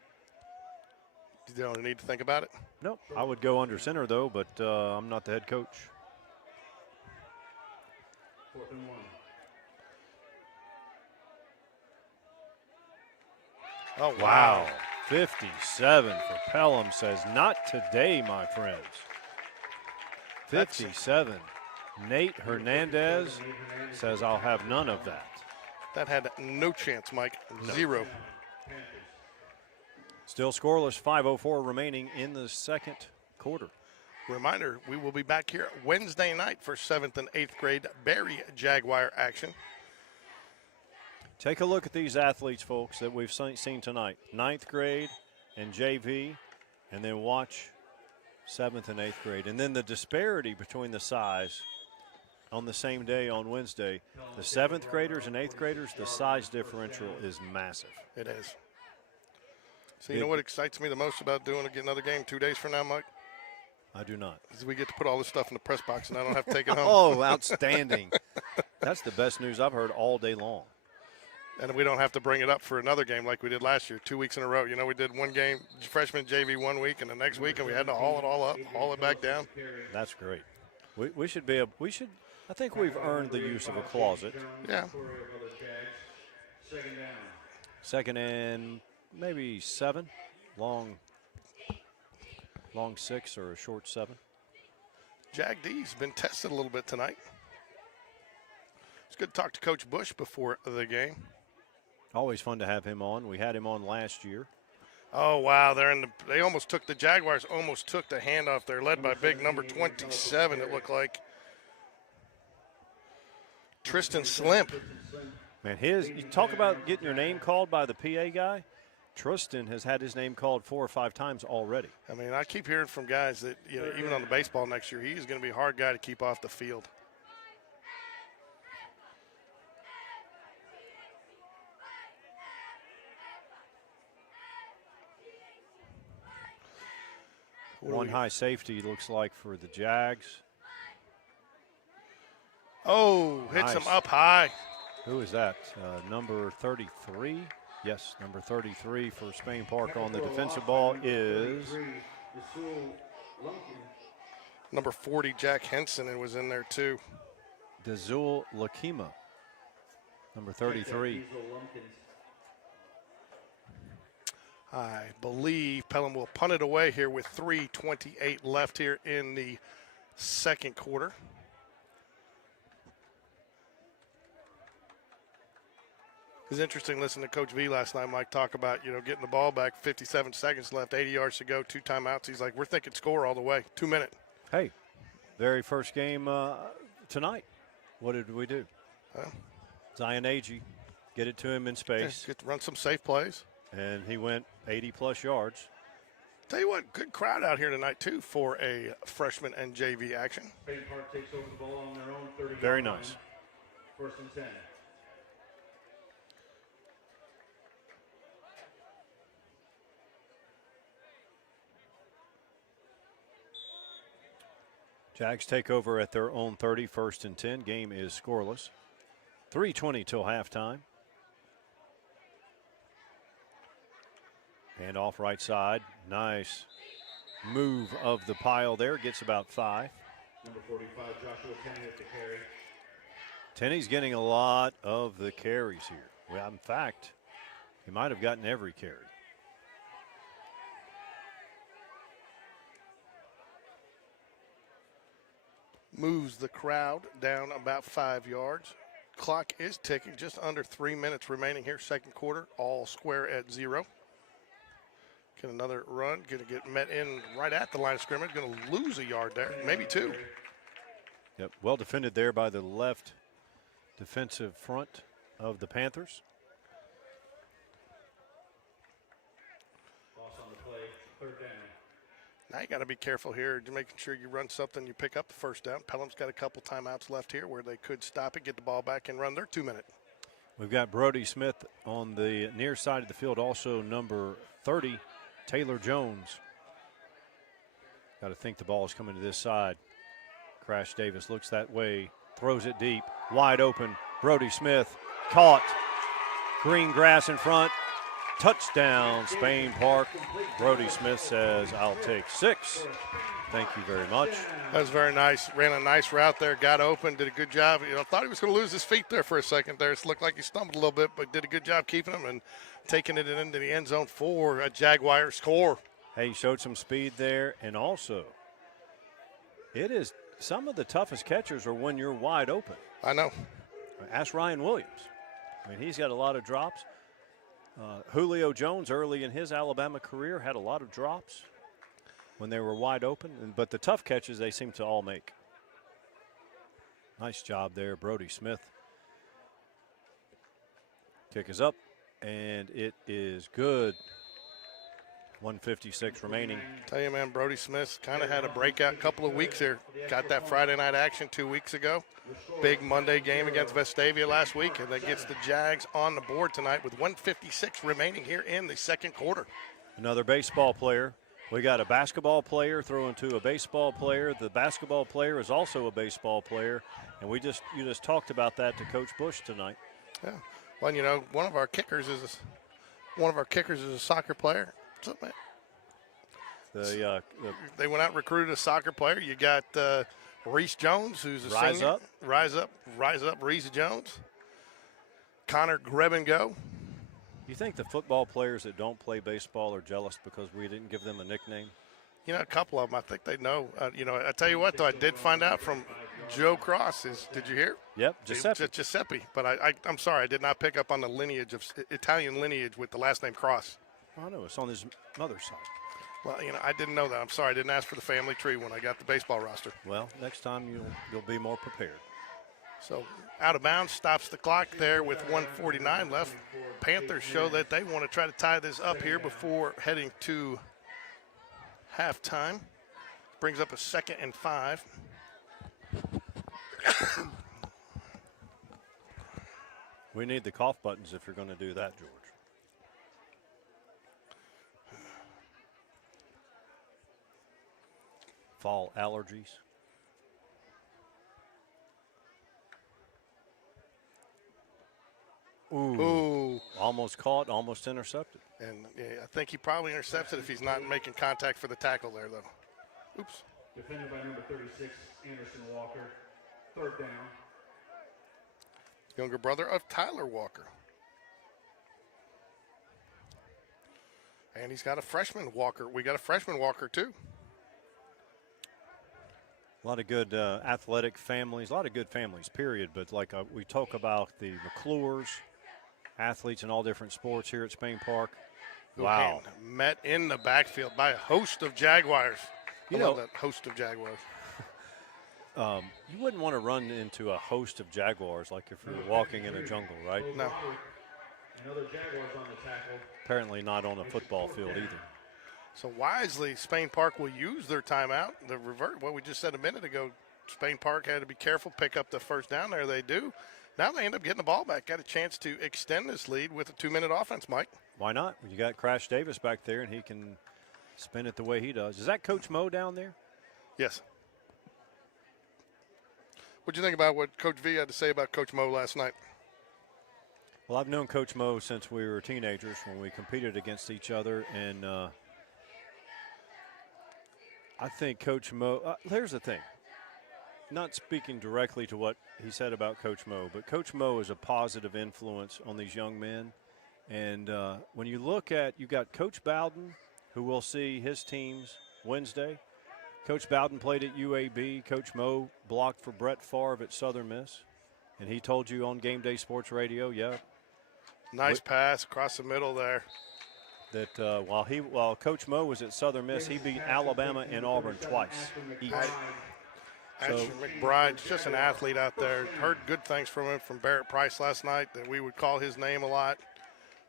You don't need to think about it? Nope, I would go under center, though, but I'm not the head coach. 4th and 1. Oh, Wow. 57 for Pelham says, not today, my friends. 57. Nate Hernandez says, I'll have none of that. That had no chance, Mike. Zero. Still scoreless, 5:04 remaining in the second quarter. Reminder, we will be back here Wednesday night for 7th and 8th grade Barry Jaguar action. Take a look at these athletes, folks, that we've seen tonight. 9th grade, and JV, and then watch 7th and 8th grade. And then the disparity between the size on the same day on Wednesday, the 7th graders and 8th graders, the size differential is massive. It is. So you know what excites me the most about doing another game 2 days from now, Mike? I do not. Is we get to put all this stuff in the press box and I don't have to take it home. Oh, outstanding. That's the best news I've heard all day long. And we don't have to bring it up for another game like we did last year, 2 weeks in a row. You know, we did one game, freshman JV 1 week, and the next week, and we had to haul it all up, haul it back down. That's great. We should be able, I think we've earned the use of a closet. Yeah. Second and maybe 7, long 6 or a short 7. Jag D's been tested a little bit tonight. It's good to talk to Coach Bush before the game. Always fun to have him on. We had him on last year. Oh, wow. They almost took the Jaguars almost took the handoff. They're led by big number 27, it looked like. Tristan Slimp. Man, you talk about getting your name called by the PA guy. Tristan has had his name called 4 or 5 times already. I mean, I keep hearing from guys that, you know, even on the baseball next year, he's going to be a hard guy to keep off the field. One high safety looks like for the Jags. Oh, hits him up high. Who is that? Number 33? Yes, number 33 for Spain Park on the defensive ball is number 40, Jack Henson, and was in there too. Dazul Lakima, number 33. I believe Pelham will punt it away here with 3:28 left here in the second quarter. It was interesting listening to Coach V last night, Mike, talk about, you know, getting the ball back, 57 seconds left, 80 yards to go, 2 timeouts. He's like, we're thinking score all the way, 2 minute. Hey, very first game tonight. What did we do? Zion Agee, get it to him in space. Get to run some safe plays. And he went 80-plus yards. Tell you what, good crowd out here tonight, too, for a freshman and JV action. Spain Park takes over the ball on their own 30. Very nice. 1st and 10. Jags take over at their own 30, 1st and 10. Game is scoreless. 3:20 till halftime. And off right side. Nice move of the pile there. Gets about 5. Number 45, Joshua Tenney with the carry. Tenney's getting a lot of the carries here. Well, in fact, he might have gotten every carry. Moves the crowd down about 5 yards. Clock is ticking, just under 3 minutes remaining here, second quarter, all square at 0. Get another run, going to get met in right at the line of scrimmage, going to lose a yard there, maybe 2. Yep, well defended there by the left defensive front of the Panthers. Loss on the play, 3rd down. Now you got to be careful here, making sure you run something, you pick up the first down. Pelham's got a couple timeouts left here where they could stop it, get the ball back, and run their 2 minute. We've got Brody Smith on the near side of the field, also number 30, Taylor Jones. Got to think the ball is coming to this side. Crash Davis looks that way, throws it deep, wide open. Brody Smith caught. Green grass in front. Touchdown, Spain Park. Brody Smith says, I'll take 6. Thank you very much. That was very nice. Ran a nice route there, got open, did a good job. You know, thought he was going to lose his feet there for a second there. It looked like he stumbled a little bit, but did a good job keeping him and taking it into the end zone for a Jaguar score. Hey, he showed some speed there, and also it is some of the toughest catchers are when you're wide open. I know. Ask Ryan Williams. I mean, he's got a lot of drops. Julio Jones early in his Alabama career had a lot of drops when they were wide open, but the tough catches they seem to all make. Nice job there, Brody Smith. Kick is up, and it is good. 1:56 remaining. Tell you, man, Brody Smith kind of had a breakout couple of weeks here. Got that Friday night action 2 weeks ago. Big Monday game against Vestavia last week, and then gets the Jags on the board tonight with 1:56 remaining here in the second quarter. Another baseball player. We got a basketball player throwing to a baseball player. The basketball player is also a baseball player, and you just talked about that to Coach Bush tonight. Yeah. Well, you know, one of our kickers is a soccer player. So, man, they went out and recruited a soccer player. You got Reese Jones, who's a Rise senior. up. Rise up, Reese Jones. Connor Grebengo. You think the football players that don't play baseball are jealous because we didn't give them a nickname? You know, a couple of them, I think they know. I tell you what, though, I did find out from Joe Cross. Did you hear? Yep, Giuseppe. Giuseppe. But I'm sorry, I did not pick up on the lineage of Italian lineage with the last name Cross. I know, it's on his mother's side. Well, you know, I didn't know that. I'm sorry, I didn't ask for the family tree when I got the baseball roster. Well, next time you'll be more prepared. So out of bounds, stops the clock there with 1:49 left. Panthers show that they want to try to tie this up here before heading to halftime. Brings up a 2nd and 5. We need the cough buttons if you're going to do that, George. Fall allergies. Ooh. Almost caught, almost intercepted. And yeah, I think he probably intercepts it if he's not making contact for the tackle there, though. Oops. Defended by number 36, Anderson Walker. 3rd down. Younger brother of Tyler Walker. And he's got a freshman Walker. We got a freshman Walker, too. A lot of good athletic families, a lot of good families, period. But like we talk about the McClures, athletes in all different sports here at Spain Park. Wow. And met in the backfield by a host of Jaguars. You I know, love that host of Jaguars. You wouldn't want to run into a host of Jaguars like if you're walking in a jungle, right? No. Another Jaguars on the tackle. Apparently not on a football field either. So wisely, Spain Park will use their timeout. The revert, what we just said a minute ago, Spain Park had to be careful, pick up the first down there. They do. Now they end up getting the ball back. Got a chance to extend this lead with a 2-minute offense, Mike. Why not? You got Crash Davis back there, and he can spin it the way he does. Is that Coach Mo down there? Yes. What'd you think about what Coach V had to say about Coach Mo last night? Well, I've known Coach Mo since we were teenagers when we competed against each other, and I think Coach Mo, here's the thing. Not speaking directly to what he said about Coach Mo, but Coach Mo is a positive influence on these young men. And when you look at, you got Coach Bowden, who will see his teams Wednesday. Coach Bowden played at UAB. Coach Mo blocked for Brett Favre at Southern Miss. And he told you on Game Day Sports Radio, Nice pass across the middle there. that while Coach Mo was at Southern Miss, he beat Alabama and Auburn twice each. Ashton McBride's just an athlete out there. Heard good things from him from Barrett Price last night, that we would call his name a lot.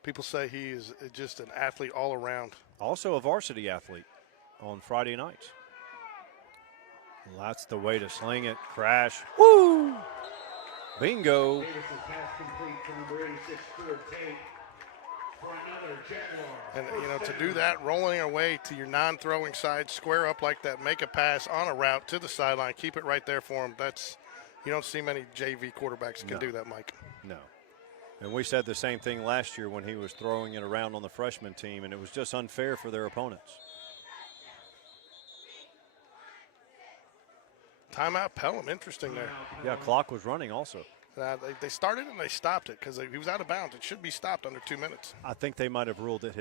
People say he is just an athlete all around. Also a varsity athlete on Friday nights. Well, that's the way to sling it. Crash. Woo! Bingo. Davis' pass complete to number 86, Ford Tate, for another Jaguar. And, to do that, rolling away to your non-throwing side, square up like that, make a pass on a route to the sideline, keep it right there for him. You don't see many JV quarterbacks can do that, Mike. No. And we said the same thing last year when he was throwing it around on the freshman team, and it was just unfair for their opponents. Timeout, Pelham, interesting there. Yeah, clock was running also. They started and they stopped it because he was out of bounds. It should be stopped under 2 minutes. I think they might have ruled it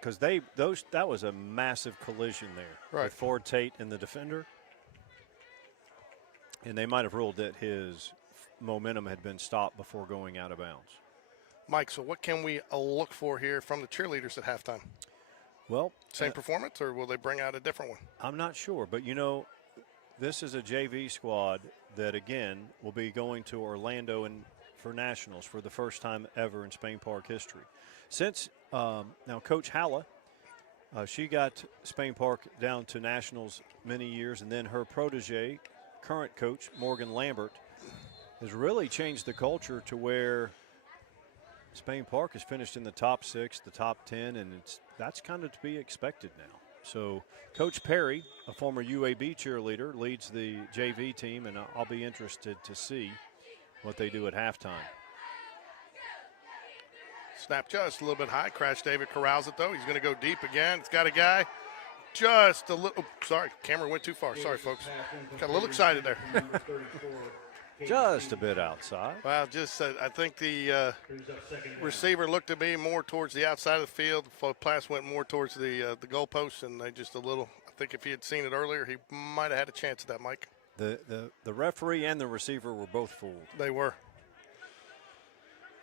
because that was a massive collision there with Ford Tate and the defender, and they might have ruled that his momentum had been stopped before going out of bounds. Mike, so what can we look for here from the cheerleaders at halftime? Well, same performance, or will they bring out a different one? I'm not sure, but this is a JV squad that, again, will be going to Orlando for nationals for the first time ever in Spain Park history. Since now Coach Halla She got Spain Park down to nationals many years, and then her protege, current coach Morgan Lambert, has really changed the culture to where Spain Park has finished in the top 6, the top 10, and that's kind of to be expected now. So Coach Perry, a former UAB cheerleader, leads the JV team, and I'll be interested to see what they do at halftime. Snap just a little bit high. Crash David corrals it, though. He's going to go deep again. It's got a guy just a little. Oh, sorry, camera went too far. Sorry, folks. Got a little excited there. Just a bit outside. Well, I think the receiver looked to me more towards the outside of the field. The pass went more towards the goalpost, and they just a little. I think if he had seen it earlier, he might have had a chance at that, Mike. The referee and the receiver were both fooled. They were.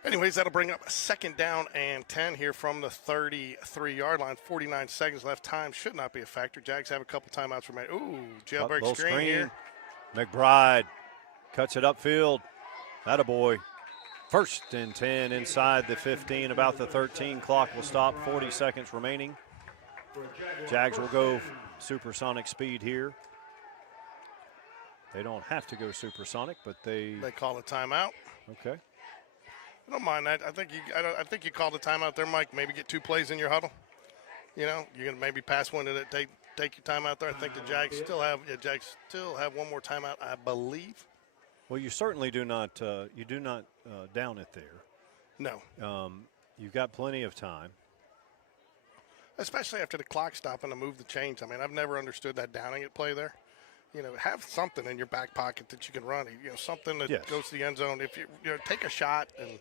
Anyways, that'll bring up a 2nd down and 10 here from the 33-yard line. 49 seconds left. Time should not be a factor. Jags have a couple timeouts remaining. Ooh, jailbreak screen here. McBride cuts it upfield. Attaboy. 1st and 10 inside the 15. About the 13. Clock will stop. 40 seconds remaining. Jags will go supersonic speed here. They don't have to go supersonic, but they call a timeout. Okay. I don't mind that. I think you called a timeout there, Mike. Maybe get 2 plays in your huddle. You know, you're gonna maybe pass one to take your timeout there. I think the Jags still have one more timeout, I believe. Well, you certainly do not down it there. No. You've got plenty of time. Especially after the clock stopping to move the chains. I mean, I've never understood that downing it play there. You know, have something in your back pocket that you can run. You know, something that goes to the end zone. If you take a shot and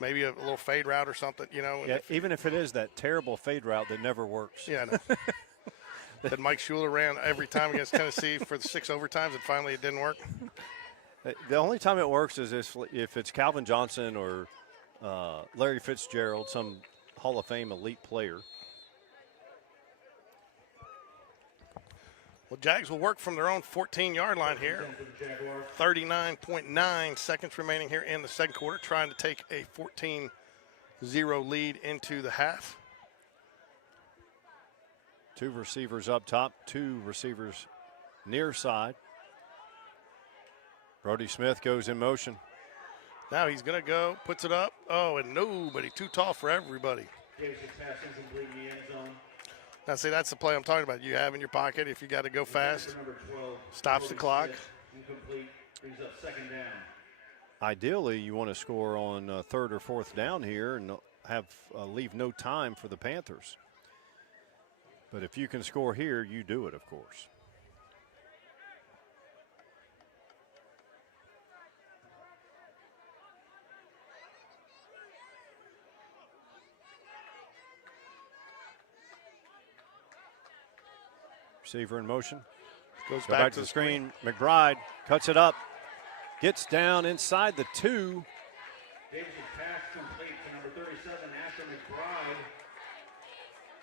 maybe a little fade route or something, you know. Yeah, even if it is that terrible fade route that never works. Yeah, I know. That Mike Schuler ran every time against Tennessee for the 6 overtimes, and finally it didn't work. The only time it works is if it's Calvin Johnson or Larry Fitzgerald, some Hall of Fame elite player. Well, Jags will work from their own 14-yard line here. 39.9 seconds remaining here in the 2nd quarter, trying to take a 14-0 lead into the half. 2 receivers up top, 2 receivers near side. Brody Smith goes in motion. Now he's going to go, puts it up. Oh, and nobody, too tall for everybody. Now, see, that's the play I'm talking about. You have in your pocket if you got to go fast. Stops the clock. Ideally, you want to score on 3rd or 4th down here and have leave no time for the Panthers. But if you can score here, you do it, of course. Receiver in motion. Goes Go back to the screen. McBride cuts it up. Gets down inside the 2. Davis' pass complete to number 37, Asher McBride.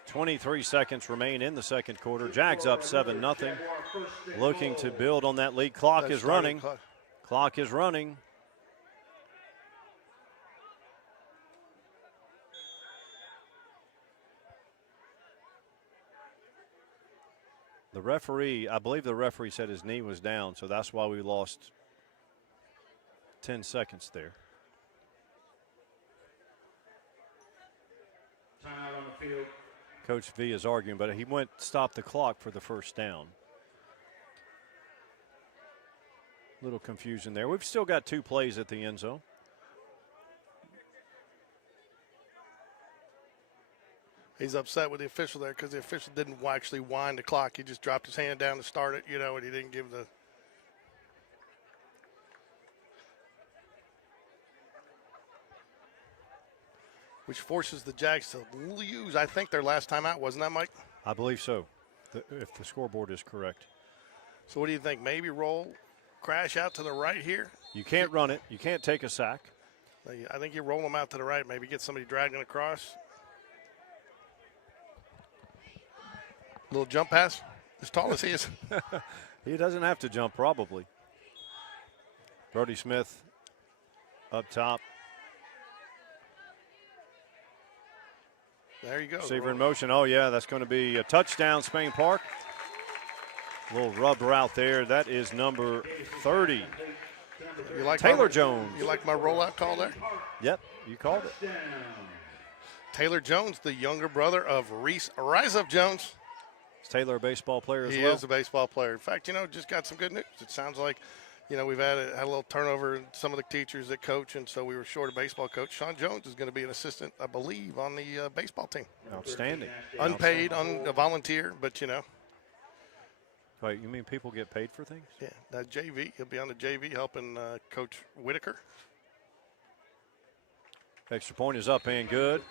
23 seconds remain in the 2nd quarter. Jags up 7-0. Looking to build on that lead. Clock is running. Clock is running. The referee, I believe the referee said his knee was down, so that's why we lost 10 seconds there. Timeout on the field. Coach V is arguing, but he went stop the clock for the 1st down. Little confusion there. We've still got 2 plays at the end zone. He's upset with the official there because the official didn't actually wind the clock. He just dropped his hand down to start it, you know, and he didn't give the. Which forces the Jags to use, I think, their last time out. Wasn't that, Mike? I believe so, if the scoreboard is correct. So what do you think? Maybe roll, crash out to the right here? You can't run it. You can't take a sack. I think you roll them out to the right, maybe get somebody dragging across. Little jump pass, as tall as he is. He doesn't have to jump, probably. Brody Smith up top. There you go. Receiver in motion. Oh, yeah, that's going to be a touchdown, Spain Park. Little rub route there. That is number 30. You like Taylor my, Jones. You like my rollout call there? Yep, you called it. Taylor Jones, the younger brother of Reese Rise Up Jones. Is Taylor a baseball player as He well? is a baseball player. In fact, just got some good news. It sounds like, we've had a little turnover in some of the teachers that coach, and so we were short a baseball coach. Sean Jones is going to be an assistant, I believe, on the baseball team. Outstanding. Unpaid, a volunteer, but, Wait, you mean people get paid for things? Yeah, that JV. He'll be on the JV helping Coach Whitaker. Extra point is up and good.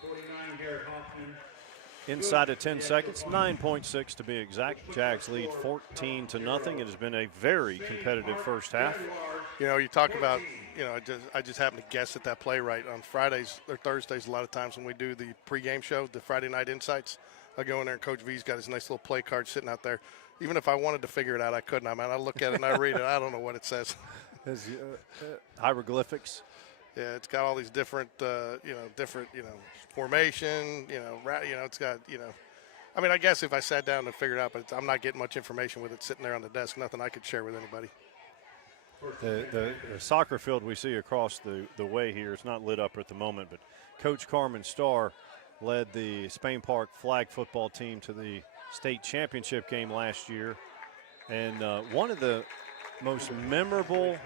Inside of 10 seconds, 9.6 to be exact. Jags lead 14-0. It has been a very competitive first half. You talk about, I just happen to guess at that play right on Fridays or Thursdays. A lot of times when we do the pregame show, the Friday Night Insights, I go in there and Coach V's got his nice little play card sitting out there. Even if I wanted to figure it out, I couldn't. I look at it and I read it. I don't know what it says. Hieroglyphics. Yeah, it's got all these different, formation. It's got, I guess if I sat down and figured it out, but I'm not getting much information with it sitting there on the desk. Nothing I could share with anybody. The soccer field we see across the way here, it's not lit up at the moment, but Coach Carmen Starr led the Spain Park flag football team to the state championship game last year. And one of the most memorable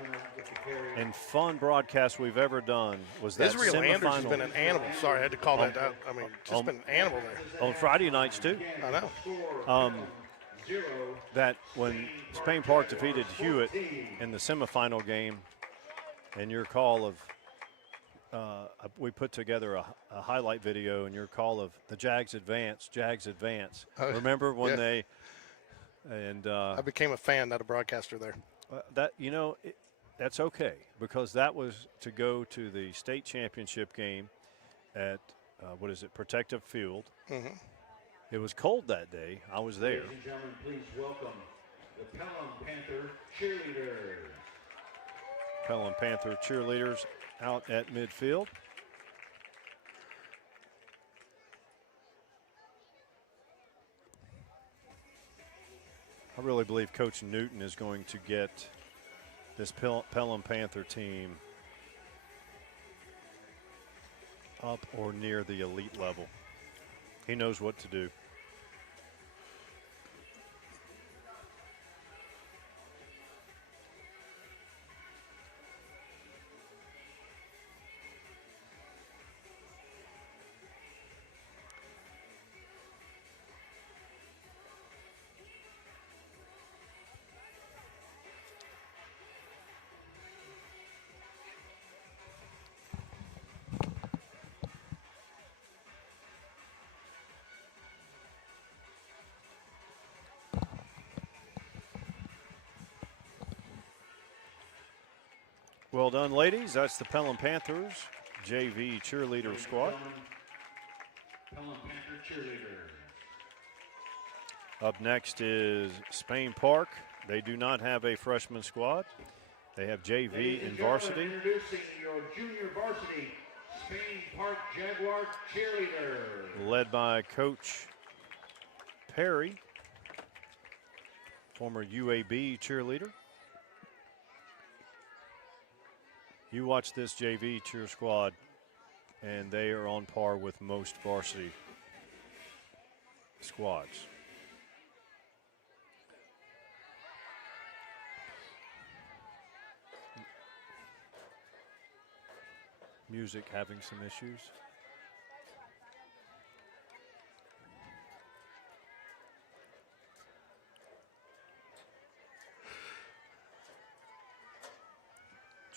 and fun broadcasts we've ever done was that Israel Anders has semifinal. been an animal. Sorry, I had to call that out. Just been an animal there. On Friday nights, too. I know. That when Spain Park defeated Hewitt in the semifinal game, and your call of we put together a highlight video, and your call of the Jags advance. Remember when they and I became a fan, not a broadcaster there. That's okay, because that was to go to the state championship game at Protective Field. Mm-hmm. It was cold that day. I was there. Ladies and gentlemen, please welcome the Pelham Panther cheerleaders. Pelham Panther cheerleaders out at midfield. I really believe Coach Newton is going to get this Pelham Panther team up or near the elite level. He knows what to do. Well done, ladies. That's the Pelham Panthers JV cheerleader squad. Pelham Panther cheerleaders. Up next is Spain Park. They do not have a freshman squad. They have JV Ladies and gentlemen, varsity. Introducing your junior varsity Spain Park Jaguar cheerleaders. Led by Coach Perry, former UAB cheerleader. You watch this JV cheer squad, and they are on par with most varsity squads. Music having some issues.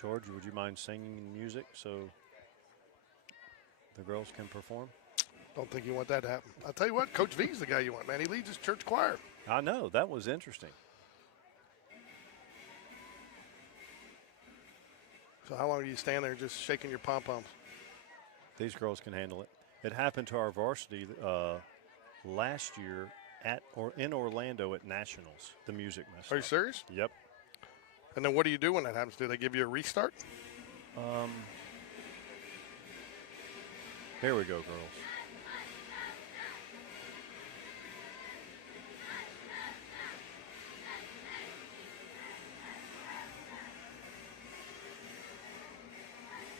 George, would you mind singing music so the girls can perform? Don't think you want that to happen. I'll tell you what, Coach V's the guy you want, man. He leads his church choir. I know. That was interesting. So how long do you stand there just shaking your pom-poms? These girls can handle it. It happened to our varsity last year in Orlando at Nationals. The music messed Are you up. serious? Yep. And then what do you do when that happens? Do they give you a restart? Here we go, girls.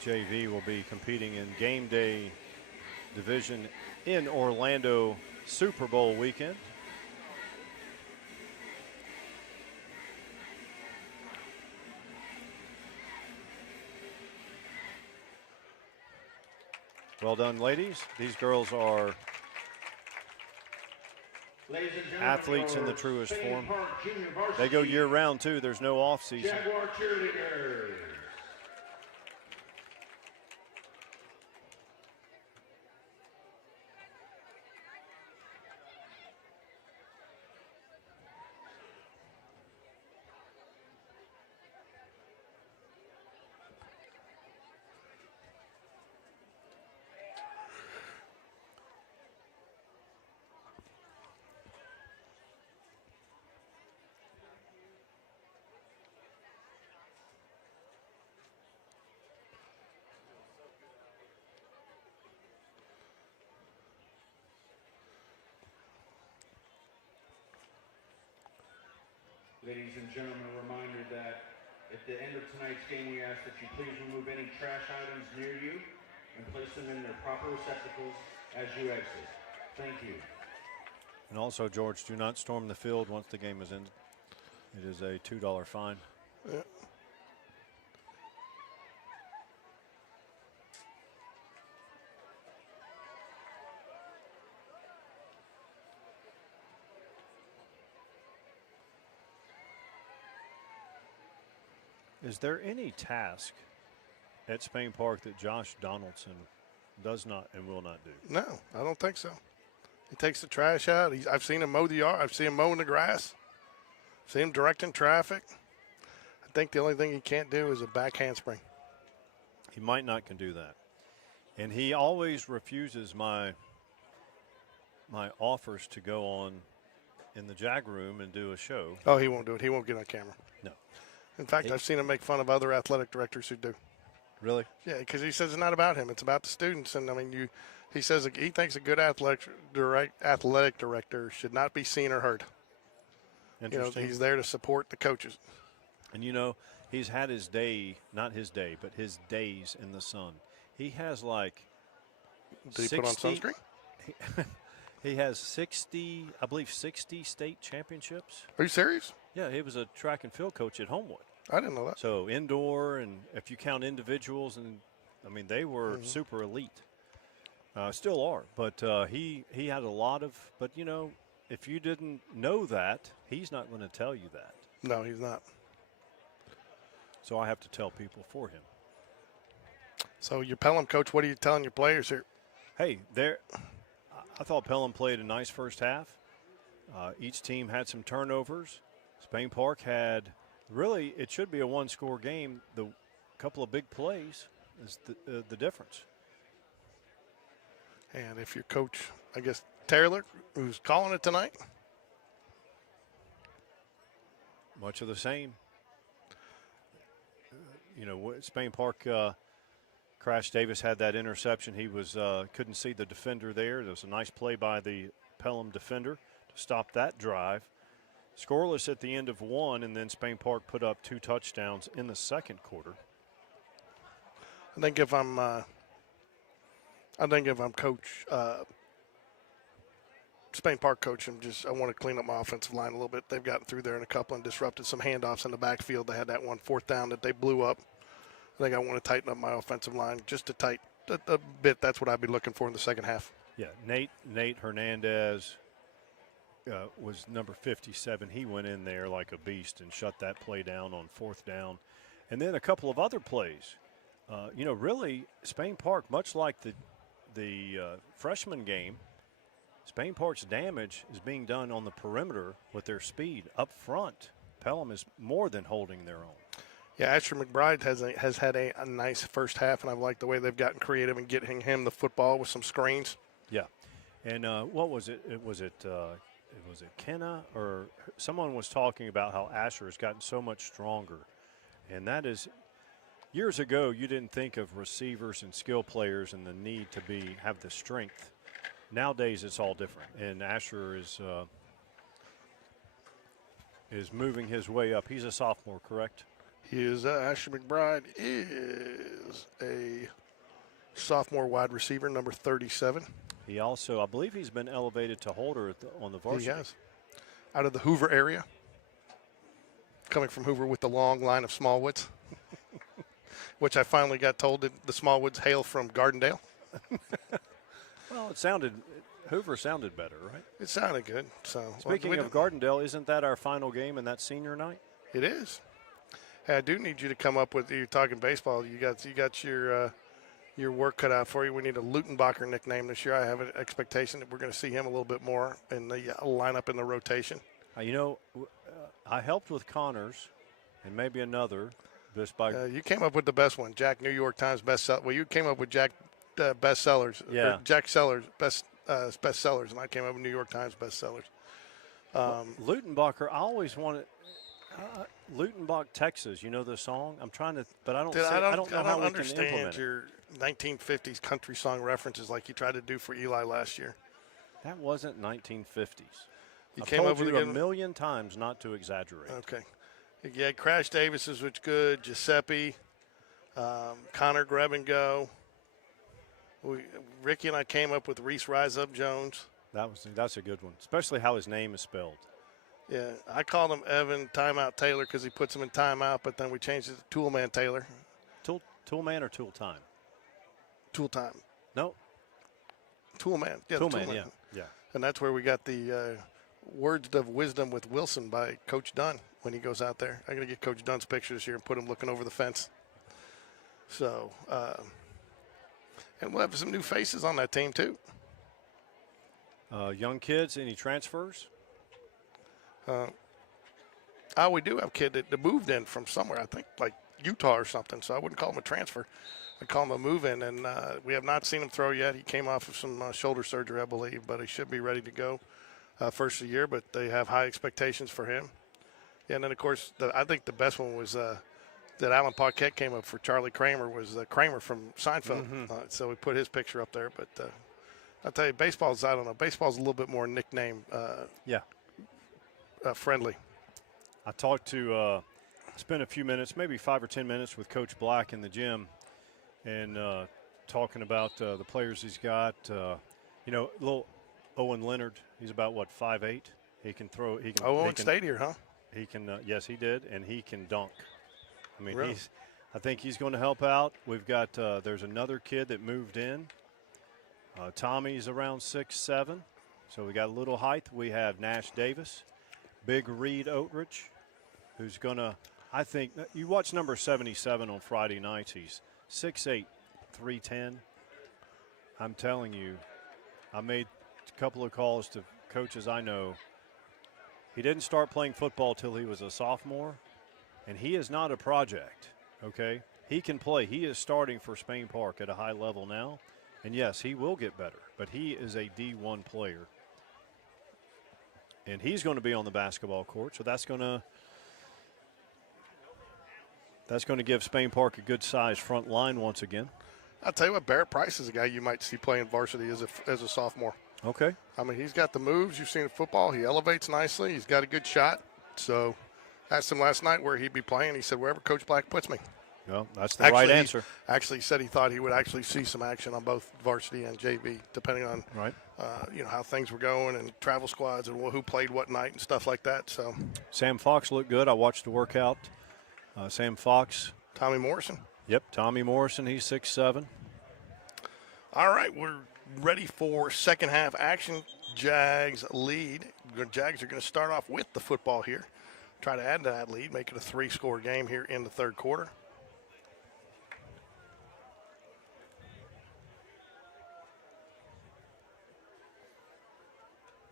JV will be competing in Game Day division in Orlando Super Bowl weekend. Well done, ladies. These girls are Ladies and gentlemen, athletes in the your truest Spain form. Park Junior Varsity They go year-round, too. There's no off-season. Jaguar cheerleaders. Ladies and gentlemen, a reminder that at the end of tonight's game, we ask that you please remove any trash items near you and place them in their proper receptacles as you exit. Thank you. And also, George, do not storm the field once the game is ended. It is a $2 fine. Yeah. Is there any task at Spain Park that Josh Donaldson does not and will not do? No, I don't think so. He takes the trash out. I've seen him mow the yard. I've seen him mowing the grass. Seen him directing traffic. I think the only thing he can't do is a back handspring. He might not can do that. And he always refuses my offers to go on in the Jag room and do a show. Oh, he won't do it. He won't get on camera. No. In fact, I've seen him make fun of other athletic directors who do. Really? Yeah, because he says it's not about him. It's about the students. And, I mean, he says he thinks a good athletic director should not be seen or heard. Interesting. He's there to support the coaches. And, he's had his day, not his day, but his days in the sun. He has like Did he put on sunscreen? He has 60 state championships. Are you serious? Yeah, he was a track and field coach at Homewood. I didn't know that. So indoor, and if you count individuals, and I mean, they were super elite. Still are, but he had a lot of. But if you didn't know that, he's not going to tell you that. No, he's not. So I have to tell people for him. So your Pelham coach, what are you telling your players here? Hey, I thought Pelham played a nice first half. Each team had some turnovers. Spain Park had really, it should be a one-score game. The couple of big plays is the difference. And if your coach, I guess, Taylor, who's calling it tonight? Much of the same. Spain Park, Crash Davis had that interception. He couldn't see the defender there. There was a nice play by the Pelham defender to stop that drive. Scoreless at the end of one, and then Spain Park put up 2 touchdowns in the second quarter. I think if I'm coach, Spain Park coach, I want to clean up my offensive line a little bit. They've gotten through there in a couple and disrupted some handoffs in the backfield. They had that one 4th down that they blew up. I think I want to tighten up my offensive line just a bit. That's what I'd be looking for in the second half. Yeah, Nate Hernandez was number 57. He went in there like a beast and shut that play down on 4th down. And then a couple of other plays. Really, Spain Park, much like the freshman game, Spain Park's damage is being done on the perimeter with their speed. Up front, Pelham is more than holding their own. Yeah, Asher McBride has had a nice first half, and I've liked the way they've gotten creative in getting him the football with some screens. Yeah. And what was it? Was it Kenna, or someone was talking about how Asher has gotten so much stronger. And that is, years ago, you didn't think of receivers and skill players and the need to have the strength. Nowadays, it's all different. And Asher is moving his way up. He's a sophomore, correct? Asher McBride is a sophomore wide receiver, number 37. He also, I believe he's been elevated to holder on the varsity. He has. Out of the Hoover area. Coming from Hoover with the long line of Smallwoods, which I finally got told that the Smallwoods hail from Gardendale. Well, Hoover sounded better, right? It sounded good. So Speaking of Gardendale, isn't that our final game in that senior night? It is. Hey, I do need you to come up with, you're talking baseball, you got your work cut out for you. We need a Lutenbacher nickname this year. I have an expectation that we're going to see him a little bit more in the lineup in the rotation. I helped with Connors and maybe another. You came up with the best one, Jack, New York Times bestseller. Well, you came up with Jack bestsellers. Yeah. Jack Sellers bestsellers, and I came up with New York Times bestsellers. Lutenbacher, I always wanted Lutenbach, Texas. You know the song? I'm trying to, but I don't know how we can implement it. Your 1950s country song references like you tried to do for Eli last year. That wasn't 1950s. I've told you a million times not to exaggerate. Okay. Yeah, Crash Davis was good. Giuseppe, Connor Grab and Go. Ricky and I came up with Reese Rise Up Jones. That's a good one, especially how his name is spelled. Yeah, I called him Evan Timeout Taylor because he puts him in timeout, but then we changed it to Toolman Taylor. Toolman or Tool Time? Tool Time. No. Toolman. Yeah, Toolman, yeah. And that's where we got the Words of Wisdom with Wilson by Coach Dunn when he goes out there. I'm going to get Coach Dunn's picture this year and put him looking over the fence. So, and we'll have some new faces on that team too. Young kids, any transfers? We do have a kid that moved in from somewhere, I think like Utah or something, so I wouldn't call him a transfer. I'd call him a move-in, and we have not seen him throw yet. He came off of some shoulder surgery, I believe, but he should be ready to go first of the year, but they have high expectations for him. And then, of course, I think the best one was that Alan Paquette came up for Charlie Kramer was Kramer from Seinfeld. Mm-hmm. So we put his picture up there. But I'll tell you, baseball's a little bit more nickname friendly. I talked to, spent a few minutes, maybe 5 or 10 minutes with Coach Black in the gym and talking about the players he's got. Little Owen Leonard, he's about, 5'8"? He can throw. Owen stayed here, huh? He can, yes, he did, and he can dunk. I mean, really? I think he's going to help out. We've got, there's another kid that moved in. Tommy's around 6'7", so we got a little height. We have Nash Davis, Big Reed Oatridge, who's going to, I think, you watch number 77 on Friday nights. He's 6'8", 310. I'm telling you, I made a couple of calls to coaches I know. He didn't start playing football till he was a sophomore, and he is not a project, okay? He can play. He is starting for Spain Park at a high level now, and yes, he will get better, but he is a D1 player. And he's going to be on the basketball court, so that's going to give Spain Park a good-sized front line once again. I'll tell you what, Barrett Price is a guy you might see playing varsity as a sophomore. Okay. I mean, he's got the moves. You've seen in football. He elevates nicely. He's got a good shot. So I asked him last night where he'd be playing. He said, wherever Coach Black puts me. Well, that's the right answer. He said he thought he would actually see some action on both varsity and JV, depending on how things were going and travel squads and who played what night and stuff like that. So Sam Fox looked good. I watched the workout. Sam Fox. Tommy Morrison. Yep, Tommy Morrison. He's 6'7". All right, we're ready for second half action. Jags lead. The Jags are going to start off with the football here. Try to add to that lead, make it a 3-score game here in the third quarter.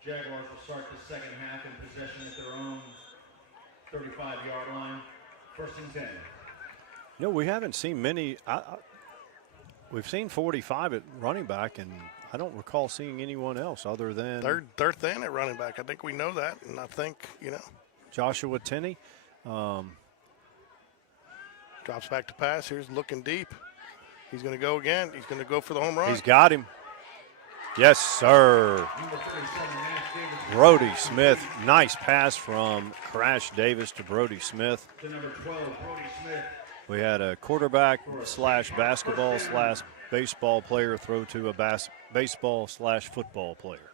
Jaguars will start the second half in possession at their own 35-yard line. First and 10. We haven't seen many. We've seen 45 at running back, and I don't recall seeing anyone else other than they're thin at running back. I think we know that, and I think Joshua Tenney drops back to pass. Here's looking deep. He's going to go again. He's going to go for the home run. He's got him. Yes, sir. Number 37, Nash Davis. Brody Smith. Nice pass from Crash Davis to Brody Smith. To number 12, Brody Smith. We had a quarterback slash basketball slash baseball player throw to a baseball slash football player.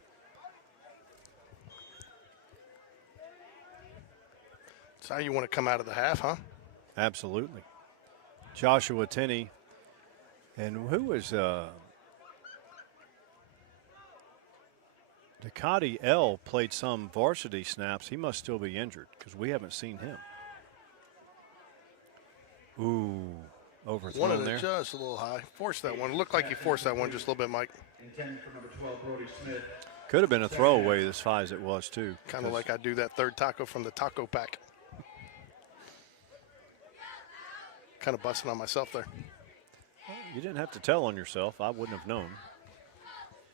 That's how you want to come out of the half, huh? Absolutely. Joshua Tenney. And who was Ducati L played some varsity snaps. He must still be injured because we haven't seen him. Ooh, overthrown One of there. it just a little high. Forced that one. Looked like he forced that one just a little bit, Mike. Intended for number 12, Brody Smith. Could have been a throwaway as high as it was, too. Kind of like I do that third taco from the taco pack. Kind of busting on myself there. You didn't have to tell on yourself. I wouldn't have known.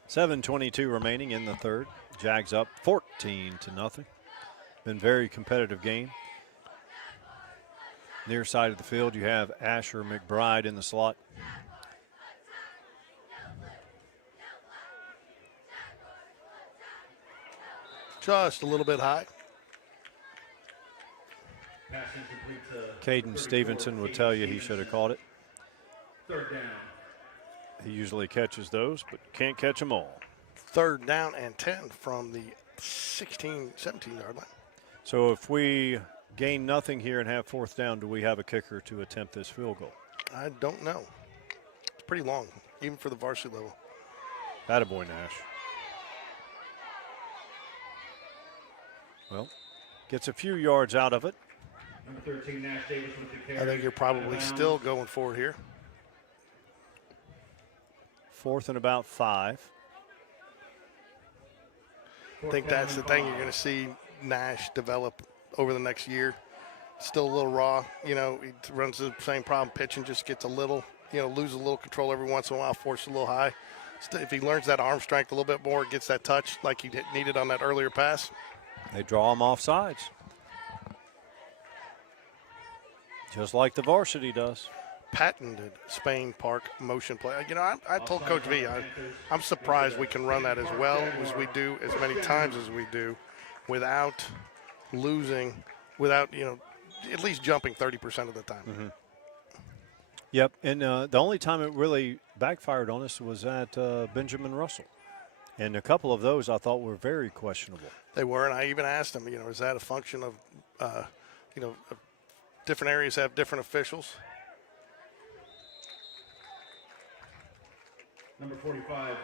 7:22 remaining in the third. Jags up 14-0. Been very competitive game. Near side of the field, you have Asher McBride in the slot. Just a little bit high. Pass incomplete to Caden 34, Stevenson would Caden tell you he should have caught it. Third down. He usually catches those, but can't catch them all. 3rd down and 10 from the 17-yard line. So if we gain nothing here and have 4th down, do we have a kicker to attempt this field goal? I don't know. It's pretty long, even for the varsity level. Attaboy, Nash. Well, gets a few yards out of it. Number 13, Nash Davis with the carry. I think you're probably still going forward here. 4th and about 5. I think that's the thing you're going to see Nash develop over the next year. Still a little raw. You know, he runs the same problem pitching, just gets a little, lose a little control every once in a while, force a little high. If he learns that arm strength a little bit more, gets that touch like he needed on that earlier pass. They draw him off sides. Just like the varsity does. Patented Spain Park motion play. I told Coach V, I'm surprised we can run that as well as we do, as many times as we do, without losing, without, at least jumping 30% of the time. Mm-hmm. Yep, and the only time it really backfired on us was at Benjamin Russell. And a couple of those I thought were very questionable. They were, and I even asked him, is that a function of, different areas have different officials? Number 45.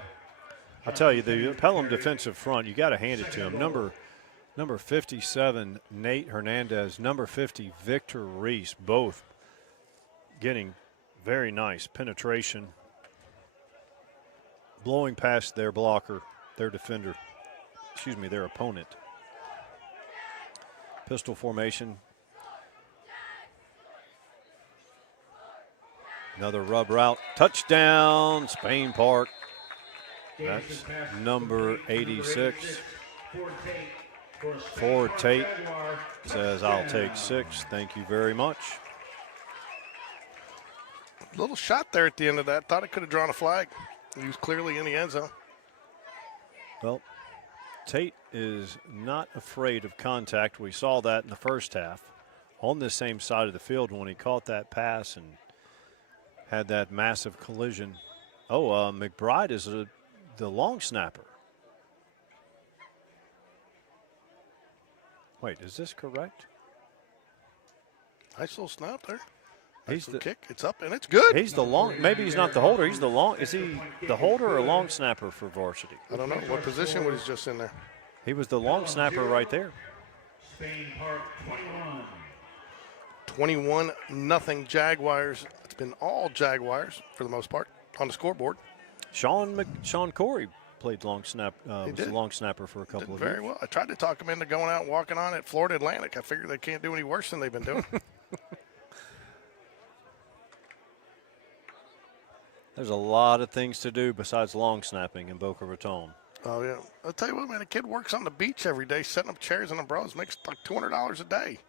I'll tell you, the Pelham defensive front, you got to hand it to him. Number 57, Nate Hernandez. Number 50, Victor Reese. Both getting very nice penetration. Blowing past their blocker, their defender, their opponent. Pistol formation. Another rub route. Touchdown, Spain Park. That's number 86. Ford Tate says, I'll take 6. Thank you very much. Little shot there at the end of that. Thought it could have drawn a flag. He was clearly in the end zone. Well, Tate is not afraid of contact. We saw that in the first half on the same side of the field when he caught that pass and had that massive collision. McBride is the long snapper. Wait, is this correct? Nice little snap there. He's Nice the kick. It's up and it's good. He's the long. Maybe he's not the holder. He's the long. Is he the holder or long snapper for varsity? I don't know what position was just in there. He was the long snapper right there. Spain Park 21. 21-0 Jaguars. It's been all Jaguars for the most part on the scoreboard. Sean Corey played long snap. Was did. the long snapper for a couple of Very years. well. I tried to talk him into going out and walking on at Florida Atlantic. I figured they can't do any worse than they've been doing. There's a lot of things to do besides long snapping in Boca Raton. Oh, yeah. I'll tell you what, man, a kid works on the beach every day setting up chairs and umbrellas, makes like $200 a day.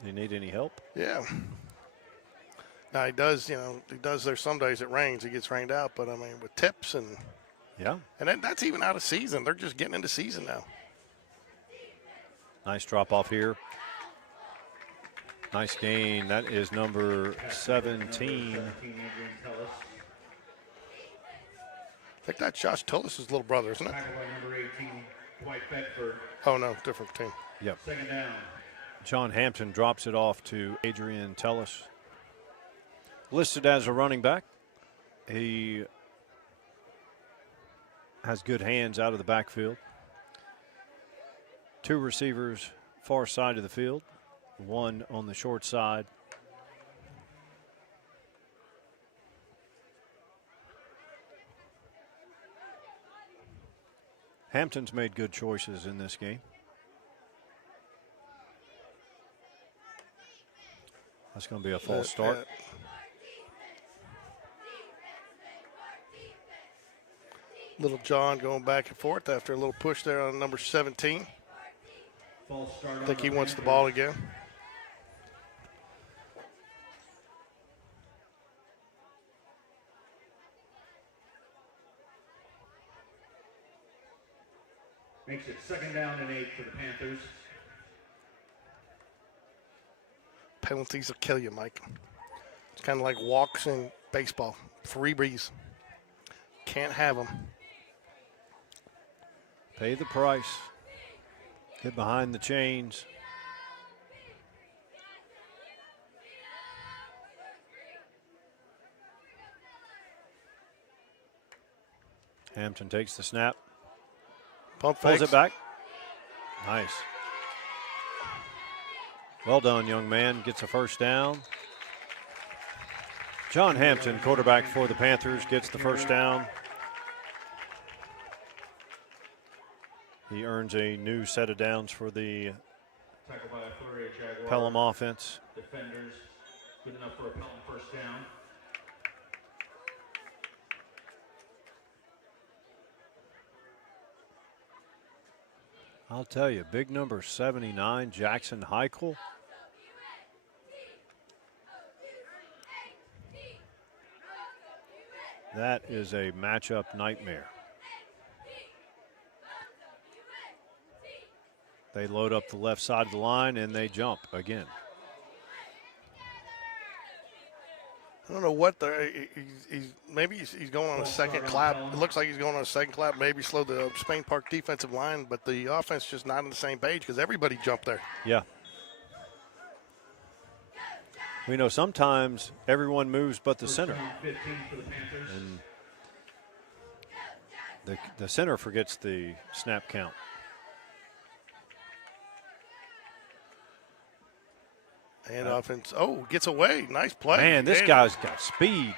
Do you need any help? Yeah. Now, he does, there's some days it rains, he gets rained out, but, I mean, with tips and Yeah. And that's even out of season. They're just getting into season now. Nice drop off here. Nice gain. That is number 17. I think that's Josh Tullis' little brother, isn't it? Tackled by number 18, Dwight Bedford. Oh, no, different team. Yep. Second down. John Hampton drops it off to Adrian Tellis. Listed as a running back. He has good hands out of the backfield. 2 receivers far side of the field, 1 on the short side. Hampton's made good choices in this game. That's going to be a false start. Little John going back and forth after a little push there on number 17. False start. I think he wants the ball again. Makes it second down and 8 for the Panthers. Penalties will kill you, Mike. It's kind of like walks in baseball. Freebies. Can't have them. Pay the price. Get behind the chains. Hampton takes the snap. Pump Pulls fakes. it back. Nice. Well done, young man. Gets a first down. John Hampton, quarterback for the Panthers, gets the first down. He earns a new set of downs for the Tackled by a flurry of Jaguars. Pelham offense. Defenders. Good enough for a Pelham first down. I'll tell you, big number 79, Jackson Heichel. That is a matchup nightmare. They load up the left side of the line and they jump again. I don't know what maybe he's going on a second clap. It looks like he's going on a second clap. Maybe slow the Spain Park defensive line, but the offense just not on the same page because everybody jumped there. Yeah. We know sometimes everyone moves but the center. 15 for the Panthers. And the center forgets the snap count. And offense, gets away. Nice play. Man, this guy's got speed.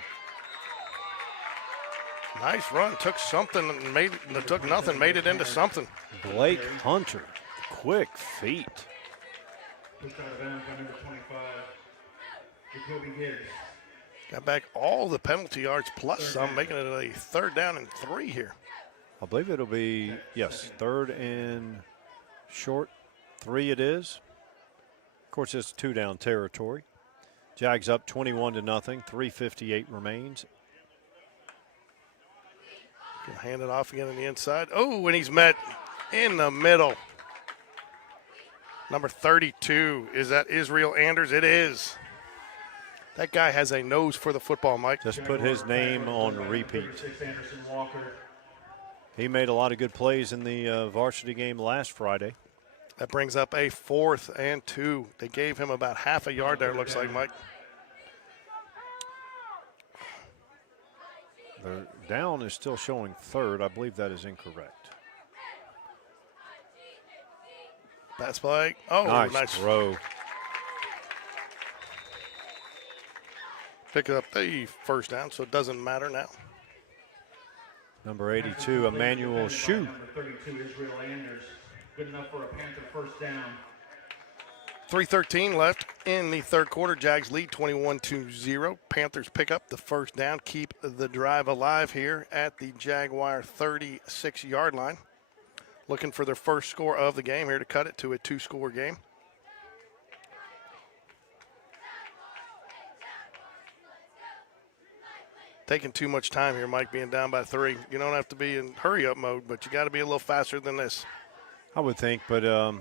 Nice run. Took something and took nothing, made it into something. Blake Hunter, quick feet. Pushed out of bounds by number 25, Jacoby Gibbs. Got back all the penalty yards plus some, making it a 3rd down and 3 here. I believe it'll be, yes, 3rd and short. 3 it is. Of course, it's 2-down territory. Jags up 21-0. 3:58 remains. Gonna hand it off again on the inside. Oh, and he's met in the middle. Number 32, is that Israel Anders? It is. That guy has a nose for the football, Mike. Just put his name on repeat. He made a lot of good plays in the varsity game last Friday. That brings up a 4th and 2. They gave him about half a yard there, it looks like, Mike. The down is still showing 3rd. I believe that is incorrect. Pass play. Oh, nice throw. Pick up the first down, so it doesn't matter now. Number 82, Emmanuel Shue. Number 32, Israel Anders. Good enough for a Panther first down. 3:13 left in the 3rd quarter. Jags lead 21-0. Panthers pick up the first down, keep the drive alive here at the Jaguar 36-yard line. Looking for their first score of the game here to cut it to a 2-score game. taking too much time here, Mike, being down by 3. You don't have to be in hurry-up mode, but you got to be a little faster than this. I would think, but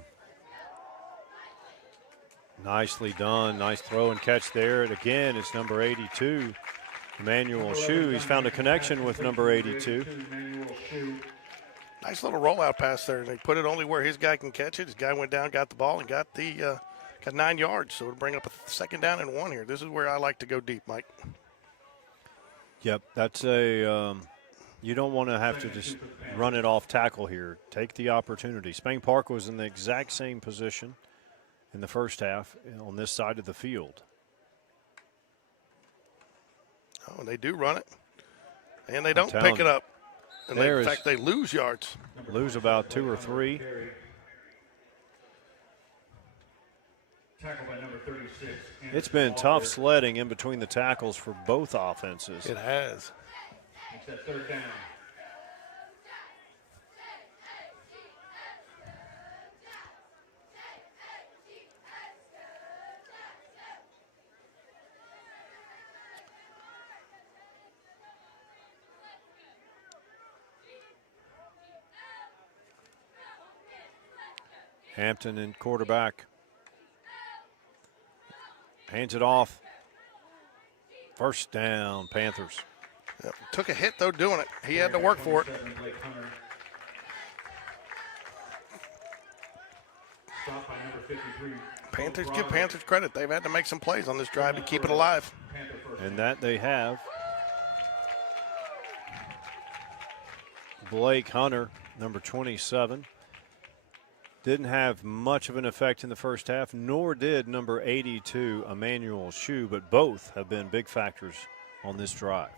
nicely done. Nice throw and catch there. And again, it's number 82, Emmanuel Shue. He's found a connection with number 82. Nice little rollout pass there. They put it only where his guy can catch it. His guy went down, got the ball, and got 9 yards. So it'll bring up a 2nd down and 1 here. This is where I like to go deep, Mike. Yep, that's a you don't want to have to just run it off tackle here. Take the opportunity. Spain Park was in the exact same position in the first half on this side of the field. Oh, they do run it, and they don't pick it up. And in fact, they lose yards. Lose about 2 or 3. Tackle by number 36. It's been tough sledding in between the tackles for both offenses. It has. It's that 3rd down. Hampton in quarterback. Hands it off. 1st down, Panthers. Yep. Took a hit, though, doing it. He had to work for it. Stop by number 53. Panthers, give Panthers credit. They've had to make some plays on this drive to keep it alive. And that they have. Blake Hunter, number 27. Didn't have much of an effect in the first half, nor did number 82, Emmanuel Shue, but both have been big factors on this drive.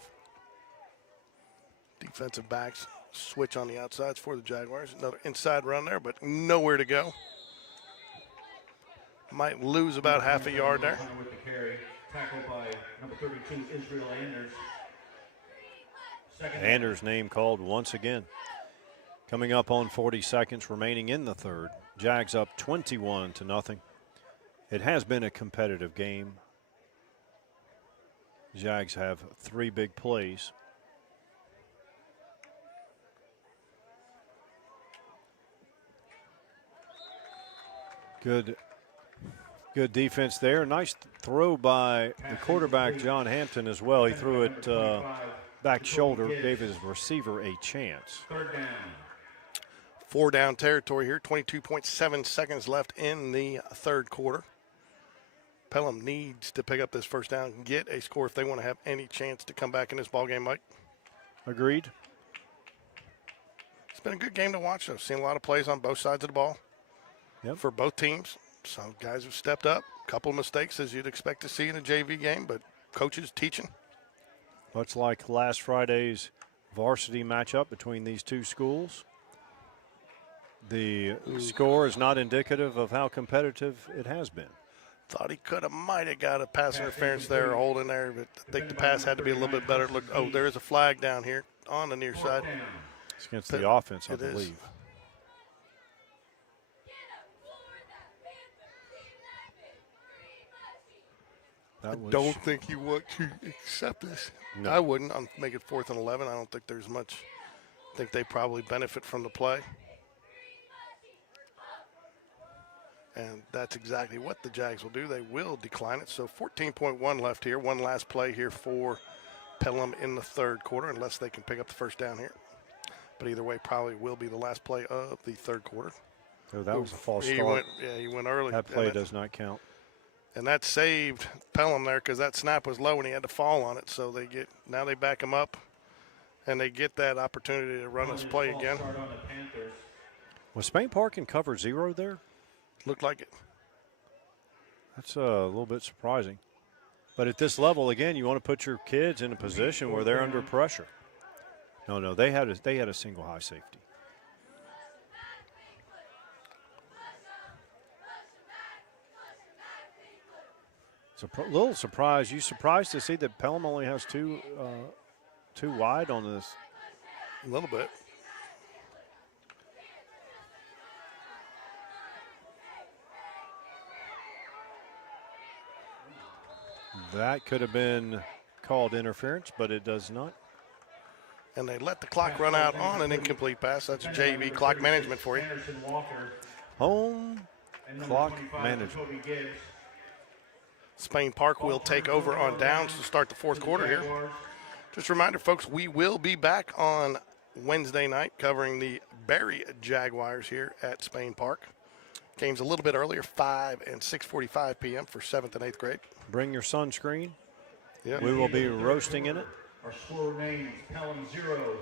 Defensive backs switch on the outsides for the Jaguars. Another inside run there, but nowhere to go. Might lose about half a yard there. With the carry. Tackled by number 32, Israel Anders. Anders' name called once again. Coming up on 40 seconds remaining in the 3rd. Jags up 21-0. It has been a competitive game. Jags have 3 big plays. Good defense there. Nice throw by the quarterback, John Hampton, as well. He threw it back shoulder, gave his receiver a chance. 3rd down. 4 down territory here. 22.7 seconds left in the 3rd quarter. Pelham needs to pick up this 1st down and get a score if they want to have any chance to come back in this ball game, Mike. Agreed. It's been a good game to watch. I've seen a lot of plays on both sides of the ball for both teams. Some guys have stepped up. A couple of mistakes, as you'd expect to see in a JV game, but coaches teaching. Much like last Friday's varsity matchup between these two schools. The score is not indicative of how competitive it has been. Thought he might have got a pass interference there, or hold in there, but I think the pass had to be a little bit better. Look, oh, there is a flag down here on the near side. It's against the offense, I believe. I don't think you want to accept this. No. I wouldn't. I'll make it 4th and 11. I don't think there's much. I think they probably benefit from the play. And that's exactly what the Jags will do. They will decline it. So 14.1 left here. One last play here for Pelham in the 3rd quarter, unless they can pick up the 1st down here. But either way, probably will be the last play of the 3rd quarter. So that was a false start. He went early. That play does not count. And that saved Pelham there because that snap was low and he had to fall on it. So now they back him up, and they get that opportunity to run this play again. Was Spain Park in cover 0 there? Looked like it. That's a little bit surprising. But at this level, again, you want to put your kids in a position where they're under pressure. No, they had a single high safety. It's a little surprise. You surprised to see that Pelham only has two wide on this? A little bit. That could have been called interference, but it does not. And they let the clock run out on an incomplete pass. That's JV clock management for you. Anderson Walker. Home And number clock 25, management. Kobe Gibbs. Spain Park will take over on downs to start the fourth quarter here. Jaguars. Just a reminder, folks, we will be back on Wednesday night covering the Barry Jaguars here at Spain Park. Game's a little bit earlier, 5 and 6:45 p.m. for 7th and 8th grade. Bring your sunscreen. Yeah. We will be roasting in it. Our score names, Pelham 0.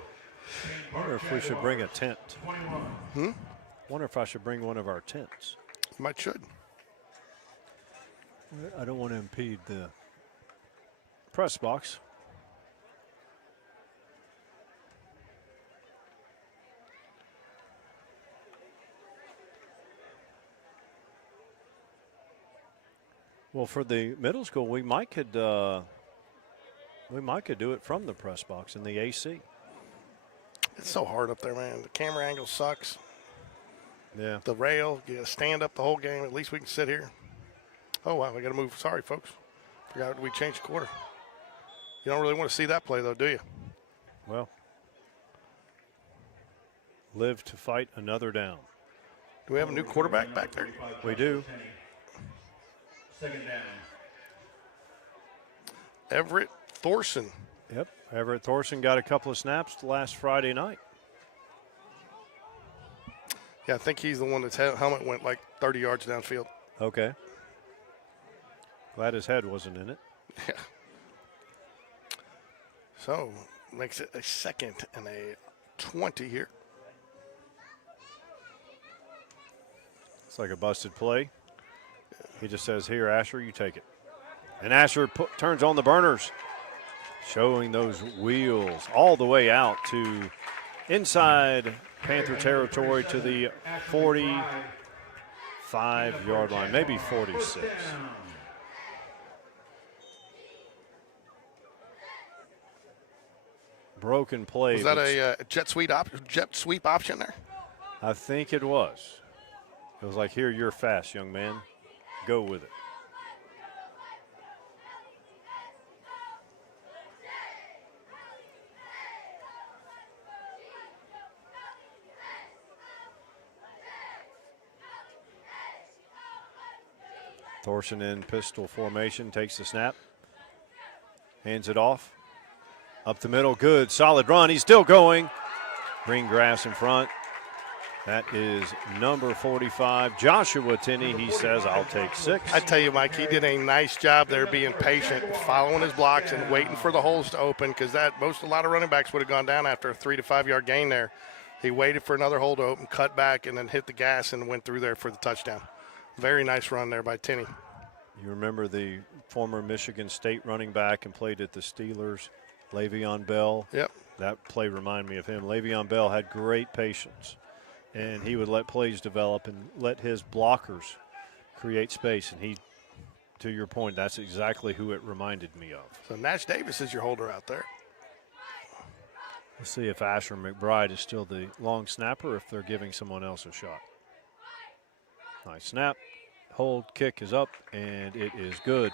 I wonder if we should bring a tent. 21. Wonder if I should bring one of our tents. Might should. I don't want to impede the press box. Well, for the middle school, we might could do it from the press box in the AC. It's so hard up there, man. The camera angle sucks. Yeah. The rail, you gotta stand up the whole game. At least we can sit here. Oh, wow, we got to move. Sorry, folks. Forgot we changed the quarter. You don't really want to see that play, though, do you? Well, live to fight another down. Do we have a new quarterback back there? We do. Second down. Everett Thorson. Yep. Everett Thorson got a couple of snaps last Friday night. Yeah, I think he's the one that's helmet went like 30 yards downfield. Okay. Glad his head wasn't in it. Yeah. So, makes it a 2nd and a 20 here. It's like a busted play. He just says, here, Asher, you take it. And Asher turns on the burners, showing those wheels all the way out to inside Panther territory to the 45-yard line, maybe 46. Broken play. Was that a jet sweep option there? I think it was. It was like, here, you're fast, young man. Go with it. Thorson in pistol formation, takes the snap, hands it off. Up the middle, good, solid run. He's still going. Green grass in front. That is number 45, Joshua Tinney. He says, I'll take 6. I tell you, Mike, he did a nice job there being patient, following his blocks and waiting for the holes to open, because a lot of running backs would have gone down after a 3 to 5 yard gain there. He waited for another hole to open, cut back, and then hit the gas and went through there for the touchdown. Very nice run there by Tinney. You remember the former Michigan State running back and played at the Steelers, Le'Veon Bell? Yep. That play reminded me of him. Le'Veon Bell had great patience, and he would let plays develop and let his blockers create space. And he, to your point, that's exactly who it reminded me of. So Nash Davis is your holder out there. Let's see if Asher McBride is still the long snapper or if they're giving someone else a shot. Nice snap. Hold, kick is up, and it is good.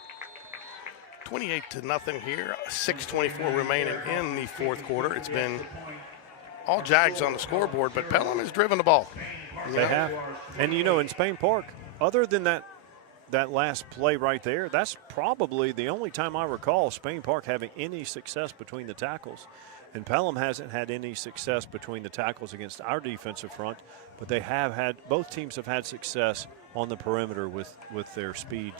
28-0 here. 6:24 remaining in the fourth quarter. It's been all Jags on the scoreboard, but Pelham has driven the ball. They have. And, in Spain Park, other than that last play right there, that's probably the only time I recall Spain Park having any success between the tackles. And Pelham hasn't had any success between the tackles against our defensive front, but they have had, both teams have had success on the perimeter with their speed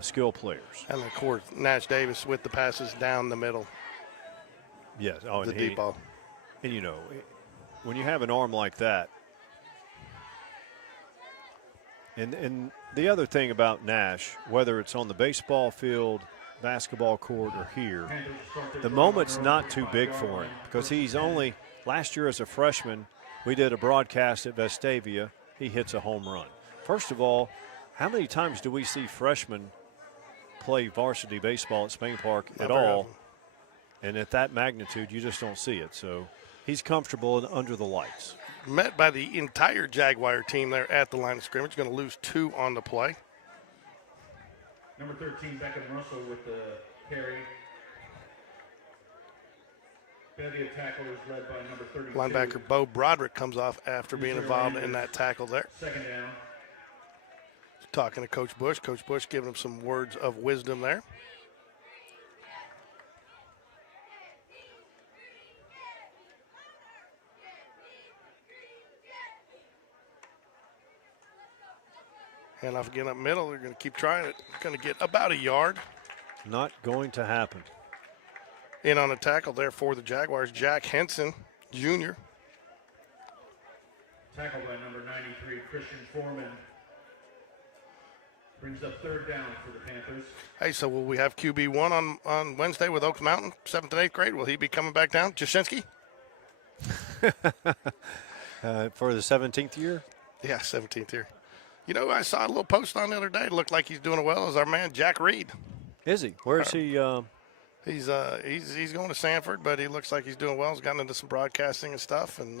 skill players. And, of course, Nash Davis with the passes down the middle. Yes. Oh, the deep ball. And, when you have an arm like that, and the other thing about Nash, whether it's on the baseball field, basketball court, or here, the moment's not too big for him because he's only, last year as a freshman, we did a broadcast at Vestavia. He hits a home run. First of all, how many times do we see freshmen play varsity baseball at Spain Park at all? And at that magnitude, you just don't see it. So he's comfortable under the lights. Met by the entire Jaguar team there at the line of scrimmage. Going to lose 2 on the play. Number 13, Beckham Russell with the carry. Bevy of tacklers led by number 32. Linebacker Bo Broderick comes off after being involved in that tackle there. Second down. Talking to Coach Bush. Coach Bush giving him some words of wisdom there. And off again up middle. They're going to keep trying it. Going to get about a yard. Not going to happen. In on a tackle there for the Jaguars, Jack Henson Jr. Tackled by number 93, Christian Foreman. Brings up third down for the Panthers. Hey, so will we have QB1 on Wednesday with Oaks Mountain, 7th and 8th grade? Will he be coming back down? Jasinski? For the 17th year? Yeah, 17th year. You know, I saw a little post on the other day. It looked like he's doing well as our man Jack Reed. Is he? Where is he? He's going to Sanford, but he looks like he's doing well. He's gotten into some broadcasting and stuff, and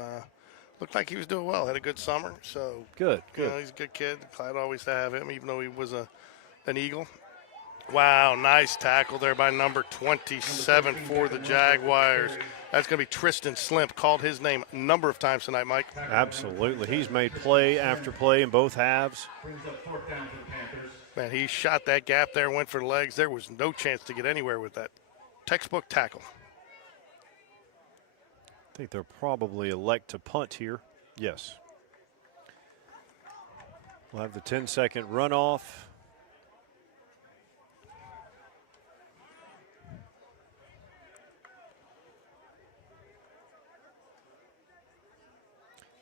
looked like he was doing well. Had a good summer, so Good. You know, he's a good kid. Glad always to have him, even though he was an Eagle. Wow, nice tackle there by number 27 for the Jaguars. That's going to be Tristan Slimp. Called his name a number of times tonight, Mike. Absolutely. He's made play after play in both halves. Brings up fourth down for the Panthers. Man, he shot that gap there, went for the legs. There was no chance to get anywhere with that. Textbook tackle. I think they'll probably elect to punt here. Yes. We'll have the 10-second runoff.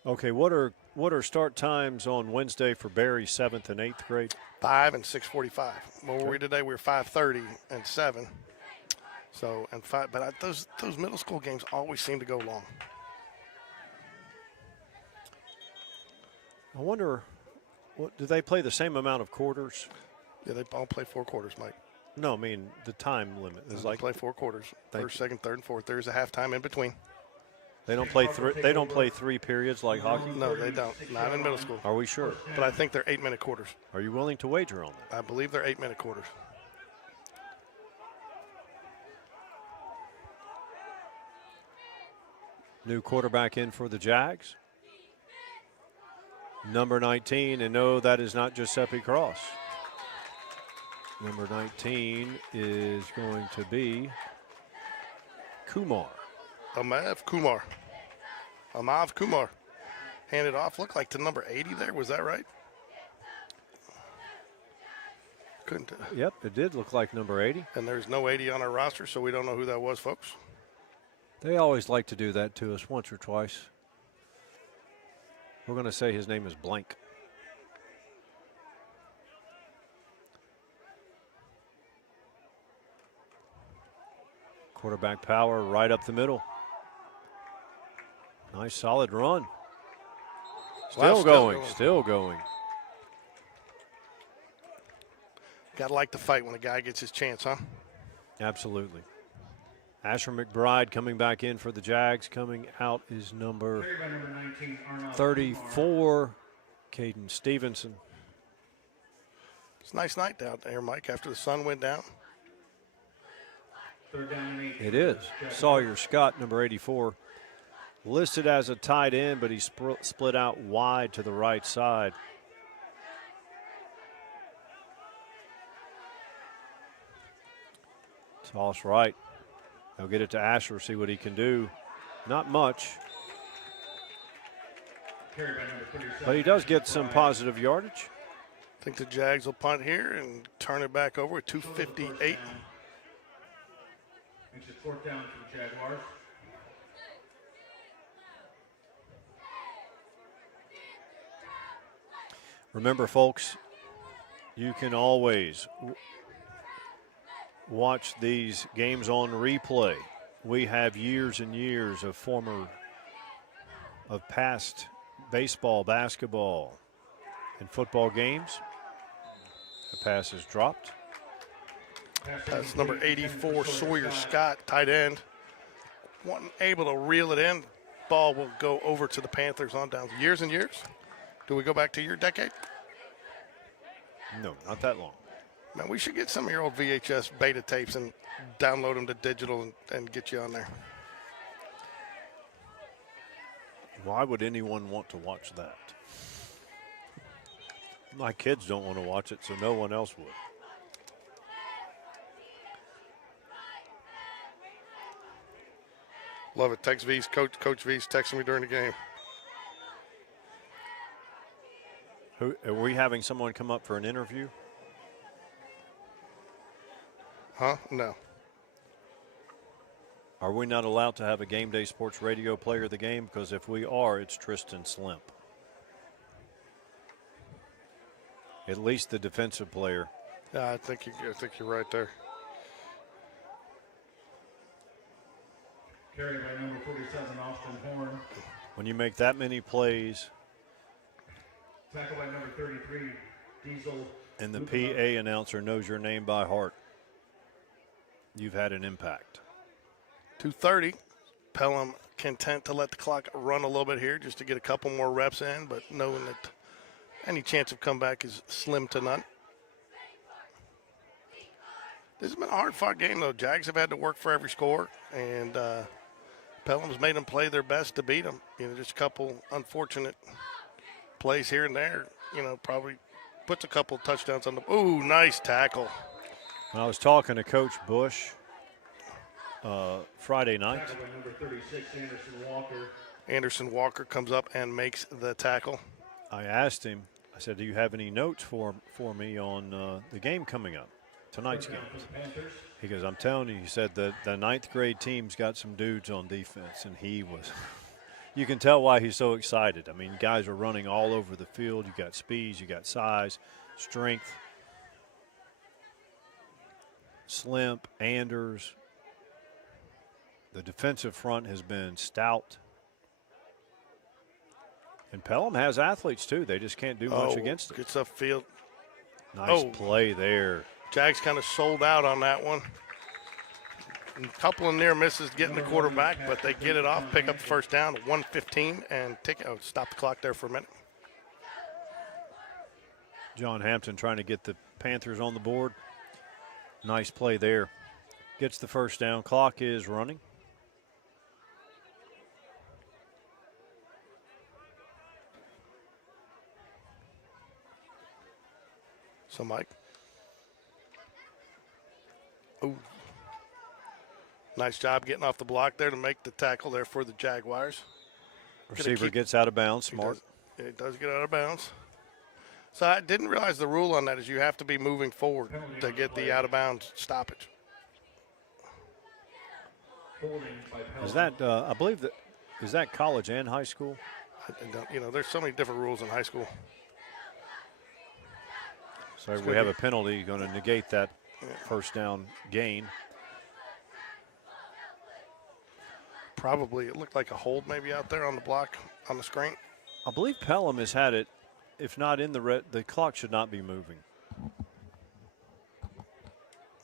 Okay, what are start times on Wednesday for Barry 7th and 8th grade? 5 and 6:45. What were we today? We were 5:30 and 7. So and 5. But those middle school games always seem to go long. I wonder, do they play the same amount of quarters? Yeah, they all play 4 quarters, Mike. No, I mean the time limit is They like play 4 quarters. Thank First, second, third, and fourth. There's a halftime in between. they don't play they don't play 3 periods like hockey. No, they don't. Not in middle school. Are we sure? But I think they're 8-minute quarters. Are you willing to wager on that? I believe they're 8-minute quarters. New quarterback in for the Jags. Number 19, and no, that is not Giuseppe Cross. Number 19 is going to be Kumar. Amav Kumar. Handed off. Looked like to number 80 there. Was that right? Couldn't. Yep, it did look like number 80. And there's no 80 on our roster, so we don't know who that was, folks. They always like to do that to us once or twice. We're going to say his name is blank. Quarterback power right up the middle. Nice solid run. Still going. Got to like the fight when a guy gets his chance, huh? Absolutely. Asher McBride coming back in for the Jags. Coming out is number 34, Caden Stevenson. It's a nice night out there, Mike, after the sun went down. It is. Sawyer Scott, number 84, listed as a tight end, but he split out wide to the right side. Toss right. They'll get it to Asher, see what he can do. Not much. But he does get some positive yardage. I think the Jags will punt here and turn it back over at 2:58. Makes it fourth down for the Jaguars. Remember, folks, you can always watch these games on replay. We have years and years of past baseball, basketball, and football games. The pass is dropped. That's number 84, Sawyer Scott, tight end. Wasn't able to reel it in. Ball will go over to the Panthers on downs. Years and years. Do we go back to your decade? No, not that long. Man, we should get some of your old VHS beta tapes and download them to digital and get you on there. Why would anyone want to watch that? My kids don't want to watch it, so no one else would. Love it. Text V's, Coach V's texting me during the game. Are we having someone come up for an interview? Huh? No. Are we not allowed to have a Game Day Sports Radio player of the game? Because if we are, it's Tristan Slimp. At least the defensive player. Yeah, I think you're right there. Carried by number 47, Austin Horn. When you make that many plays, Tackled by number 33, Diesel. and the PA announcer knows your name by heart, you've had an impact. 2:30. Pelham content to let the clock run a little bit here just to get a couple more reps in, but knowing that any chance of comeback is slim to none. This has been a hard-fought game, though. Jags have had to work for every score, and Pelham's made them play their best to beat them. You know, just a couple unfortunate plays here and there, you know, probably puts a couple touchdowns on the – ooh, nice tackle. When I was talking to Coach Bush Friday night. Tackled by number 36, Anderson Walker. Anderson Walker comes up and makes the tackle. I asked him, I said, do you have any notes for me on the game coming up, tonight's game? He goes, I'm telling you, he said that the ninth grade team's got some dudes on defense, and he was – you can tell why he's so excited. I mean, guys are running all over the field. You got speeds, you got size, strength. Slimp, Anders. The defensive front has been stout. And Pelham has athletes, too. They just can't do much against it. Gets upfield. Nice play there. Jags kind of sold out on that one. A couple of near misses getting the quarterback, but they get it off, pick up the first down, 1:15, and stop the clock there for a minute. John Hampton trying to get the Panthers on the board. Nice play there. Gets the first down. Clock is running. So, Mike. Ooh. Nice job getting off the block there to make the tackle there for the Jaguars. Receiver gets out of bounds. Smart. It does get out of bounds. So I didn't realize the rule on that is you have to be moving forward to get the out of bounds stoppage. Is that, I believe that, is that college and high school? You know, there's so many different rules in high school. So we have a penalty going to negate that first down gain. Probably, it looked like a hold maybe out there on the block on the screen. I believe Pelham has had it. If not in the red, the clock should not be moving.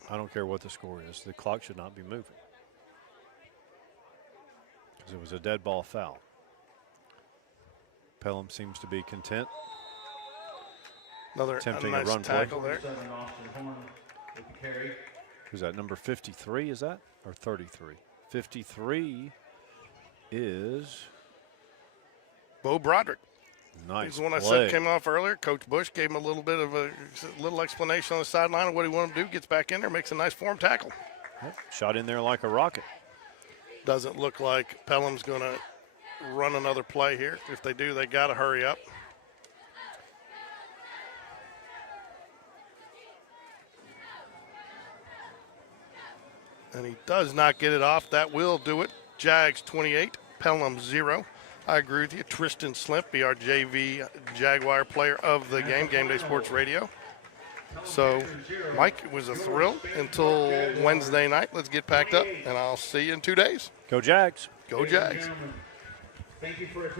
I don't care what the score is. The clock should not be moving. Because it was a dead ball foul. Pelham seems to be content. Another attempting nice a run tackle play. there. Who's that, number 53, is that? Or 33? 53 is Bo Broderick. nice. He's the one I play. said came off earlier. Coach Bush gave him a little bit of a little explanation on the sideline of what he wanted to do. Gets back in there, makes a nice form tackle. Yep, shot in there like a rocket. Doesn't look like Pelham's going to run another play here. If they do, they got to hurry up. And he does not get it off. That will do it. Jags 28, Pelham 0. I agree with you. Tristan Slimp be our JV Jaguar player of the game, Game Day Sports Radio. So, Mike, it was a thrill until Wednesday night. Let's get packed up, and I'll see you in 2 days. Go Jags. Go Jags. Thank you for attending.